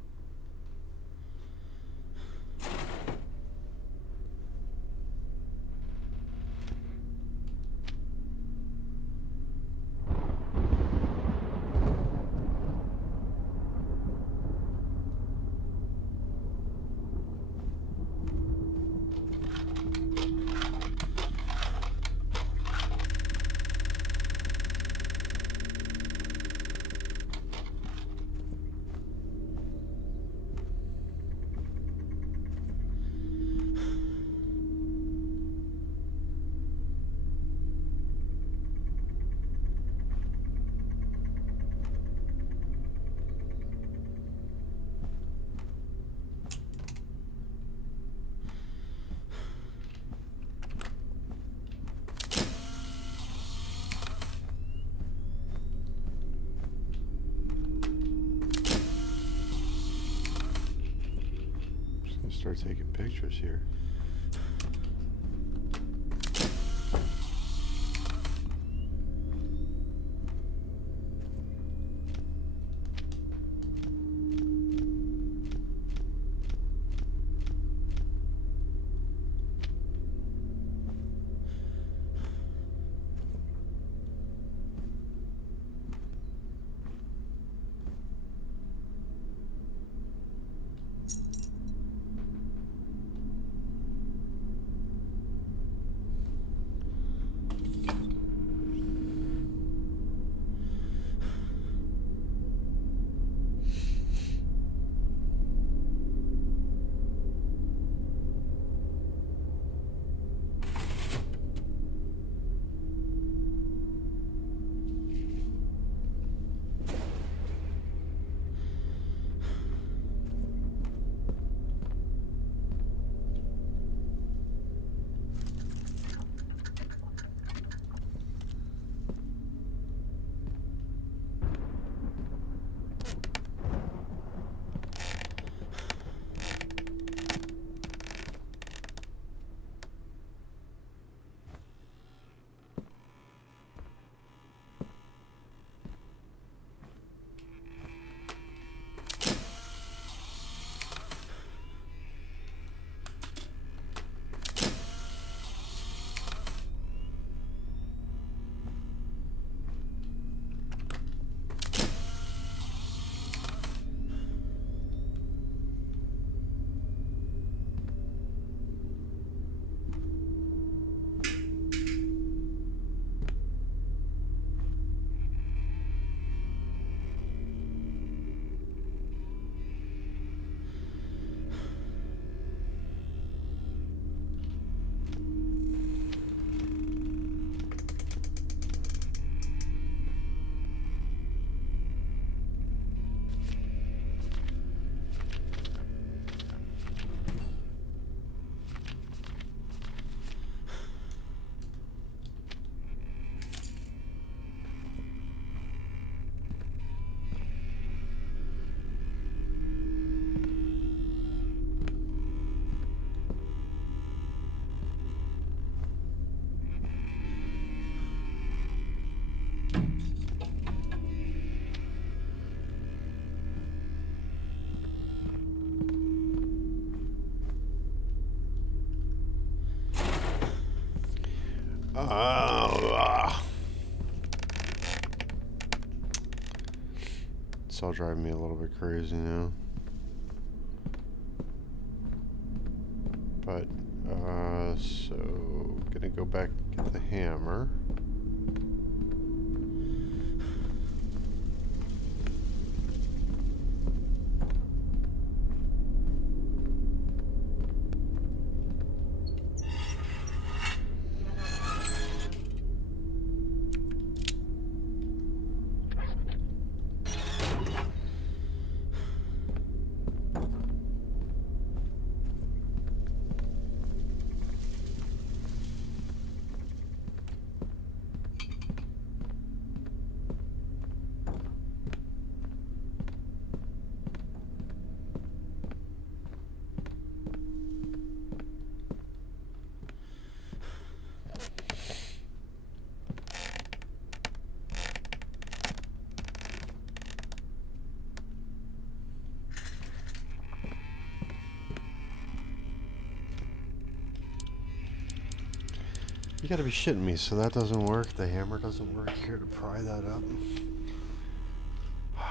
Start taking pictures here. It's all driving me a little bit crazy now. But, so, gonna go back and get the hammer. You gotta be shitting me, so that doesn't work. The hammer doesn't work here to pry that up. So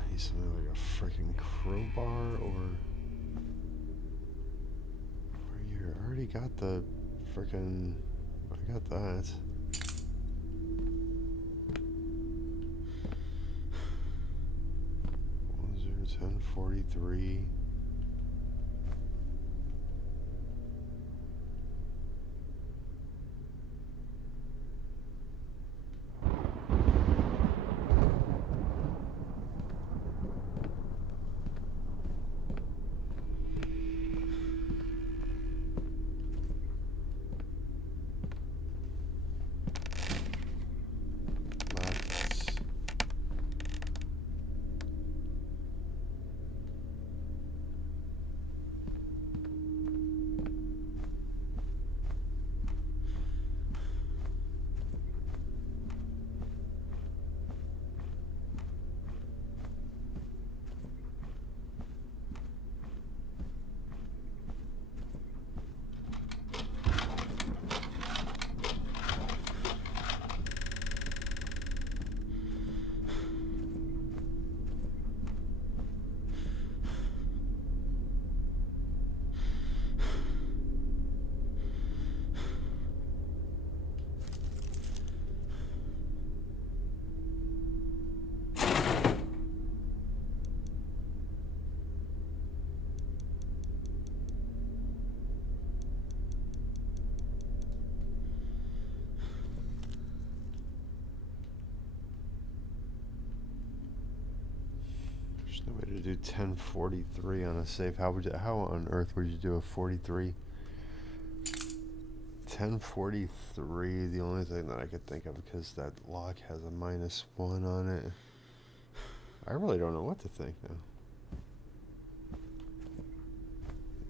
I need something like a freaking crowbar or you already got the freaking. I got that. One 1043. No way to do 1043 on a safe. How on earth would you do a 43? 1043, the only thing that I could think of, because that lock has a -1 on it. I really don't know what to think now.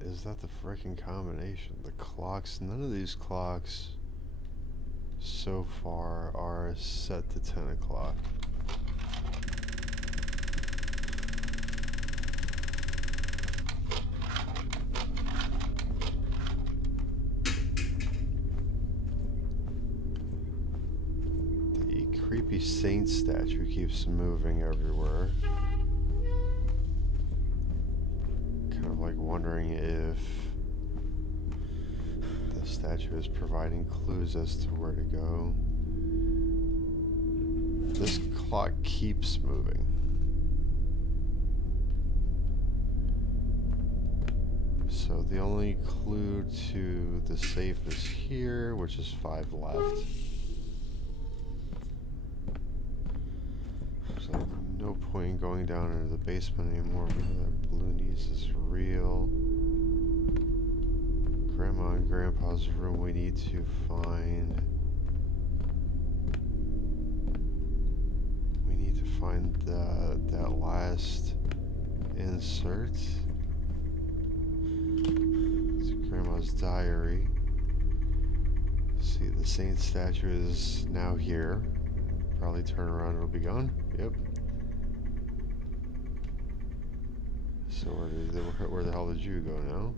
Is that the freaking combination? The clocks, none of these clocks so far are set to 10 o'clock. Creepy saint statue keeps moving everywhere. Kind of like wondering if the statue is providing clues as to where to go. This clock keeps moving. So the only clue to the safe is here, which is 5 left. So no point in going down into the basement anymore. We know that Balloonies is real. Grandma and Grandpa's room we need to find. We need to find that last insert. It's Grandma's diary. See, the saint statue is now here. Probably turn around, it'll be gone. Yep. So where the hell did you go now?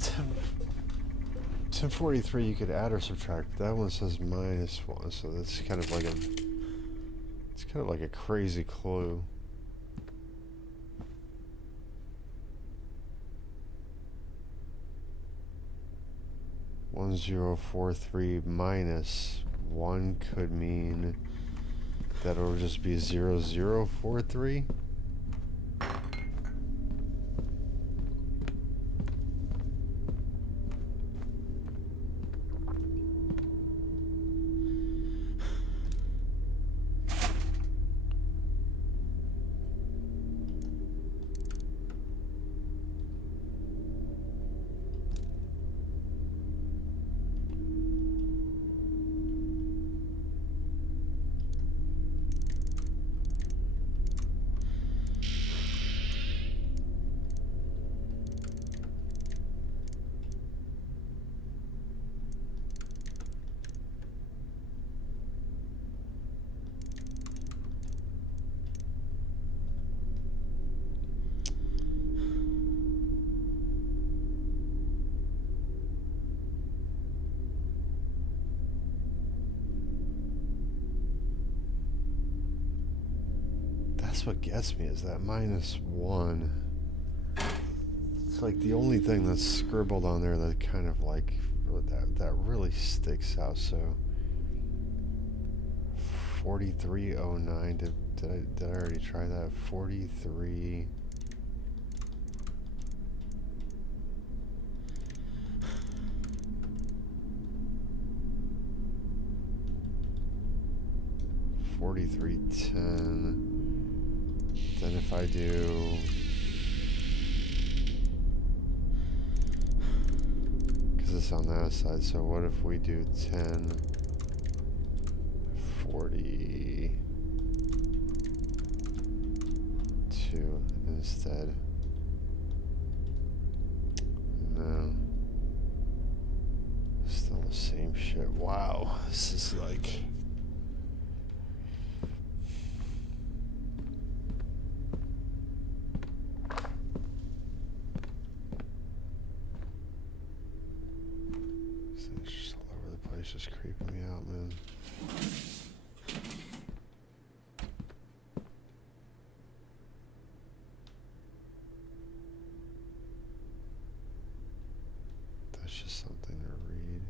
1043 you could add or subtract. That one says -1, so that's kind of like a, it's kind of like a crazy clue. -1043 -1 could mean that it'll just be 0043. That's what gets me, is that -1. It's like the only thing that's scribbled on there that kind of like that really sticks out. So 4309. Did I already try that? 43. $43.10. Then if I do, because it's on that side, so what if we do 1042 instead? No. Still the same shit. Wow. This is like... It's just creeping me out, man. That's just something to read.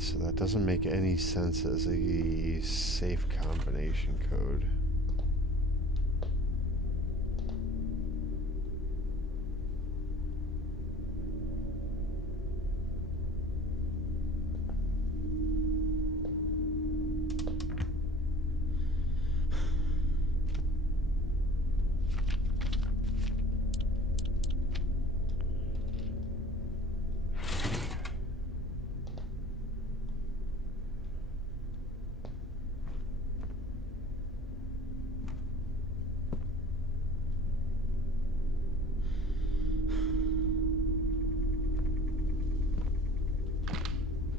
So that doesn't make any sense as a safe combination code.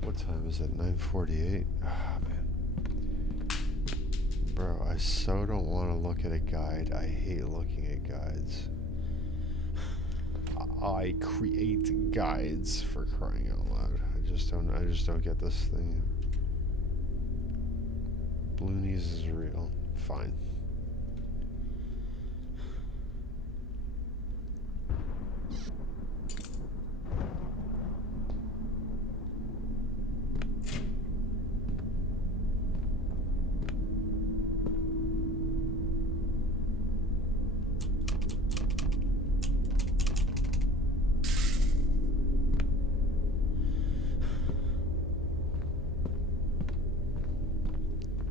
What time is it? 9:48? Ah, man. Bro, I so don't want to look at a guide. I hate looking at guides. I create guides, for crying out loud. I just don't get this thing. Bloonies is real. Fine.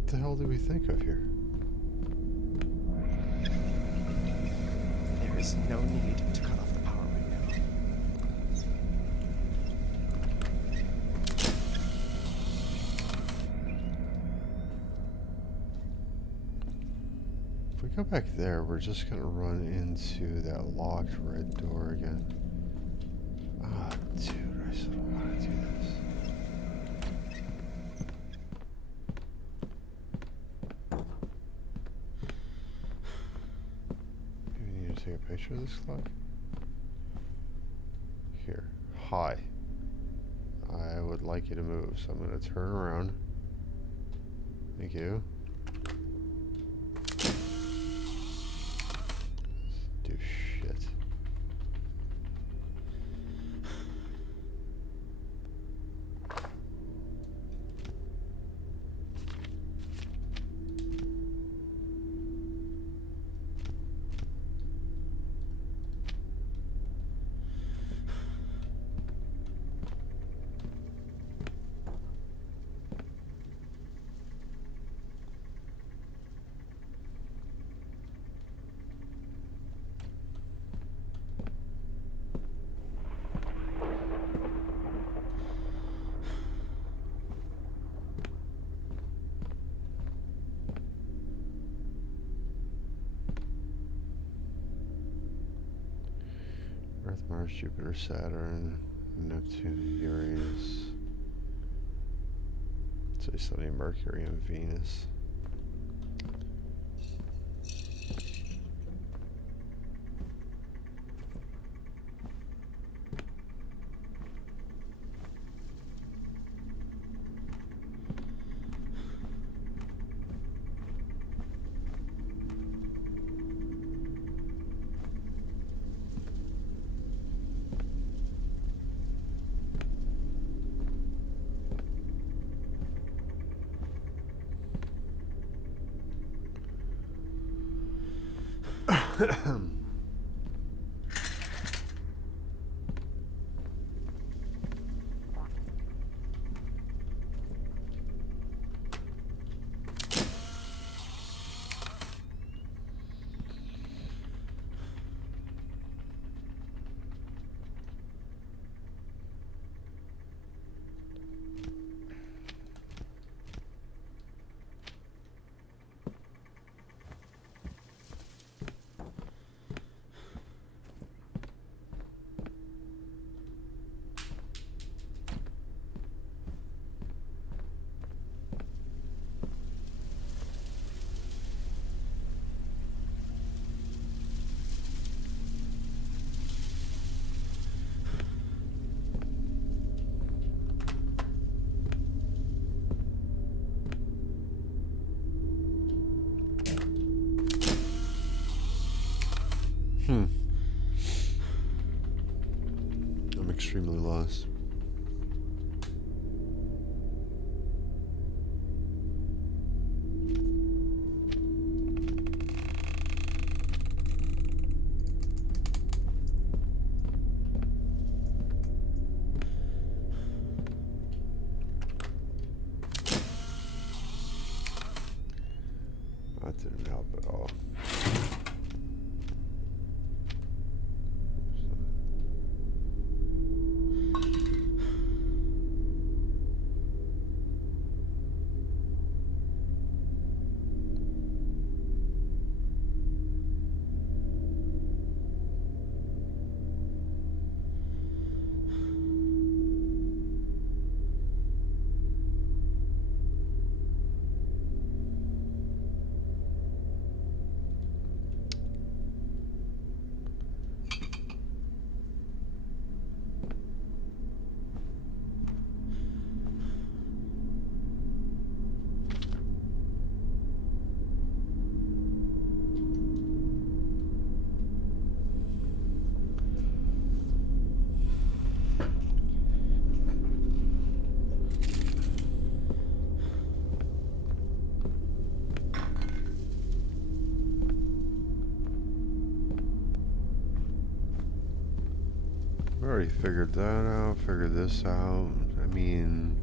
What the hell do we think of here? There is no need to cut off the power right now. If we go back there, we're just gonna run into that locked red door again. a picture of this clock? Here. Hi. I would like you to move, so I'm going to turn around. Thank you. Do shit. Earth, Mars, Jupiter, Saturn, Neptune, Uranus. Say something, Mercury and Venus. I'm extremely lost. That didn't help at all. We already figured that out, figured this out. I mean...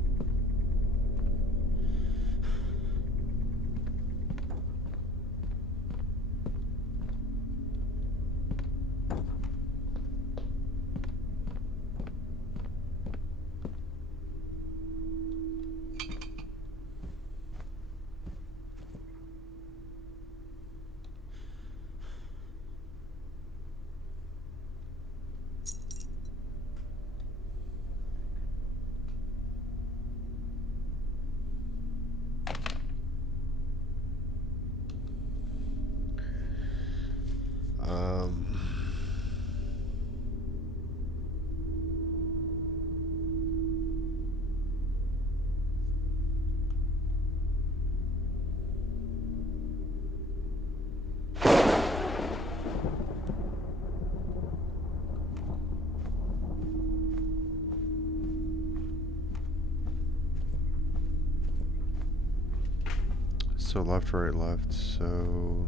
So left, right, left. So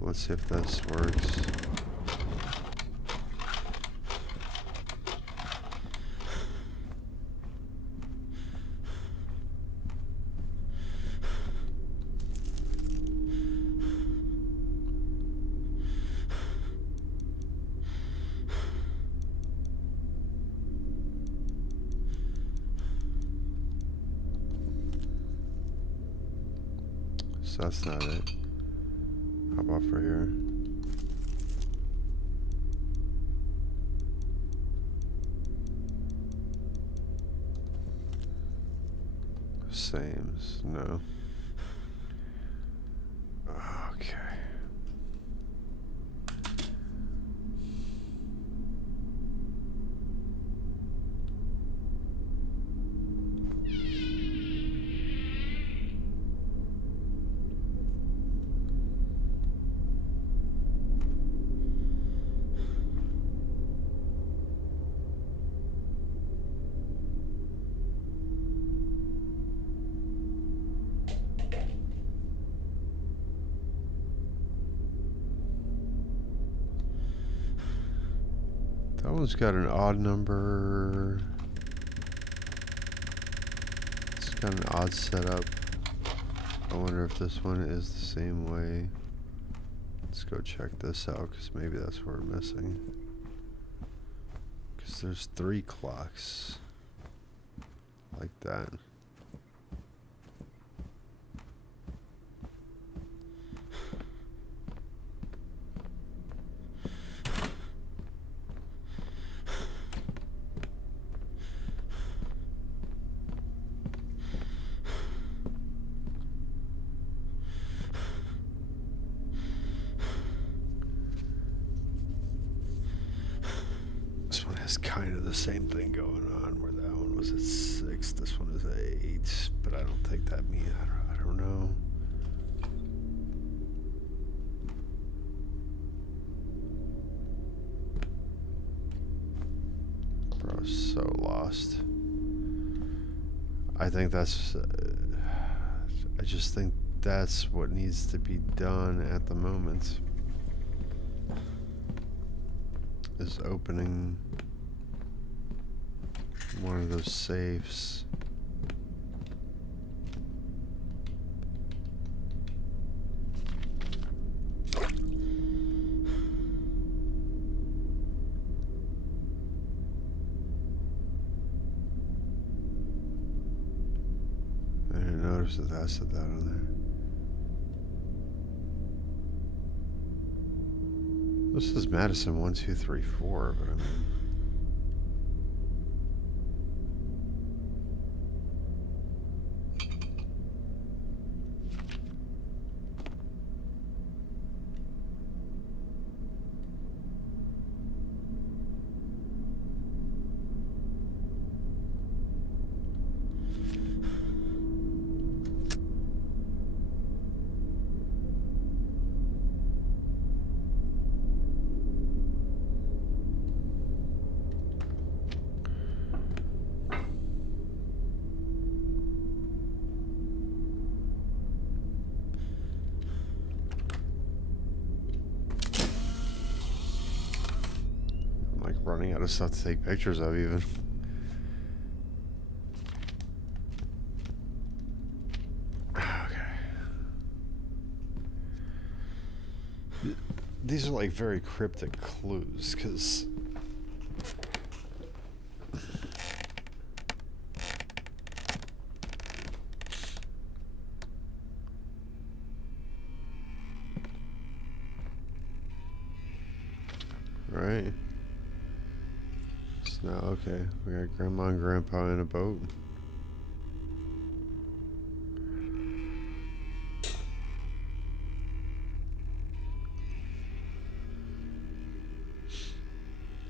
let's see if this works. So that's not it. How about for here? Sames, no. Okay. That one's got an odd number. It's got an odd setup. I wonder if this one is the same way. Let's go check this out, because maybe that's what we're missing. Because there's 3 clocks. Like that. This one has kind of the same thing going on, where that one was at 6, this one is at 8, but I don't think that means, I don't know. Bro, so lost. I think that's, I just think that's what needs to be done at the moment. Is opening one of those safes. I didn't notice that I said that on there. This is MADiSON 1, 2, 3, 4, but I mean. Running out of stuff to take pictures of even. Okay. These are like very cryptic clues, because right. Now, okay, we got Grandma and Grandpa in a boat.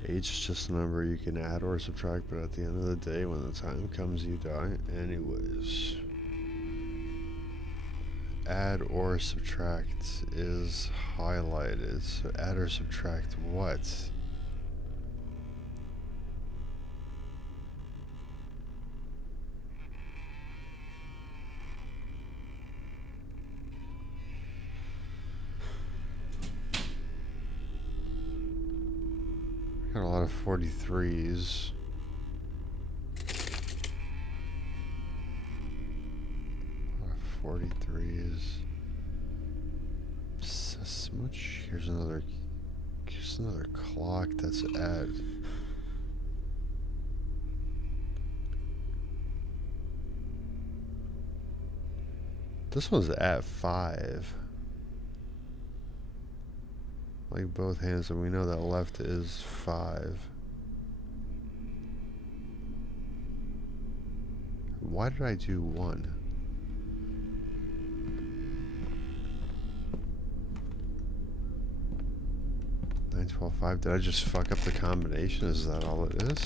Age is just a number you can add or subtract, but at the end of the day, when the time comes, you die anyways. Add or subtract is highlighted, so add or subtract what? Got a lot of 43s. A lot of 43s. Smudge. Here's another clock that's at. This one's at 5. Like both hands, and we know that left is 5. Why did I do 1? 9, 12, 5. Did I just fuck up the combination? Is that all it is?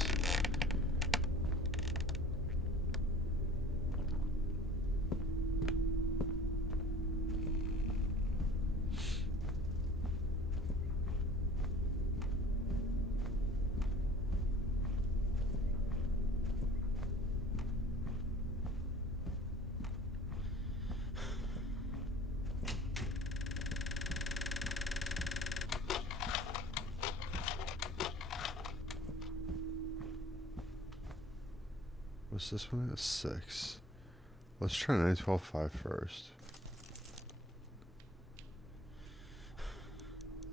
What's this one at? 6. Let's try 9, 12, 5 first.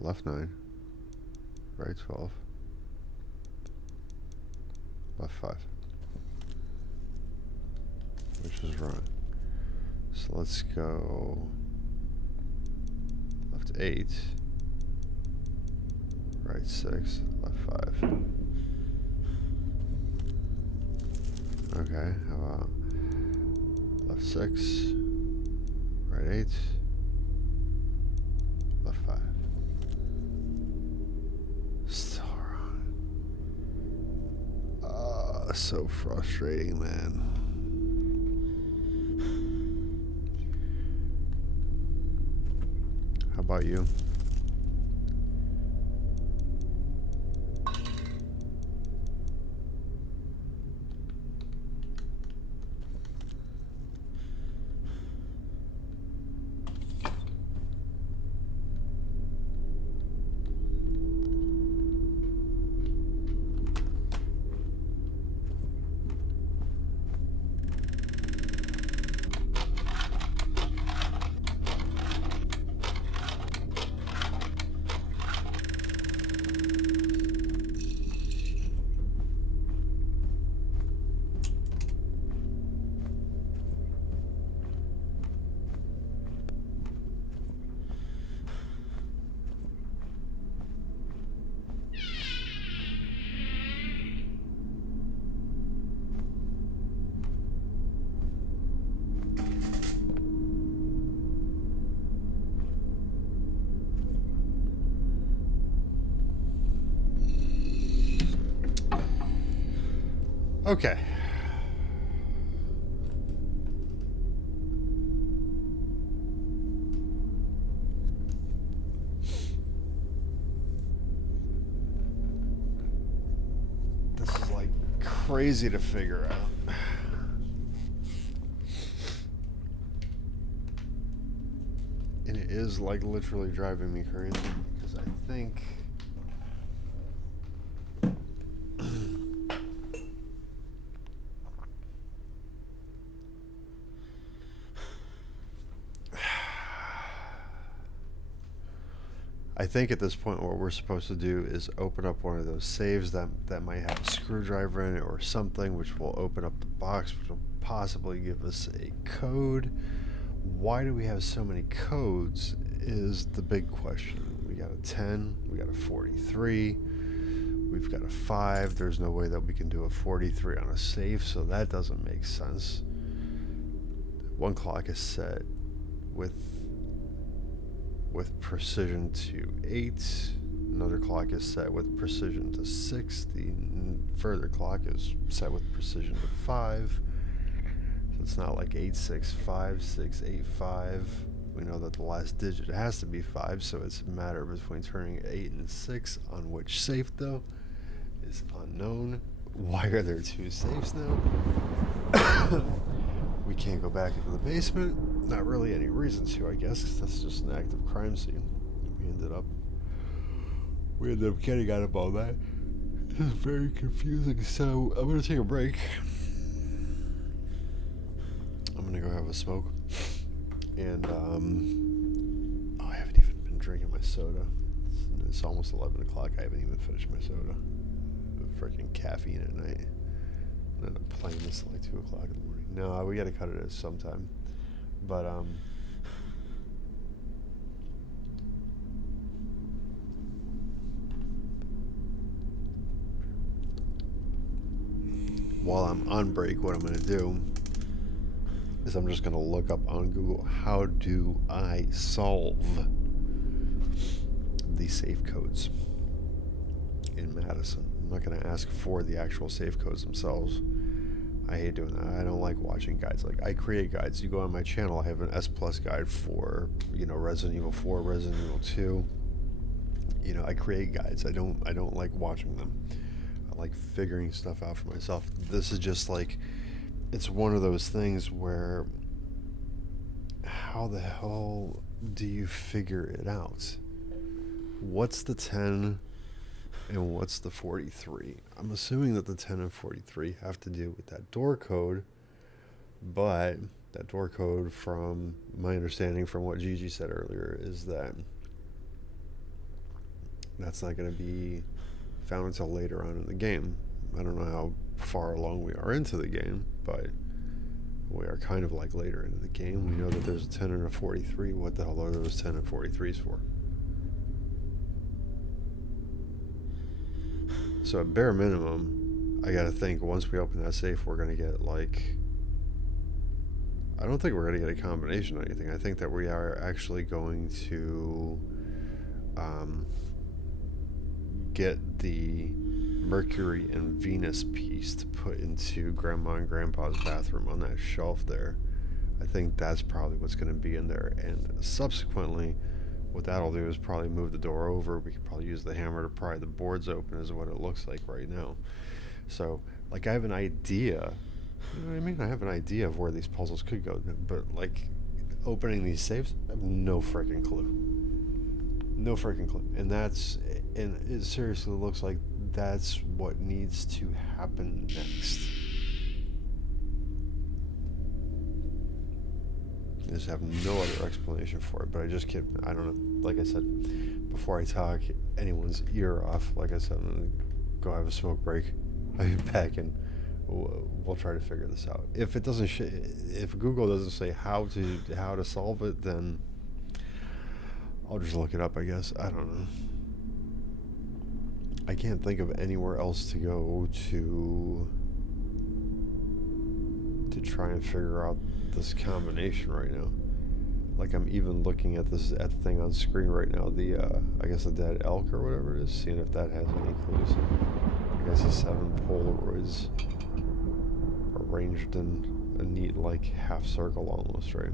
Left 9. Right 12. Left 5. Which is wrong. So let's go left 8. Right 6. Left 5. Okay, how about left 6, right 8, left 5. Still wrong. So frustrating, man. How about you? Okay. This is like crazy to figure out. And it is like literally driving me crazy because I think at this point what we're supposed to do is open up one of those saves that might have a screwdriver in it or something, which will open up the box, which will possibly give us a code. Why do we have so many codes is the big question. We got a 10, we got a 43, we've got a 5. There's no way that we can do a 43 on a save, so that doesn't make sense. One clock is set with precision to 8. Another clock is set with precision to 6. The further clock is set with precision to 5. So it's not like 8, 6, 5, 6, 8, 5. We know that the last digit has to be 5, so it's a matter between turning 8 and 6. On which safe, though, is unknown. Why are there 2 safes now? We can't go back into the basement. Not really any reason to, I guess, because that's just an active crime scene. We ended up getting out of all that. This is very confusing, so I'm gonna take a break. I'm gonna go have a smoke. And, I haven't even been drinking my soda. It's almost 11 o'clock. I haven't even finished my soda. Freaking caffeine at night. And then I'm playing this till like 2 o'clock in the morning. No, we gotta cut it at sometime. But, while I'm on break, what I'm going to do is I'm just going to look up on Google, how do I solve the safe codes in MADiSON. I'm not going to ask for the actual safe codes themselves. I hate doing that. I don't like watching guides. Like, I create guides. You go on my channel, I have an S Plus guide for, you know, Resident Evil 4, Resident Evil 2. You know, I create guides. I don't like watching them. I like figuring stuff out for myself. This is just like, it's one of those things where, how the hell do you figure it out? What's the 10 and what's the 43? I'm assuming that the 10 and 43 have to do with that door code, but that door code, from my understanding from what Gigi said earlier, is that that's not going to be found until later on in the game. I don't know how far along we are into the game, but we are kind of like later into the game. We know that there's a 10 and a 43. What the hell are those 10 and 43s for? So at bare minimum, I gotta think, once we open that safe, we're gonna get like, I don't think we're gonna get a combination or anything. I think that we are actually going to get the Mercury and Venus piece to put into Grandma and Grandpa's bathroom on that shelf there. I think that's probably what's going to be in there, and subsequently what that'll do is probably move the door over. We could probably use the hammer to pry the boards open, is what it looks like right now. So, like, I have an idea, you know what I mean? I have an idea of where these puzzles could go, but like, opening these safes, I have no freaking clue. No freaking clue. And it seriously looks like that's what needs to happen next. I just have no other explanation for it, but I just can't, I don't know. Like I said, before I talk anyone's ear off, like I said, I'm going to go have a smoke break. I'll be back and we'll try to figure this out. If it doesn't, if Google doesn't say how to solve it, then I'll just look it up, I guess. I don't know. I can't think of anywhere else to go to try and figure out this combination right now. Like, I'm even looking at the thing on screen right now, the I guess the dead elk or whatever it is, seeing if that has any clues. I guess the 7 Polaroids arranged in a neat, like, half circle almost, right?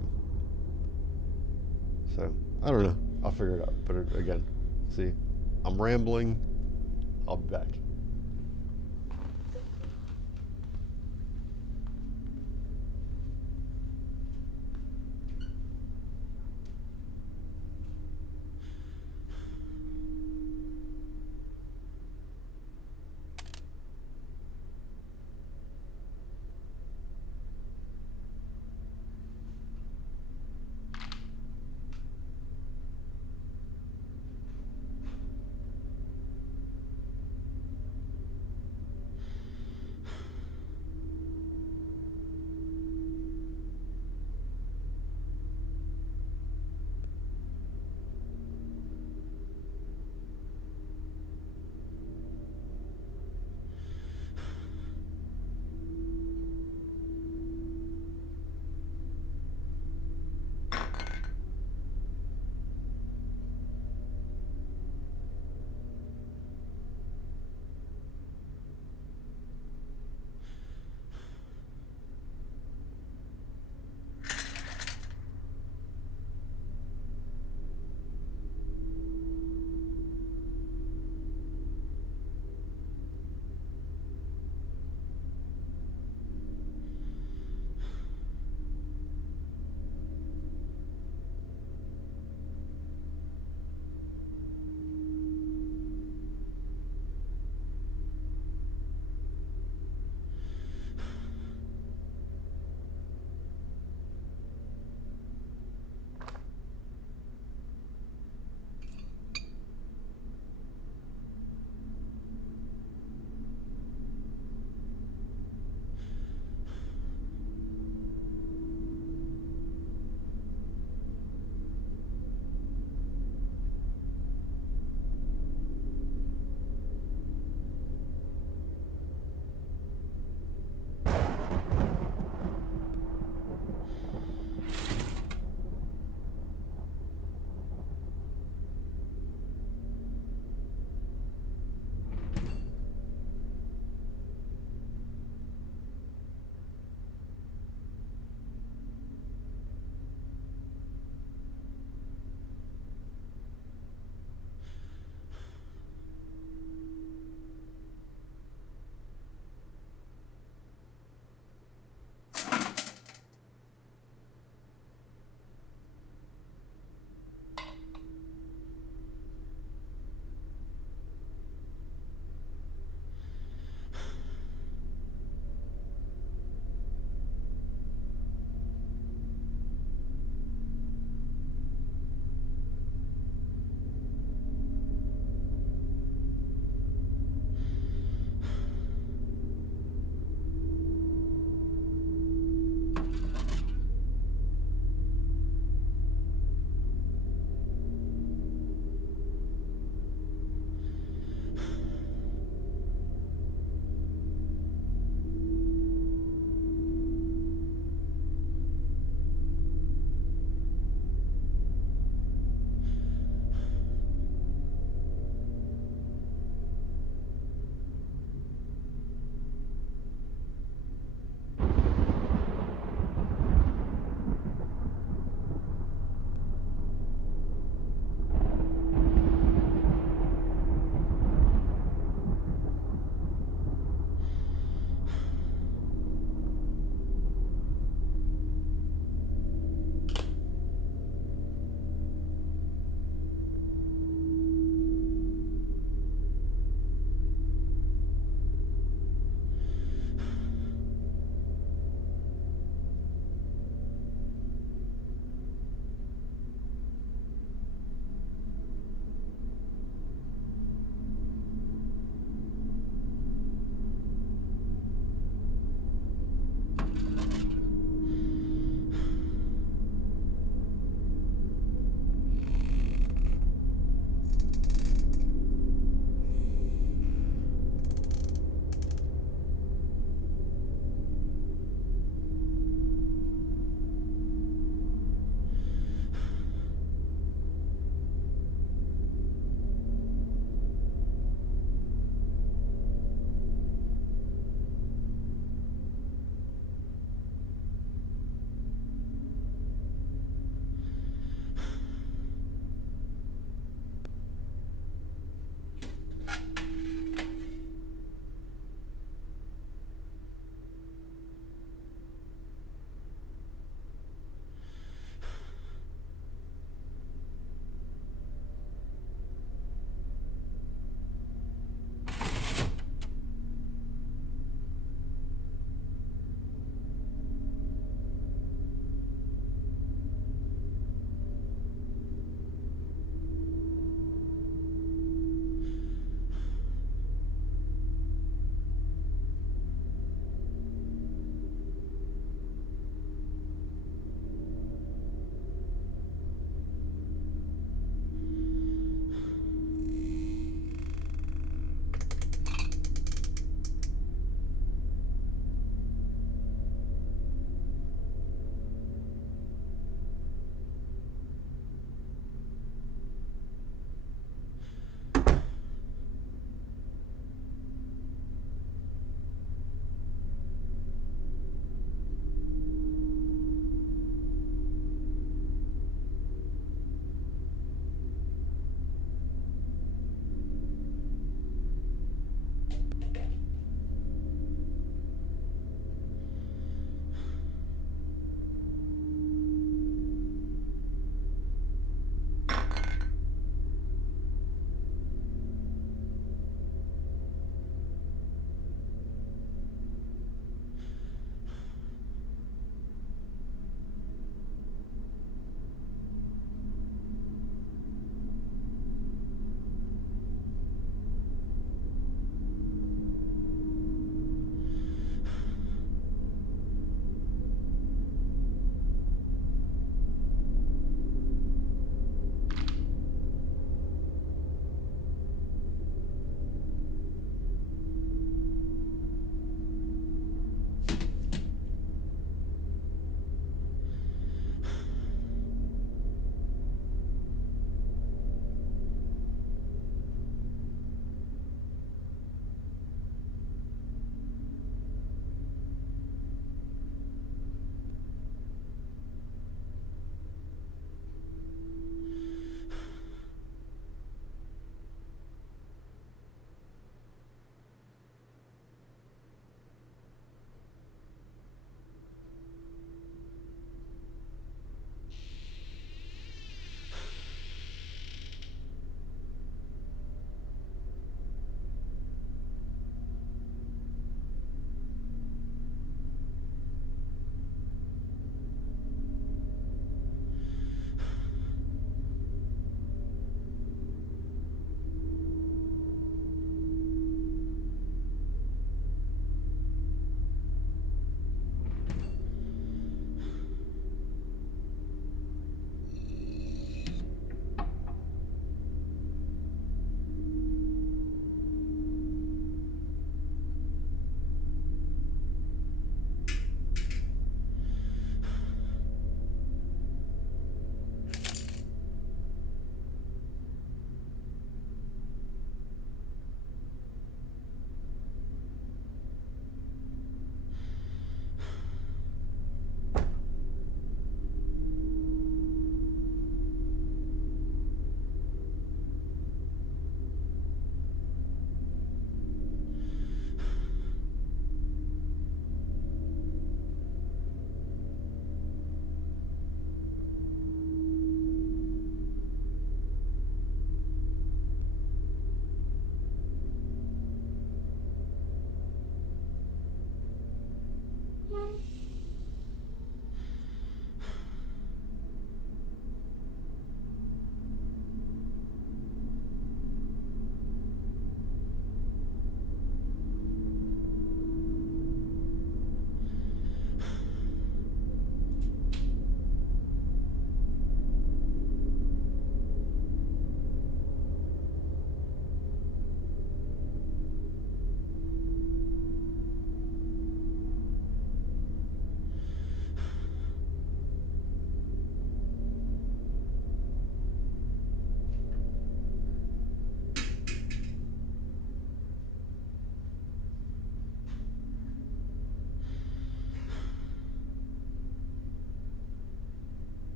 So I don't know. I'll figure it out. But again, see, I'm rambling. I'll be back.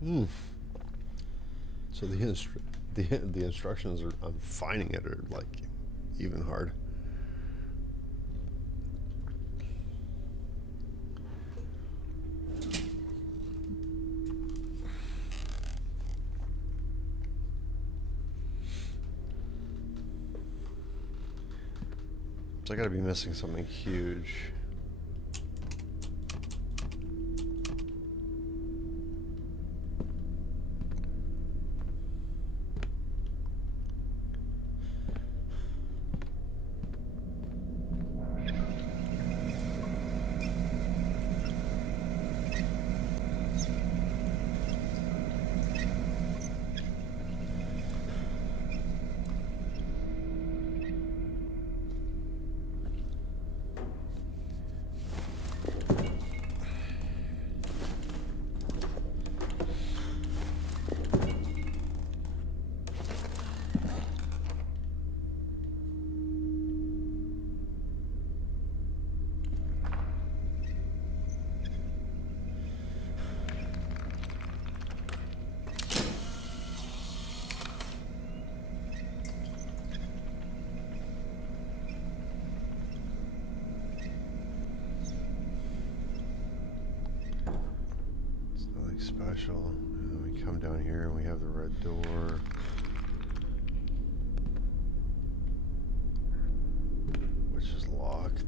Hmm. So the instructions are on finding it are like even hard. So I gotta be missing something huge. Special. And we come down here and we have the red door. Which is locked.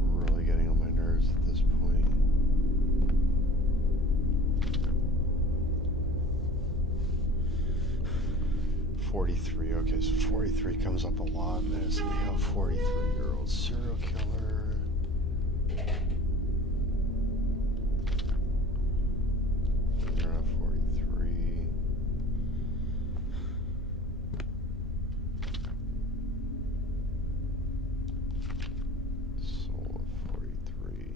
Really getting on my nerves at this point. $43. Okay, so 43 comes up a lot. There's now a 43-year-old serial killer. You're not 43. Soul of 43.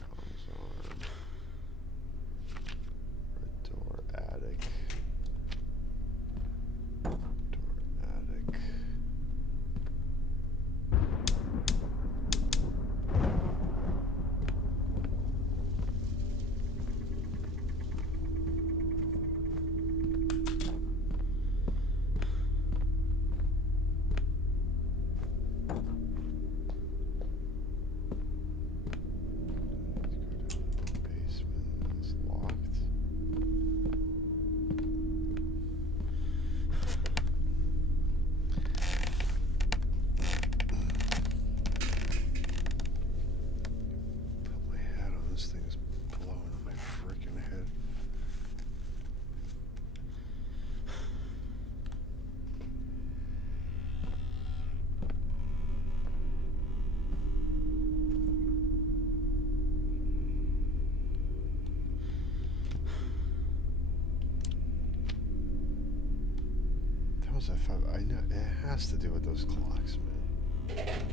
Arms on. Because I know it has to do with those clocks, man.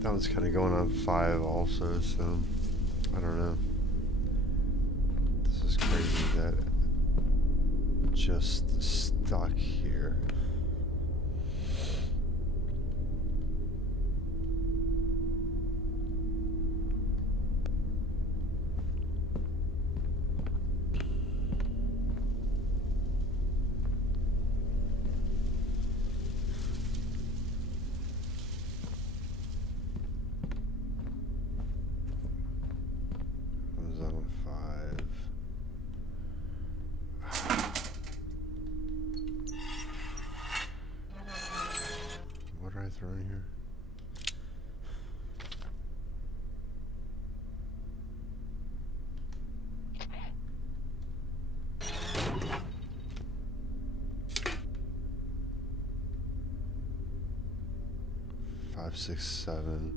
That one's kind of going on 5 also, so I don't know. This is crazy that just stuck here. Zone 5. What did I throw in here? Five, 6, 7.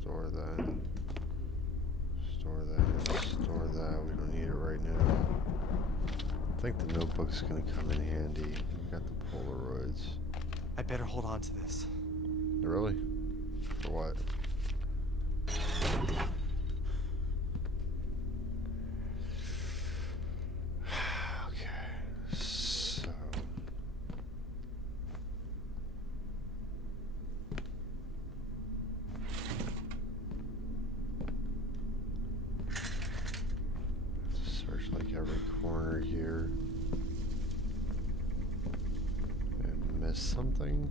Store that. Store that. We don't need it right now. I think the notebook's gonna come in handy. We got the Polaroids. I better hold on to this. Really? For what? here. I missed something.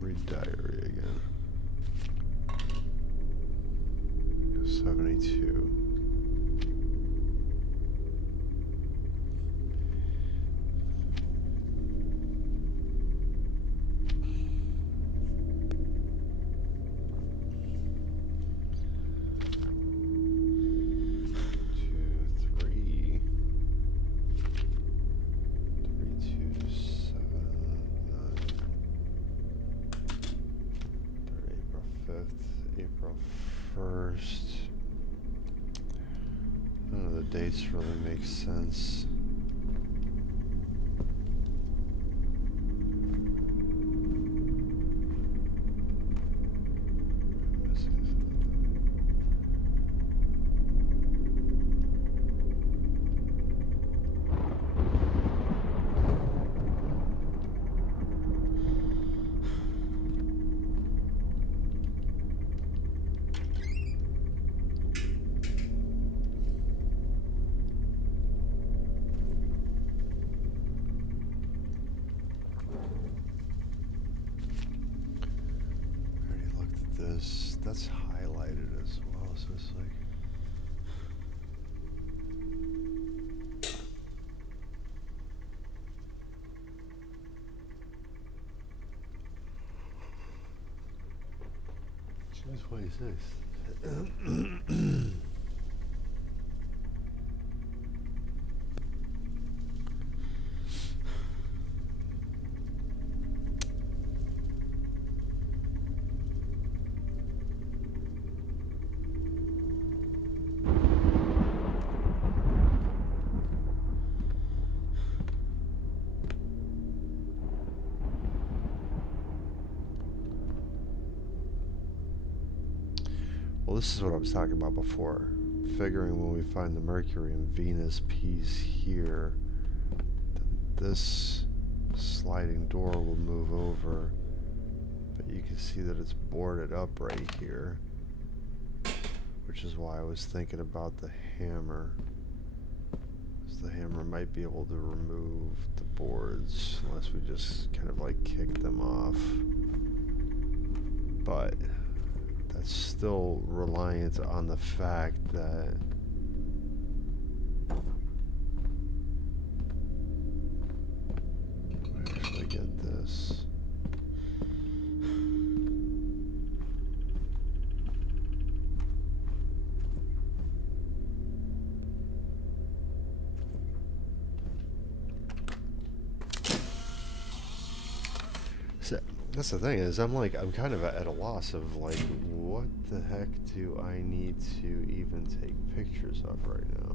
Read diary again. 72. April 1st. None of the dates really make sense. That's highlighted as well, so it's like June 26th. Well, this is what I was talking about before. Figuring when we find the Mercury and Venus piece here, this sliding door will move over, but you can see that it's boarded up right here, which is why I was thinking about the hammer. Because the hammer might be able to remove the boards unless we just kind of like kick them off. But that's still reliant on the fact that I actually get this. That's the thing is I'm kind of at a loss of like what the heck do I need to even take pictures of right now?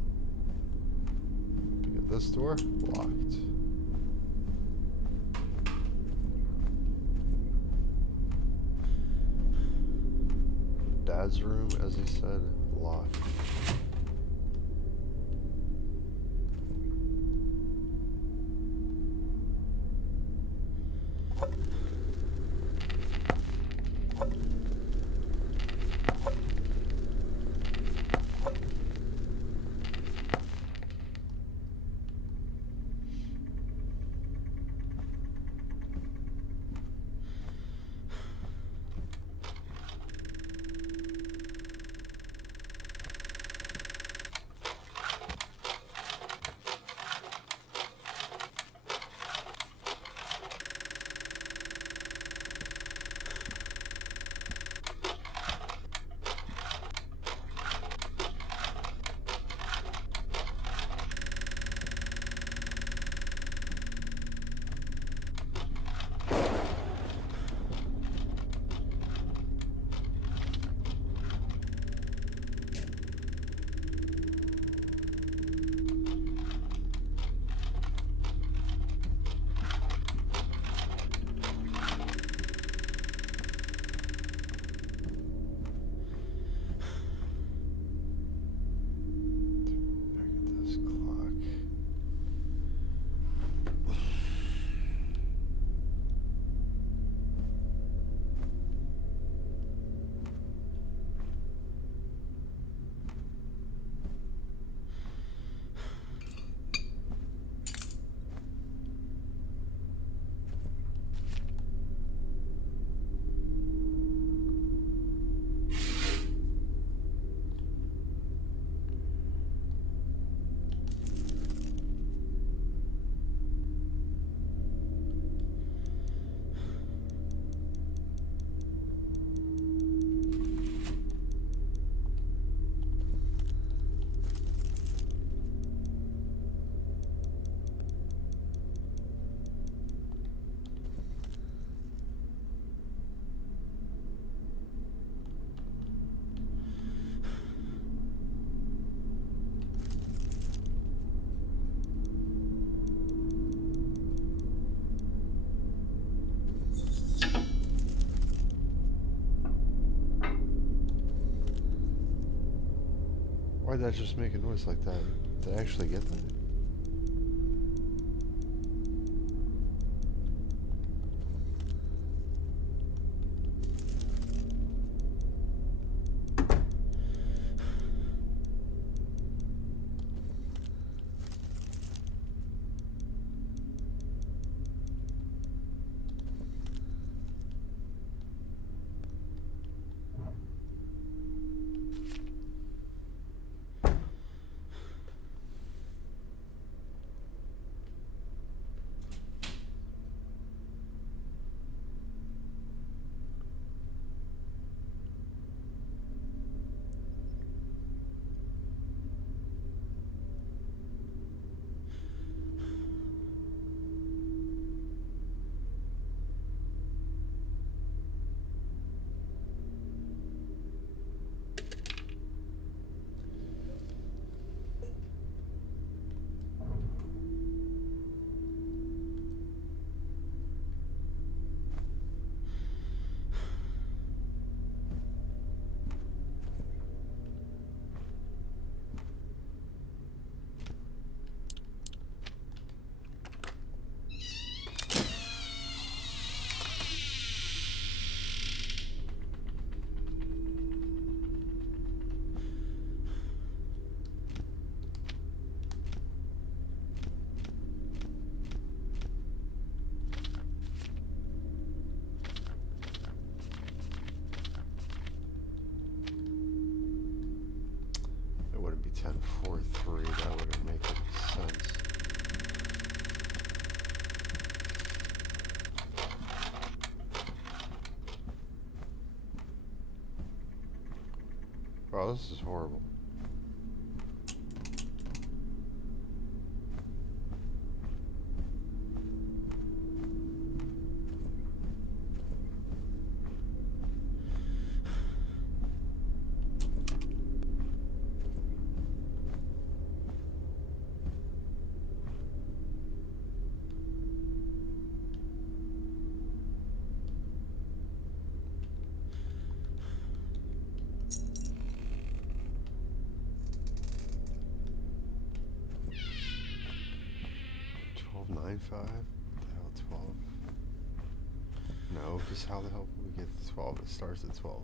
Look at this door, locked. Dad's room, as he said, locked. Why'd that just make a noise like that? Did I actually get that? It wouldn't be 10-4-3. That wouldn't make any sense. Wow, this is horrible. 5. What the hell, 12? No, because how the hell did we get to 12? It starts at 12.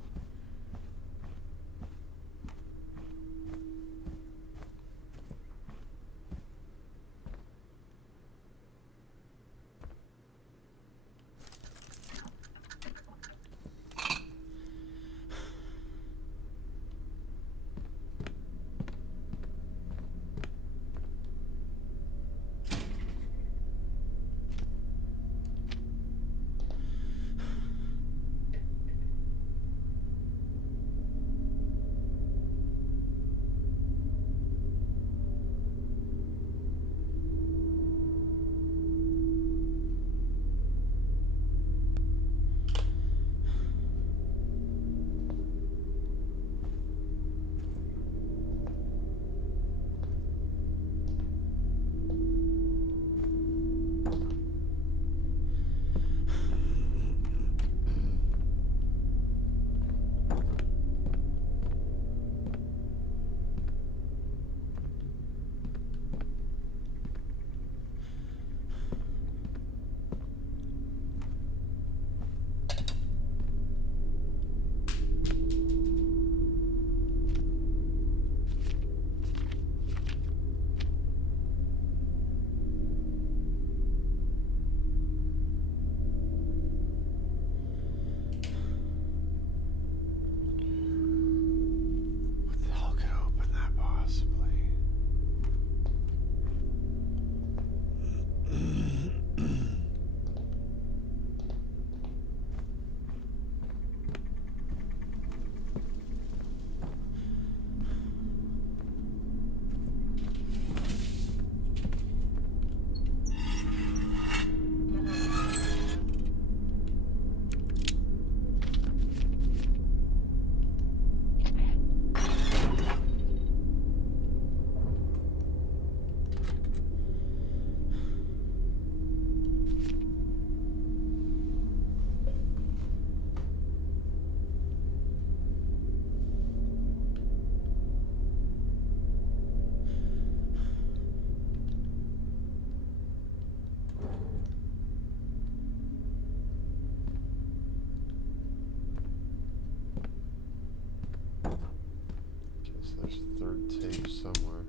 There's a third tape somewhere.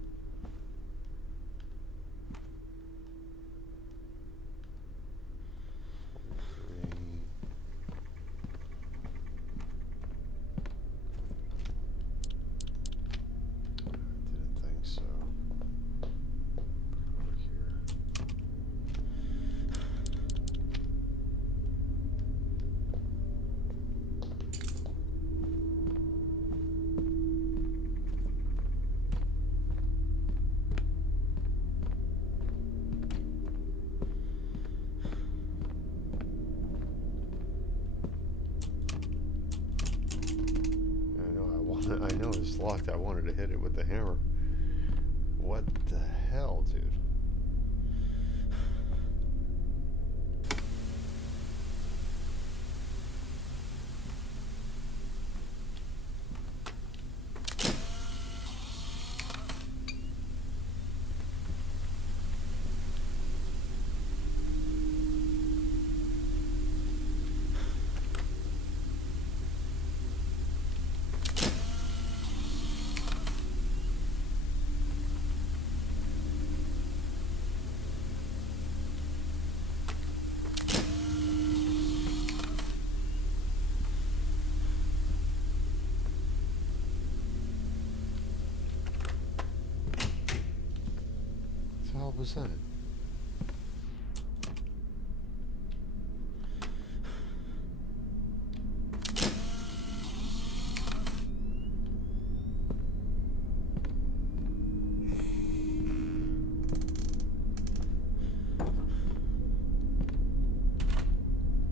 Didn't think so. Over here. I know it's locked. I wanted to hit it with the hammer. What the hell, dude? What the hell was that?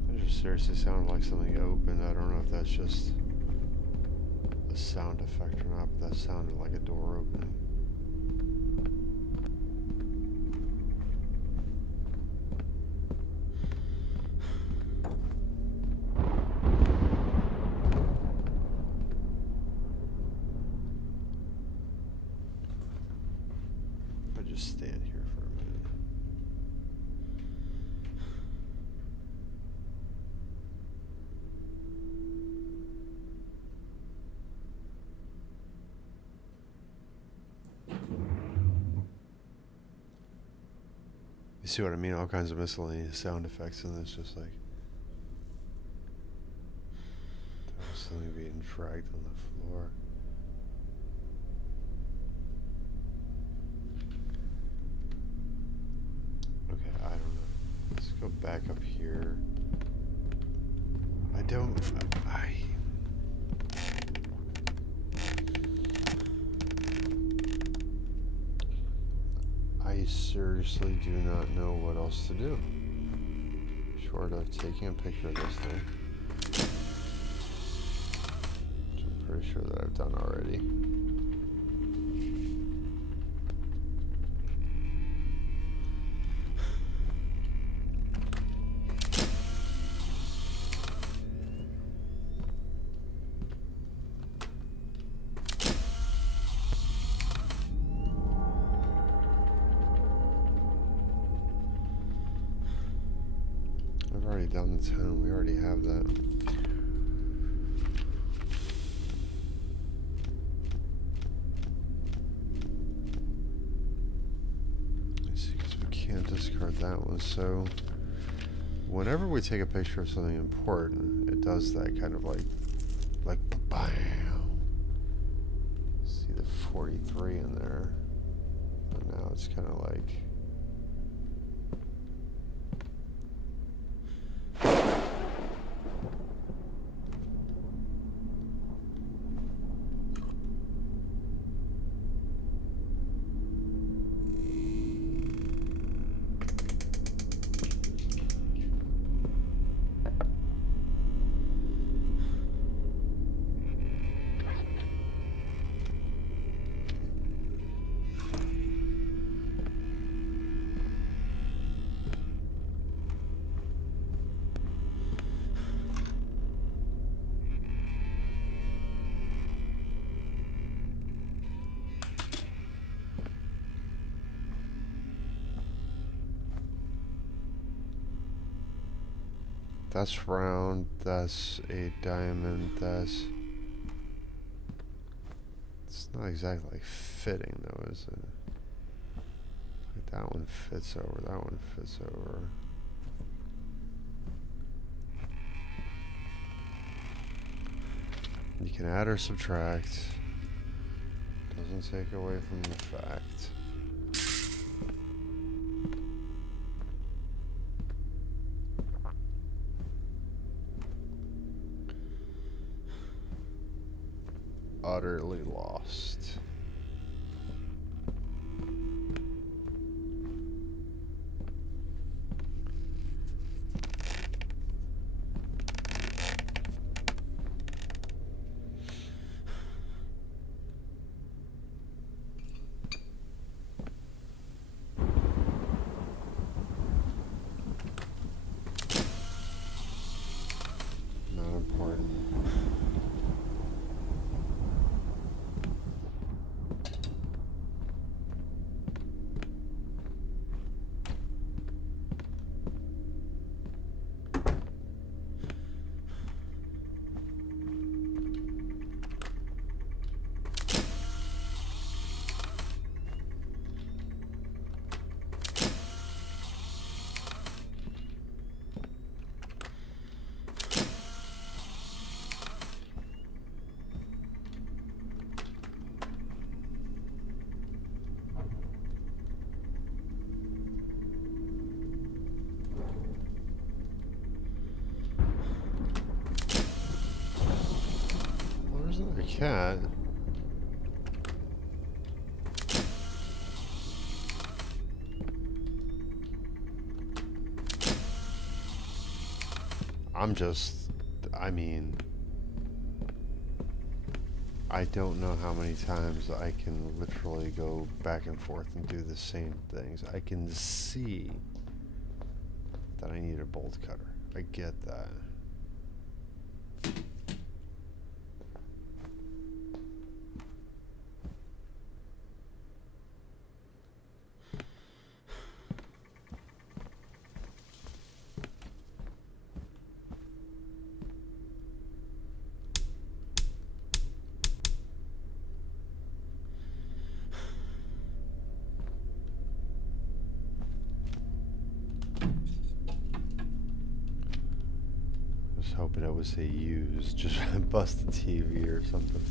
That just seriously sounded like something opened. I don't know if that's just a sound effect or not, but that sounded like a door opening. If I just stand here for a minute. see what I mean? All kinds of miscellaneous sound effects, and it's just like something being dragged on the floor. Okay, I don't know. Let's go back up here. I seriously do not know what else to do. Short of taking a picture of this thing. Which I'm pretty sure that I've done already. I've already done the 10. We already have that. Let's see, because we can't discard that one. So whenever we take a picture of something important, it does that kind of like bam. See the 43 in there. And now it's kind of like. That's round, that's a diamond, that's... It's not exactly fitting though, is it? Like that one fits over, that one fits over. You can add or subtract. Doesn't take away from the fact. Utterly lost. Not important. There's another cat. I mean, I don't know how many times I can literally go back and forth and do the same things. I can see that I need a bolt cutter. I get that. hoping it would say used, just bust the TV or something.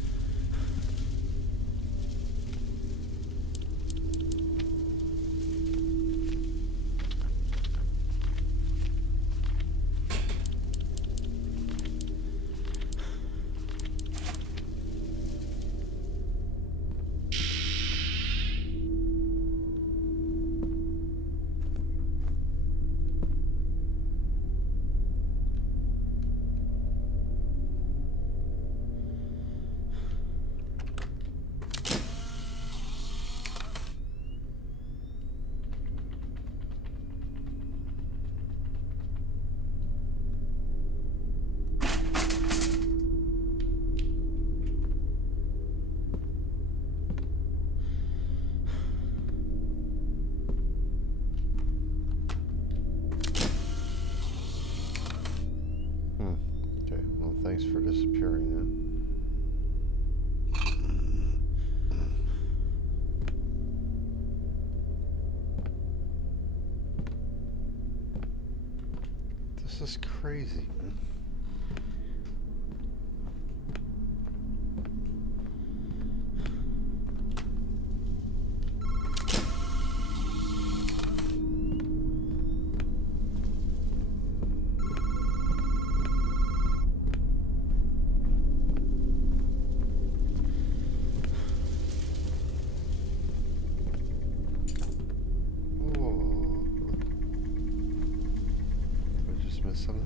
Okay, well, thanks for disappearing then. This is crazy, man. Something.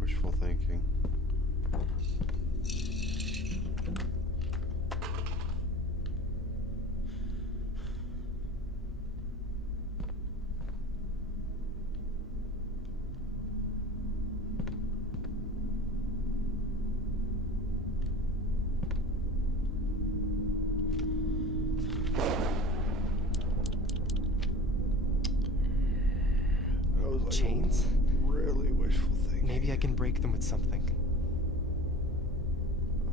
Wishful thinking. That was like Chains? really wishful thinking. Maybe I can break them with something.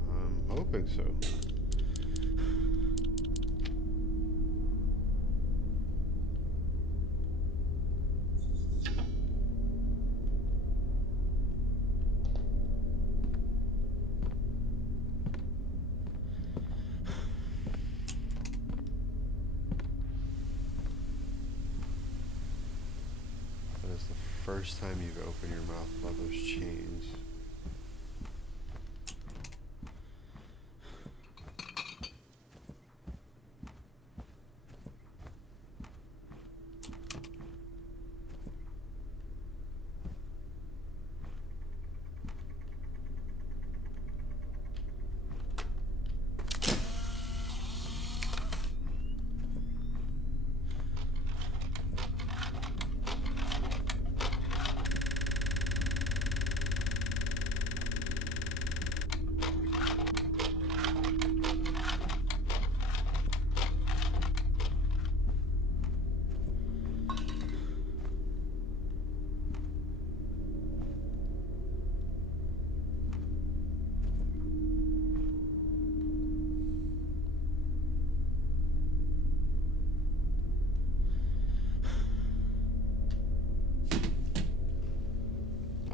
I'm hoping so. That is the first time you've opened your mouth about those chains.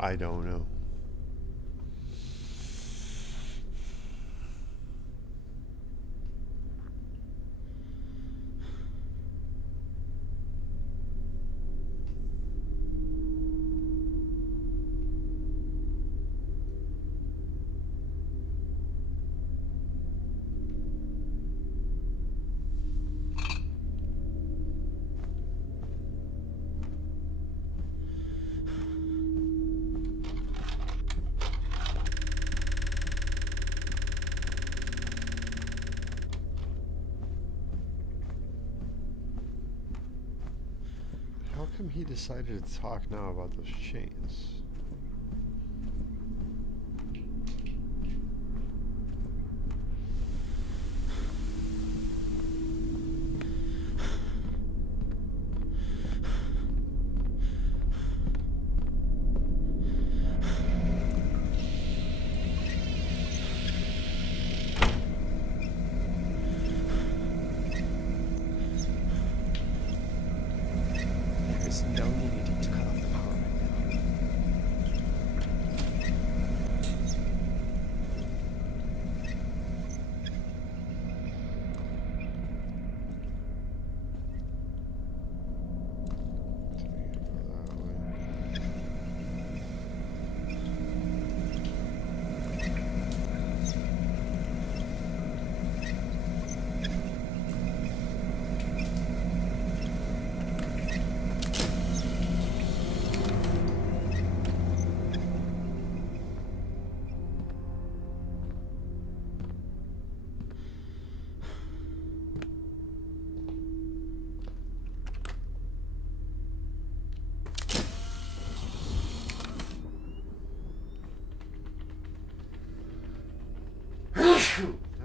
I don't know. How come he decided to talk now about those chains? There's no need to cut off the power right now.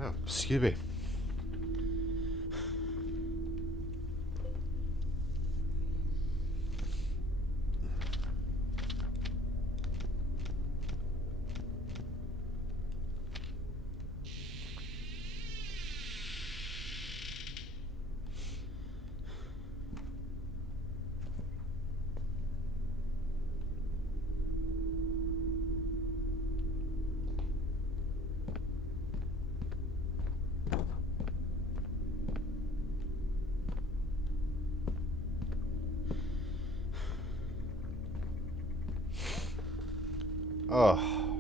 Oh, excuse me. Oh.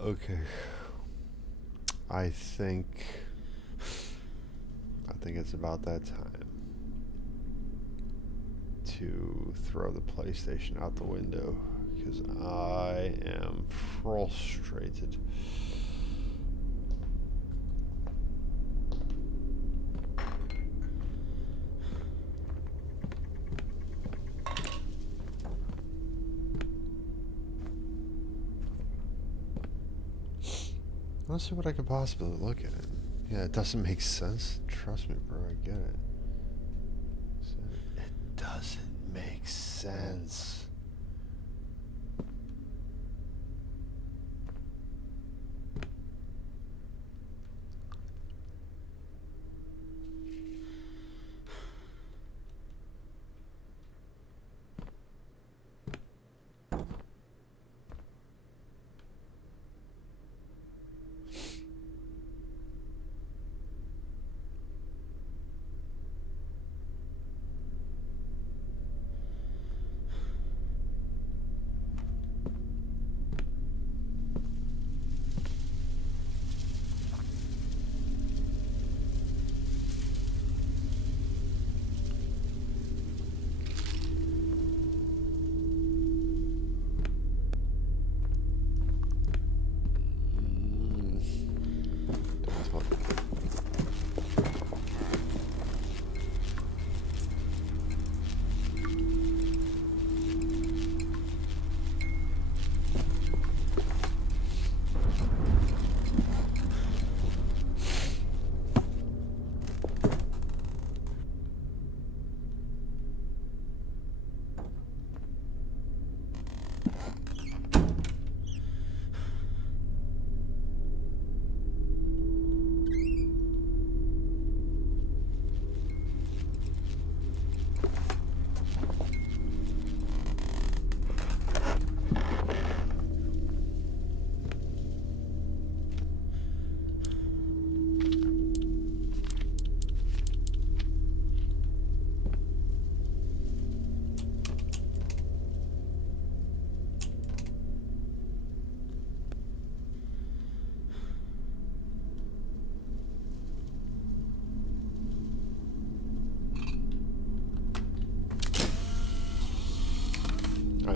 Okay. I think it's about that time to throw the PlayStation out the window because I am frustrated. Let's see what I can possibly look at. Yeah, it doesn't make sense. Trust me, bro, I get it. It doesn't make sense.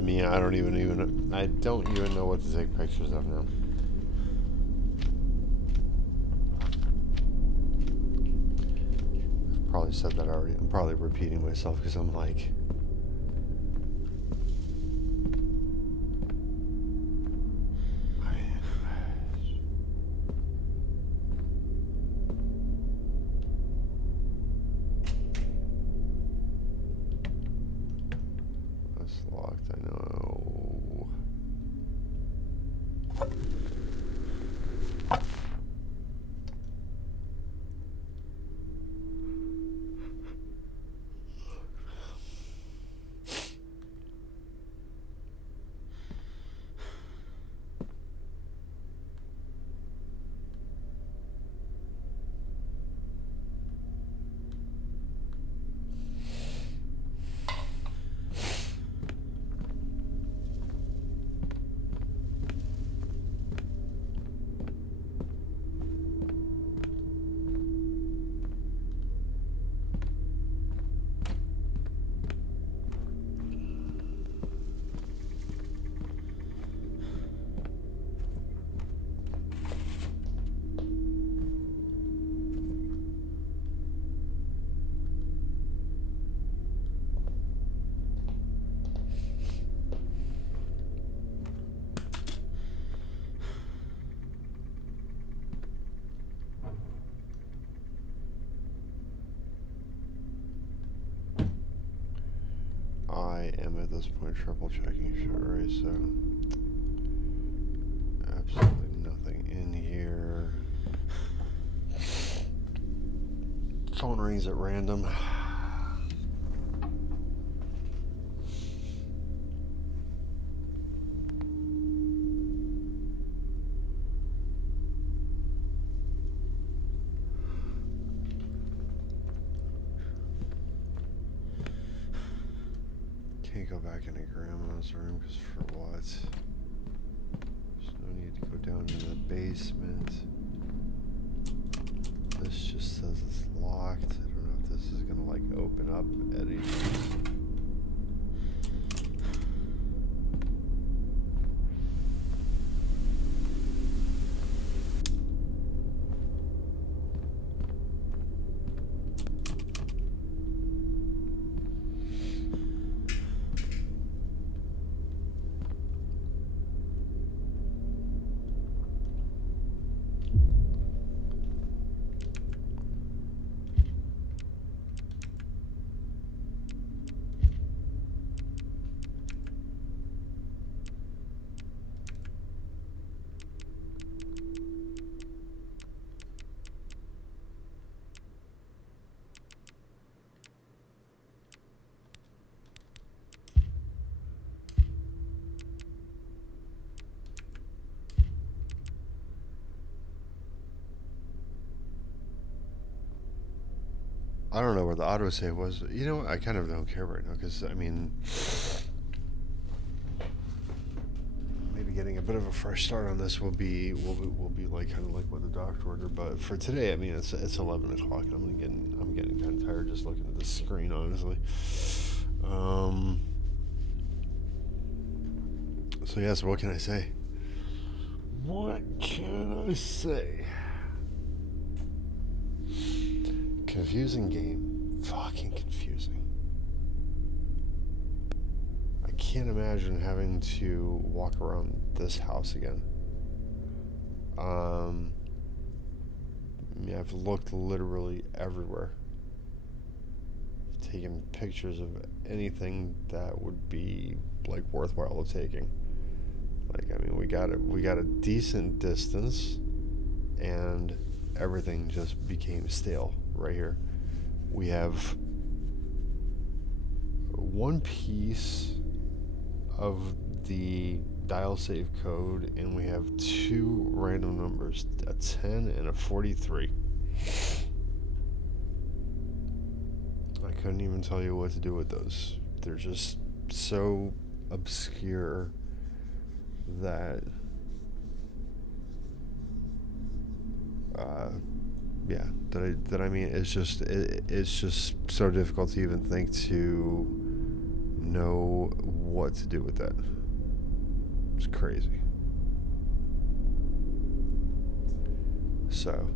mean, I don't even know what to take pictures of now. I've probably said that already. I'm probably repeating myself because I'm like, that's locked, I know. I am at this point triple checking shit, right? So absolutely nothing in here. Phone rings at random. Can't go back into Grandma's room because for what? There's no need to go down to the basement. This just says it's locked. I don't know if this is gonna like open up at any point. I don't know where the autosave was. You know what? I kind of don't care right now because, I mean, maybe getting a bit of a fresh start on this will be like kind of like what the doctor ordered. But for today, I mean, it's 11 o'clock. And I'm getting kind of tired just looking at the screen, honestly. So yes, what can I say? What can I say? Confusing game. Fucking confusing. I can't imagine having to walk around this house again. Yeah, I've looked literally everywhere. I've taken pictures of anything that would be like worthwhile of taking. Like, I mean, we got a decent distance, and everything just became stale. Right here, we have one piece of the dial save code, and we have two random numbers, a 10 and a 43. I couldn't even tell you what to do with those. They're just so obscure that yeah, that I mean, it's just so difficult to even think to know what to do with that. It's crazy. So,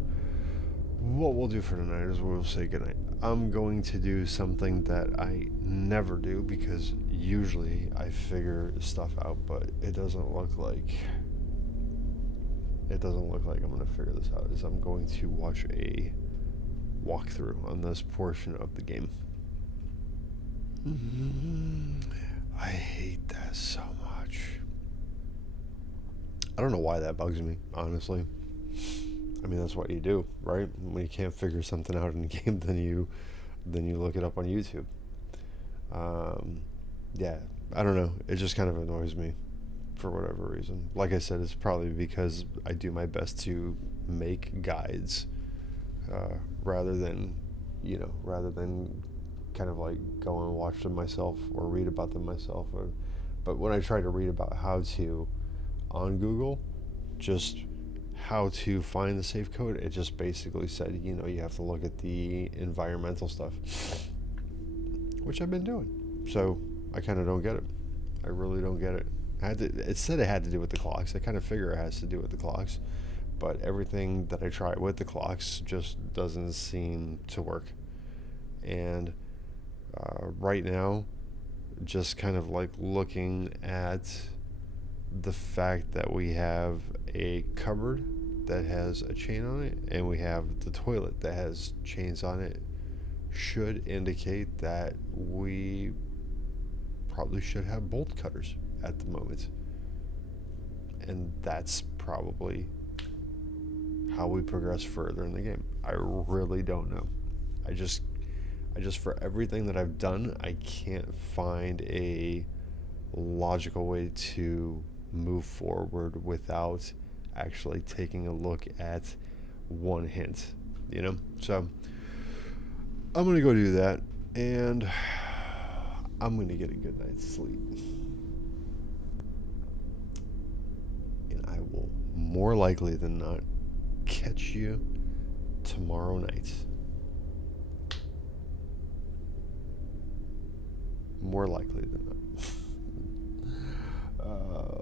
what we'll do for tonight is we'll say goodnight. I'm going to do something that I never do because usually I figure stuff out, but it doesn't look like I'm going to figure this out. Is I'm going to watch a walkthrough on this portion of the game. I hate that so much. I don't know why that bugs me, honestly. I mean, that's what you do, right? When you can't figure something out in a game, then you look it up on YouTube. Yeah, I don't know. It just kind of annoys me for whatever reason. Like I said, it's probably because I do my best to make guides rather than kind of like go and watch them myself or read about them myself. But when I try to read about how to on Google, just how to find the safe code, it just basically said, you have to look at the environmental stuff, which I've been doing. So I kind of don't get it. I really don't get it. It said it had to do with the clocks. I kind of figure it has to do with the clocks, but everything that I try with the clocks just doesn't seem to work. And right now, just kind of like looking at the fact that we have a cupboard that has a chain on it and we have the toilet that has chains on it should indicate that we probably should have bolt cutters at the moment. And that's probably how we progress further in the game. I really don't know. I just for everything that I've done, I can't find a logical way to move forward without actually taking a look at one hint, So I'm gonna go do that, and I'm gonna get a good night's sleep, and I will more likely than not catch you tomorrow night. More likely than not.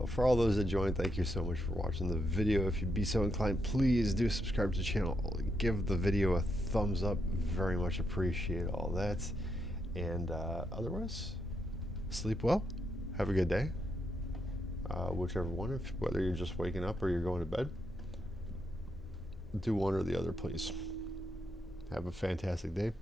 For all those that joined, thank you so much for watching the video. If you'd be so inclined, please do subscribe to the channel. Give the video a thumbs up. Very much appreciate all that. And otherwise, sleep well. Have a good day. Whichever one, whether you're just waking up or you're going to bed, do one or the other, please. Have a fantastic day.